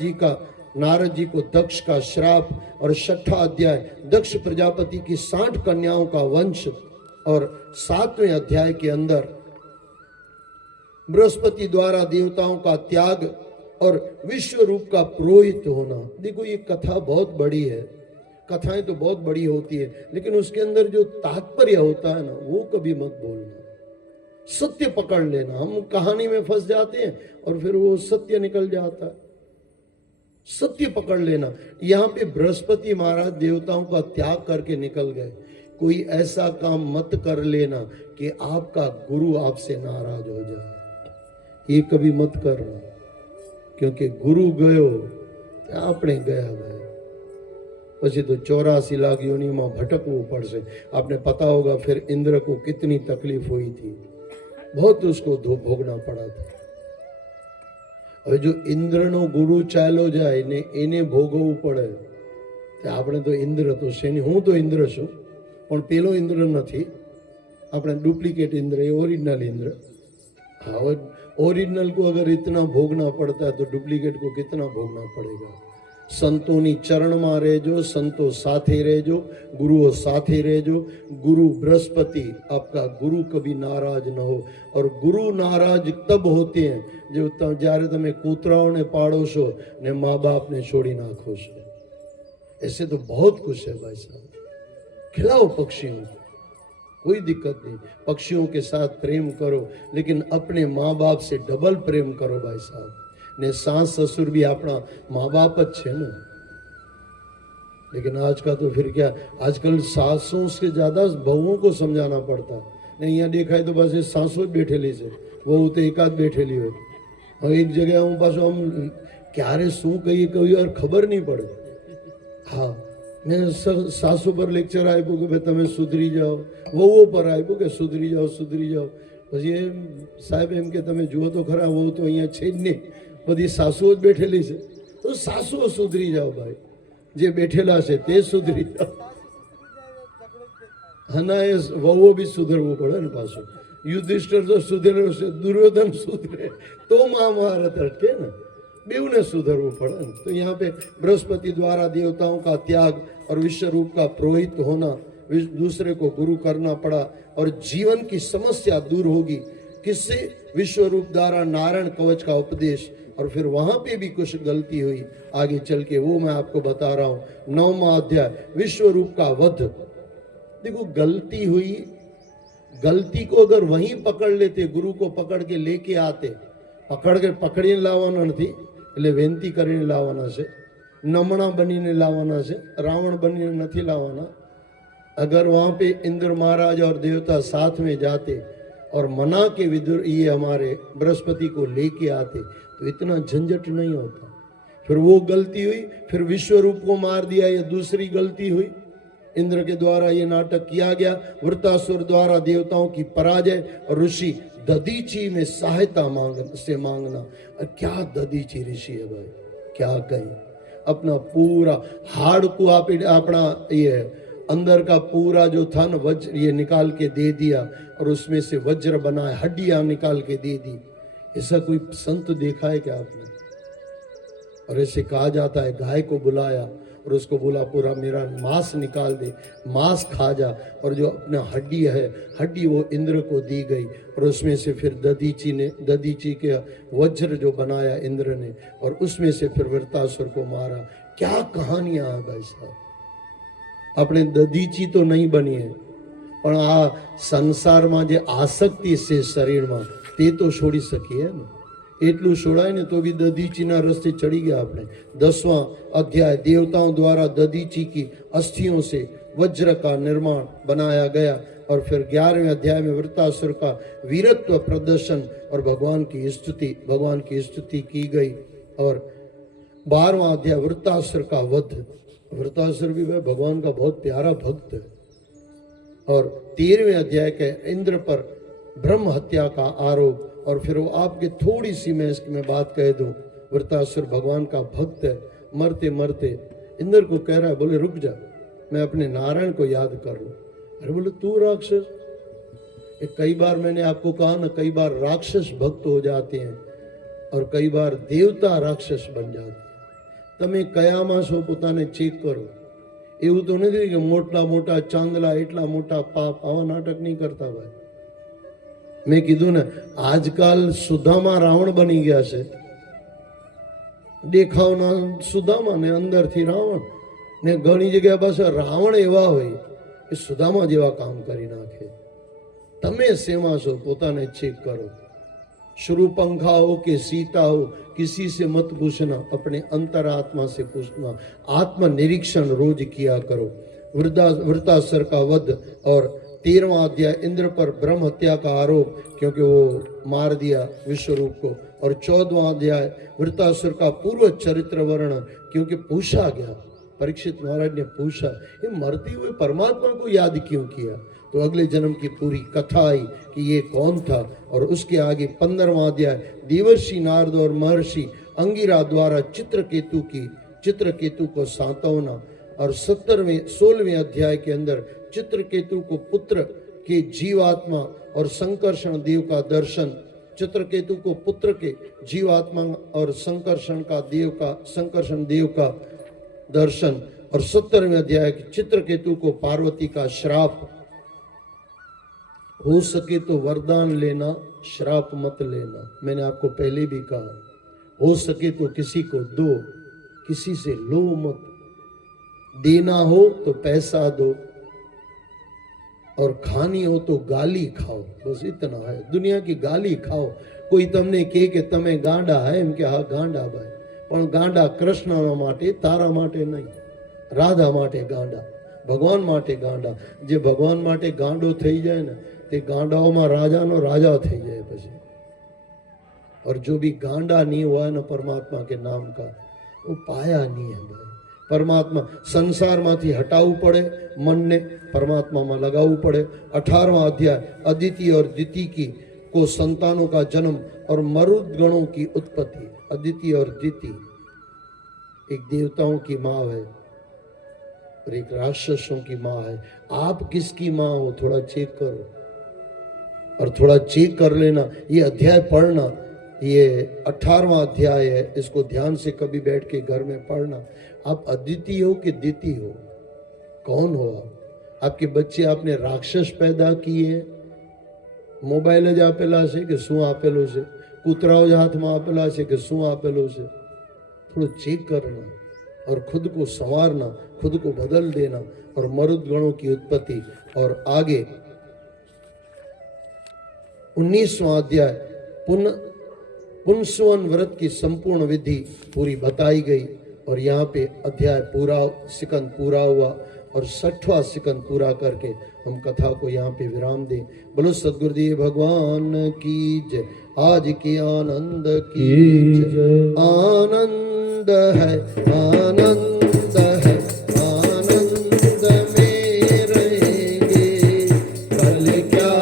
जी को दक्ष का श्राप, और 6वां अध्याय दक्ष प्रजापति की 60 कन्याओं का वंश, और 7वें अध्याय के अंदर बृहस्पति द्वारा देवताओं का त्याग और विश्व रूप का पुरोहित होना। देखो ये कथा बहुत बड़ी है, कथाएं तो बहुत बड़ी होती है, लेकिन उसके अंदर जो तात्पर्य होता है ना वो कभी मत बोलना। सत्य पकड़ लेना। हम कहानी में फंस जाते हैं और फिर वो सत्य निकल जाता है। सत्य पकड़ लेना। यहाँ पे बृहस्पति महाराज देवताओं का त्याग करके निकल गए। कोई ऐसा काम मत कर लेना कि आपका गुरु आपसे नाराज हो जाए, ये कभी मत करना, क्योंकि गुरु गयो आपने गया भाई, પછી तो 84 लाख योनि में भटकવું પડશે। आपने पता होगा फिर इंद्र को कितनी तकलीफ हुई थी, बहुत उसको भोगना पड़ा था। હવે જો ઇન્દ્રનો ગુરુ ચાલ્યો જાય ને એને ભોગવવું પડે, તો આપણે તો ઇન્દ્ર તો છે નહીં। હું તો ઇન્દ્ર છું, પણ પેલો ઇન્દ્ર નથી, આપણે डुप्लीकेट इंद्र, ये ओरिजिनल इंद्र। हाँ, ओरिजिनल को अगर इतना भोगना पड़ता है तो डुप्लीकेट को कितना भोगना पड़ेगा। संतोनी चरण में रहजो, संतो साथे रहजो, गुरुओं साथे रहजो। गुरु बृहस्पति आपका गुरु कभी नाराज न हो, और गुरु नाराज तब होते हैं जो જ્યારે તમે કૂતરાઓને પાળો છો ને મા બાપને છોડી નાખો છો। ऐसे तो बहुत कुछ है भाई साहब। खिलाओ पक्षियों को, कोई दिक्कत नहीं, पक्षियों के साथ प्रेम करो, लेकिन अपने माँ बाप से डबल प्रेम करो भाई साहब। ने सास ससुर भी अपना माँ बाप ज है ना। लेकिन आज का तो फिर क्या, आजकल सासों से ज्यादा बहुओं को समझाना पड़ता। नहीं यहाँ देखाय तो बस सासों बैठेली से, वहू तो एकाद बैठेली हो। और एक जगह हूँ पाछो हम क्यारे शू कही कही और खबर नहीं पड़े। हाँ, मैं सासू पर लेक्चर आप्યું કે ભાઈ તમે સુધરી જાઓ, વહુઓ પર આપ્યું કે સુધરી જાઓ સુધરી જાઓ। પછી એ સાહેબ એમ કે તમે જુઓ તો ખરા, વહુ તો અહીંયા છે જ નહીં, બધી સાસુઓ જ બેઠેલી છે, તો સાસુઓ સુધરી જાઓ ભાઈ, જે બેઠેલા છે તે સુધરી જાઓ। હા ના, એ વહુઓ બી સુધરવું પડે ને પાછું। યુધિષ્ઠિર તો સુધરેલો છે, દુર્યોધન સુધરે તો મહાભારત અટકે ને, बेवने सुधरવું પડે। तो यहाँ पे बृहस्पति द्वारा देवताओं का त्याग और विश्व रूप का पुरोहित होना, दूसरे को गुरु करना पड़ा, और जीवन की समस्या दूर होगी किससे? विश्व रूप द्वारा नारायण कवच का उपदेश। और फिर वहां पे भी कुछ गलती हुई आगे चल के, वो मैं आपको बता रहा हूं। 9वां अध्याय विश्व रूप का वध। देखो गलती हुई, गलती को अगर वहीं पकड़ लेते, गुरु को पकड़ के लेके आते, पकड़ीने लावाना નથી, એટલે વિનંતી કરીને લાવવાના છે, નમણા બનીને લાવવાના છે, રાવણ બનીને નથી લાવવાના। अगर वहां पे इंद्र महाराज और देवता साथ में जाते और मना के विदुर ये हमारे बृहस्पति को लेके आते तो इतना झंझट नहीं होता। फिर वो गलती हुई, फिर विश्वरूप को मार दिया, ये दूसरी गलती हुई। इंद्र के द्वारा ये नाटक किया गया, वृत्तासुर द्वारा देवताओं की पराजय और ऋषि दधीची में सहायता मांगना। और क्या दधीची ऋषि है भाई, क्या कहें। अपना पूरा हाड़ को आप अपना ये अंदर का पूरा जो था ना वज्र ये निकाल के दे दिया और उसमें से वज्र बनाए, हड्डियां निकाल के दे दी। ऐसा कोई संत देखा है क्या आपने? और ऐसे कहा जाता है गाय को बुलाया और उसको बोला पूरा मेरा मांस निकाल दे, मांस खा जा। और जो अपना हड्डी है, हड्डी वो इंद्र को दी गई और उसमें से फिर दधीची के वज्र जो बनाया इंद्र ने और उसमें से फिर वृत्तासुर को मारा। क्या कहानियां है भाई साहब। अपने दधीची तो नहीं बनी है પણ આ સંસારમાં જે આસક્તિ છે શરીરમાં તે તો છોડી શકીએ ને। એટલું છોડાય ને તો બી દધીચીના રસ્તે ચડી ગયા આપણે। 10वां अध्याय देवताओं द्वारा दधीची की अस्थियों से वज्र का निर्माण बनाया गया और फिर 11वें अध्याय में वृत्तासुर का वीरत्व प्रदर्शन और भगवान की स्तुति की गई। और 12वां अध्याय वृत्तासुर का वध। वृत्तासुर भी वह भगवान का बहुत प्यारा भक्त है। और 13वें अध्याय के इंद्र पर ब्रह्म हत्या का आरोप। और फिर वो आपके थोड़ी सी मैं इसकी मैं बात कह दूं, वृत्तासुर भगवान का भक्त है। मरते मरते इंद्र को कह रहा है, बोले रुक जा, मैं अपने नारायण को याद कर लूं। अरे बोले तू राक्षस। कई बार मैंने आपको कहा ना, कई बार राक्षस भक्त हो जाते हैं और कई बार देवता राक्षस बन जाते हैं। તમે કયામાં છો પોતાને ચેક કરો। એવું તો નથી કે મોટા મોટા ચાંદલા એટલા મોટા પાપ, આવા નાટક નહીં કરતા ભાઈ। મેં કીધું ને આજકાલ સુદામા રાવણ બની ગયા છે। દેખાવના સુદામા ને અંદરથી રાવણ ને ઘણી જગ્યા પાસે રાવણ એવા હોય એ સુદામા જેવા કામ કરી નાખે। તમે શેમાં છો પોતાને ચેક કરો। शुरूपंखा हो कि सीता हो, किसी से मत पूछना, अपने अंतरात्मा से पूछना। आत्मनिरीक्षण रोज किया करो। वृत्तासुर का वध और 13वां अध्याय इंद्र पर ब्रह्म हत्या का आरोप, क्योंकि वो मार दिया विश्वरूप को। और 14वां अध्याय वृत्तासुर का पूर्व चरित्र वर्णन, क्योंकि पूछा गया, परीक्षित महाराज ने पूछा ये मरते हुए परमात्मा को याद क्यों किया। तो अगले जन्म की पूरी कथा आई कि ये कौन था। और उसके आगे 15वां अध्याय देवर्षि नारद और महर्षि अंगिरा द्वारा चित्रकेतु को सांत्वना। और 16वें अध्याय के अंदर चित्रकेतु को पुत्र के जीवात्मा और संकर्षण देव का दर्शन। चित्रकेतु को पुत्र के जीवात्मा और संकर्षण देव का दर्शन। और 17वें अध्याय चित्रकेतु को पार्वती का श्राप। हो सके तो वरदान लेना, श्राप मत लेना। मैंने आपको पहले भी कहा, हो सके तो किसी को दो, किसी से लो मत। देना हो तो पैसा दो और खानी हो तो गाली खाओ, बस इतना है। दुनिया की गाली खाओ। कोई तमने कहे कि तमे गांडा है, एम के हाँ गांडा भाई, पण गांडा कृष्ण माटे, तारा माटे नहीं। राधा माटे गांडा, भगवान माटे गांडा। जे भगवान माटे गांडो थई जाए ने ते गांडाओमां राजानो राजा थई जाए पछी। और जो भी गांडा नहीं हुआ है ना परमात्मा के नाम का, वो पाया नहीं है भाई। परमात्मा संसार मांथी हटावू पड़े, मन ने परमात्मा में लगावू पड़े। 18वां अध्याय अदिति और दिति की को संतानों का जन्म और मरुद गणों की उत्पत्ति। अदिति और दिति एक देवताओं की माँ है और एक राक्षसों की माँ है। आप किसकी माँ हो थोड़ा चेक करो और थोड़ा चेक कर लेना। ये अध्याय पढ़ना, ये 18वां अध्याय है, इसको ध्यान से कभी बैठ के घर में पढ़ना। आप अदिति हो कि दिति हो, कौन हो आप? आपके बच्चे आपने राक्षस पैदा किए, मोबाइल ज आपेला છે કે શું આપેલું છે, કૂતરાઓ જ હાથમાં આપેલા છે કે શું આપેલું છે? थोड़ा चेक करना और खुद को संवारना, खुद को बदल देना। और मरुद गणों की उत्पत्ति। और आगे 19वां अध्याय पुंसवन व्रत की संपूर्ण विधि पूरी बताई गई। और यहाँ पे अध्याय पूरा सिकंद पूरा हुआ। और 60वां सिकंद पूरा करके हम कथा को यहाँ पे विराम दें। बोलो सद्गुरुदेव भगवान की जय। आज के आनंद की जय। आनंद है, आनंद है, आनंद में रहेंगे। कल क्या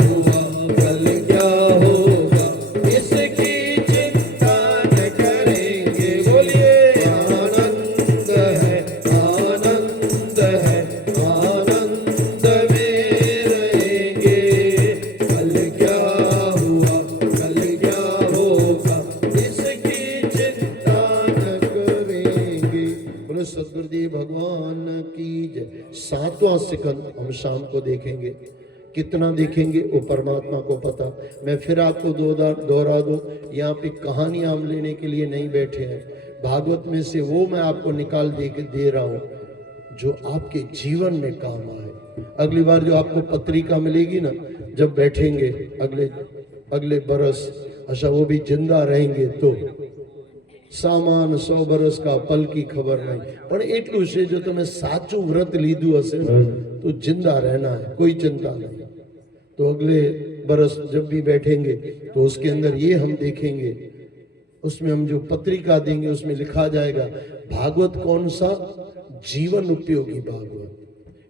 हुआ, कल क्या होगा, इसकी चिंता न करेंगे। बोलिए आनंद है, आनंद है, आनंद में रहेंगे। कल क्या हुआ, कल क्या होगा, इसकी चिंता न करेंगे। बोलो सद्गुरुदेव भगवान की जय। 7वां सिकंद हम शाम को देखेंगे। कितना देखेंगे वो परमात्मा को पता। मैं फिर आपको दोहरा दूं, यहाँ पे कहानी हम लेने के लिए नहीं बैठे हैं। भागवत में से वो मैं आपको निकाल दे रहा हूँ जो आपके जीवन में काम आए। अगली बार जो आपको पत्रिका मिलेगी ना, जब बैठेंगे अगले बरस, अच्छा वो भी जिंदा रहेंगे तो सामान 100 बरस का पल की खबर नहीं, पण एटलू છે જો તમે સાચું વ્રત લીધું હશે तो जिंदा रहना है, कोई चिंता नहीं। तो अगले बरस जब भी बैठेंगे तो उसके अंदर ये हम देखेंगे, उसमें हम जो पत्रिका देंगे उसमें लिखा जाएगा भागवत कौन सा, जीवन उपयोगी भागवत।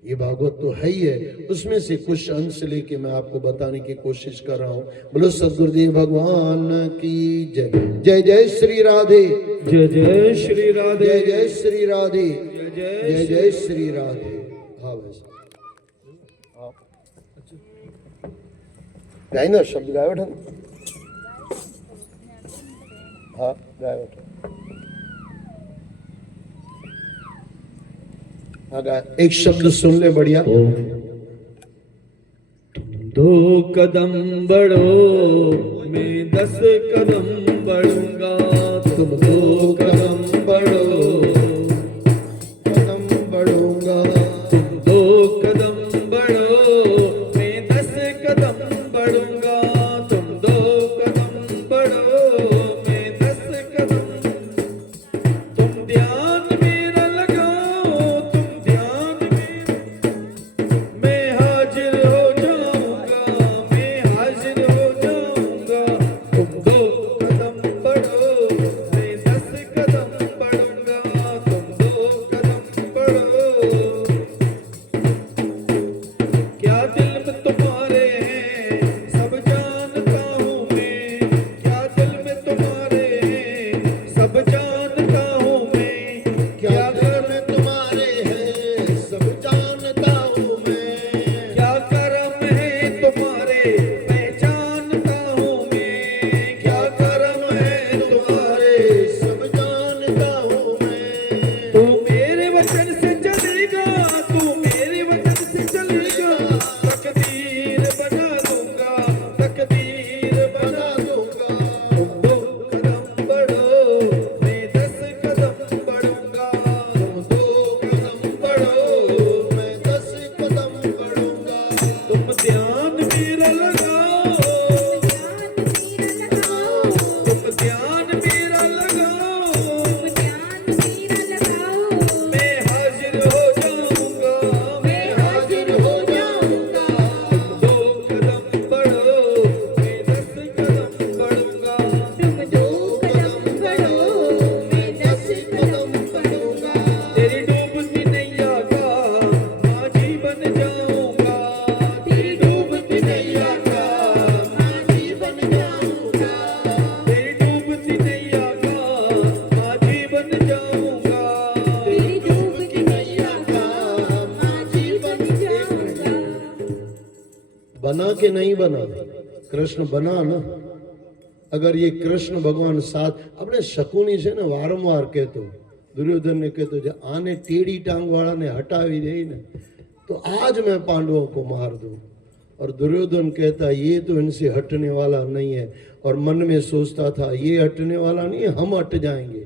ये भागवत तो है ही है, उसमें से कुछ अंश लेके मैं आपको बताने की कोशिश कर रहा हूँ। बोलो सद्गुरुदेव भगवान की जय। जय जय श्री राधे, जय जय श्री राधे, जय जय श्री राधे, जय जय जय श्री राधे। हाँ वैसे गाय ना शब्द गाय बैठा, हाँ गाय बैठा, हाँ गाय। एक शब्द सुन ले बढ़िया। तुम 2 कदम बढ़ो, मैं 10 कदम बढ़ूंगा। तुम 2 कदम बढ़ो, कदम बढ़ूंगा। तुम 2 कदम बढ़ो, मैं 10 कदम बढ़ूंगा। तुम 2 कदम बढ़ो, मैं 10 कदम। तुम ध्यान मेरा लगाओ, तुम ध्यान मेरा, मैं हाजिर हो जाऊंगा, मैं हाजिर हो जाऊंगा। तुम 2 कदम बढ़ो, मैं 10 कदम बढ़ूंगा। तुम 2 कदम बढ़ो। क्या दिल में तुम्हारे हैं सब जानता हूँ मैं, क्या दिल में तुम्हारे हैं सब जानता हूँ मैं। क्या घर में तुम्हारे हैं सब जानता हूँ मैं। क्या कर्म है तुम्हारे पहचानता हूँ मैं। क्या कर्म है तुम्हारे सब जानता हूँ मैं। तू मेरे वचन से चलेगा, तू मेरे वचन से चलेगा। तकदीर बना दूंगा, तकदीर बना दूंगा। तुम 2 कदम बढ़ो, मैं 10 कदम बढ़ूंगा। तुम 2 कदम बढ़ो, मैं 10 कदम बढ़ूंगा। तुम ध्यान मेरा लगाओ, तुम ध्यान मेरा लगाओ। मैं हाजिर हो जाऊंगा, मैं हाजिर हो जाऊंगा। 2 कदम बढ़ो, मैं 10 कदम बढ़ूंगा। तुम 2 कदम बढ़ो, मैं 10 कदम बढ़ूंगा। तेरी डूबती नैया का माझी बन जाऊंगा। तेरी डूबती नैया का माझी बन जाऊंगा। तेरी डूबती नैया का माझी बन जाऊंगा। तेरी डूबती नैया का माझी बन जाऊंगा। बना के नहीं बना, कृष्ण बना ना। अगर ये कृष्ण भगवान साथ अपने शकुनी છે ને વારંવાર કહેતો, दुर्योधन ने कहते जो आने टेढ़ी टांग वाला ने हटावी दे ना तो आज मैं पांडवों को मार दूं। और दुर्योधन कहता ये तो इनसे हटने वाला नहीं है, और मन में सोचता था ये हटने वाला नहीं है, हम हट जाएंगे।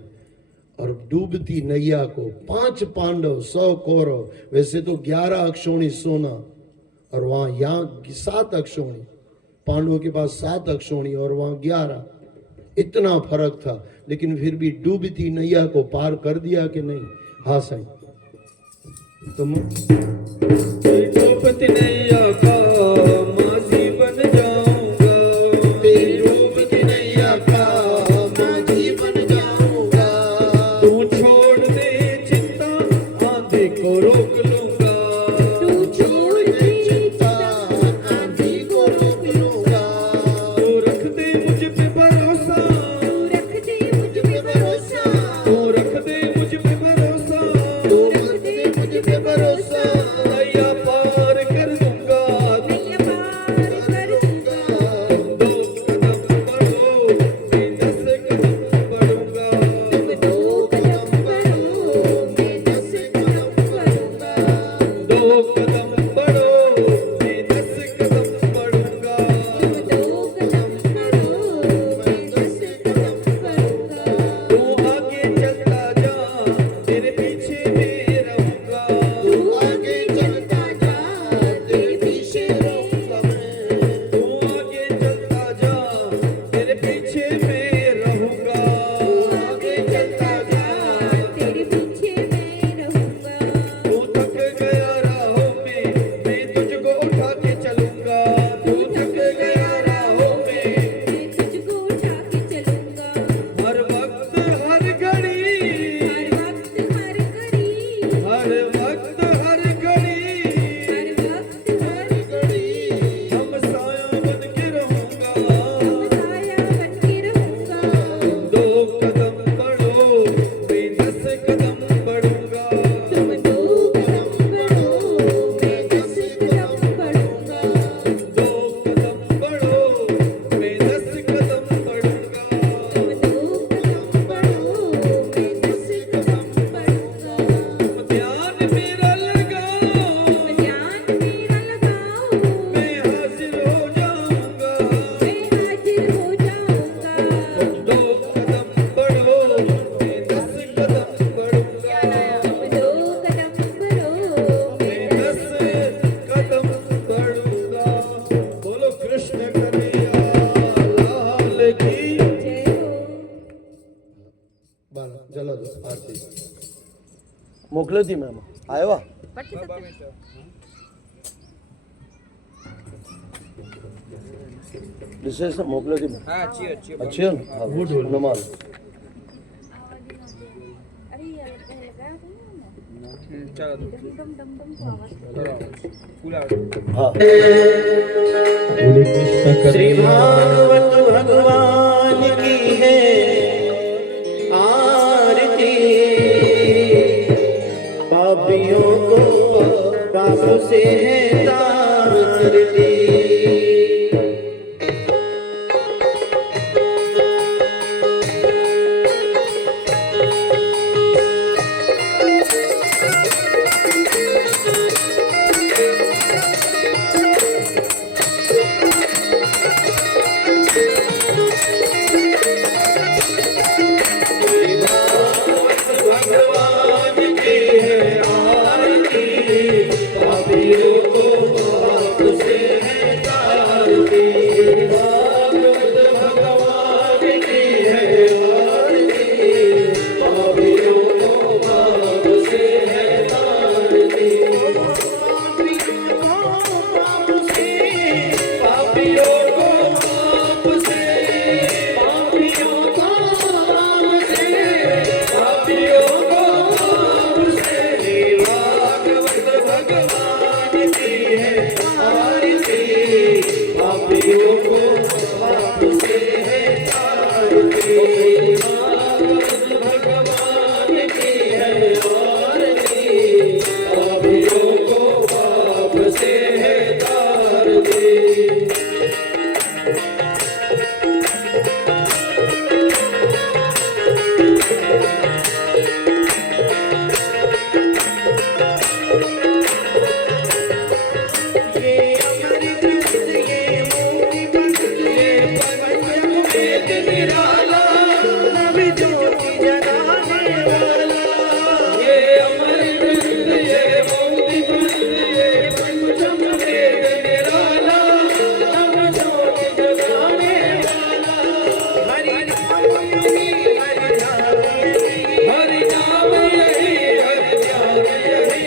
और डूबती नैया को 5 पांडव 100 कौरव, वैसे तो 11 अक्षौणी सोना और वहां यहाँ 7 अक्षौणी, पांडवों के पास 7 अक्षौणी और वहां 11, इतना फर्क था, लेकिन फिर भी डूबती नैया को पार कर दिया कि नहीं। हाँ साईं, तुम द्रौपदी नैया का माझी बन जाऊंगा, तेरी द्रौपदी नैया का माझी बन जाऊंगा। तू छोड़ दे चिंता आंधी को रोक लूंगा, तू छोड़ दे चिंता आंधी को रोक लूंगा। तू रख दे मुझ पे भरोसा, रख दे मुझ पे भरोसा, तू रख दे मुझ पे भरोसा, तू रख दे मुझ पे भरोसा। नैया पार कर दूंगा, नैया पार कर दूंगा। दो कदम बढ़ो मैं 10 कदम बढ़ूंगा, तुम 2 कदम बढ़ो मैं 10 कदम बढ़ूंगा। 2 कदम बढ़ो मैं 10 कदम बढ़ूंगा। तुम 2 कदम बढ़ो मैं 10 कदम बढ़ूंगा। तू आगे चलता जा तेरे पीछे मैं रहूंगा, तू आगे चलता जा तेरे पीछे रहूंगा मैं। तू आगे चलता जा तेरे पीछे मैं रहूंगा, आगे चलता जा तेरे पीछे मैं रहूंगा। तू थक गया राहों में मैं तुझको उठा के चलूंगा, तू थक गया राहों में मैं तुझको उठा के चलूंगा। हर वक्त हर घड़ी, हर वक्त हर घड़ी, हर वक्त हर घड़ी हर वक्त हर घड़ी हम साया बन के रहूंगा। साया बन के रहूंगा। 2 कदम बढ़ो मैं 10 कदम बढ़ूंगा, तुम 2 कदम बढ़ो मैं 10 कदम बढ़ूंगा। 2 कदम बढ़ो मैं 10 कदम बढ़ूंगा। तुम 2 कदम बढ़ो मैं 10 कदम बढ़ूंगा। ध्यान मेरा लगाओ ध्यान मेरा लगाओ मैं हाजिर हो जाऊंगा, मैं हाजिर हो जाऊंगा। 2 कदम बढ़ो मैं 10 कदम बढ़ूंगा, तुम 2 कदम बढ़ो मैं 10 कदम बढ़ूंगा। बोलो कृष्ण कन्हैया लाल की जय हो। बाळा जला दो आरती मोकलो ती मॅम आयवा विशेष मोकलो ती अच्छी हो ना हाँ, नमाज अरे यार लगा डम डम डम तो आवाज हाँ बोले कृष्ण श्री कन्हैया भागवत भगवान की है आरती पापियों को पाप से है तारती भगवान की है आरती पापियों को पाप से है तारती भागवत भगवान की है आरती पापियों को पाप से है तारती पापियों को पाप से पापियों को पाप से पापियों को पाप से भागवत भगवान की है आरती पापियों को पाप से है तारती भागवत भगवान की है आरती पापियों को पाप से है तारती ये अमृत ये मोती बंद ये पंचम वेद निराला नव ज्योति जगाने वाला ये अमृत ये मोती बंद ये पंचम वेद निराला नव ज्योति जगाने वाला हरि नाम यही हरि नाम यही हरि नाम यही हरि ध्यान यही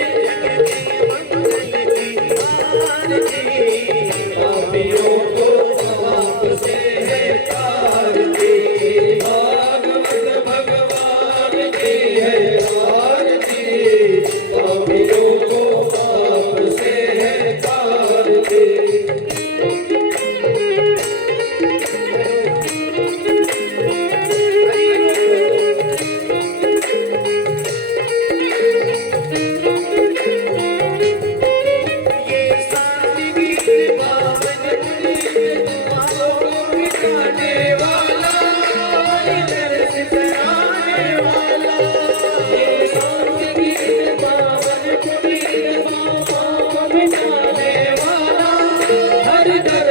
हरि घर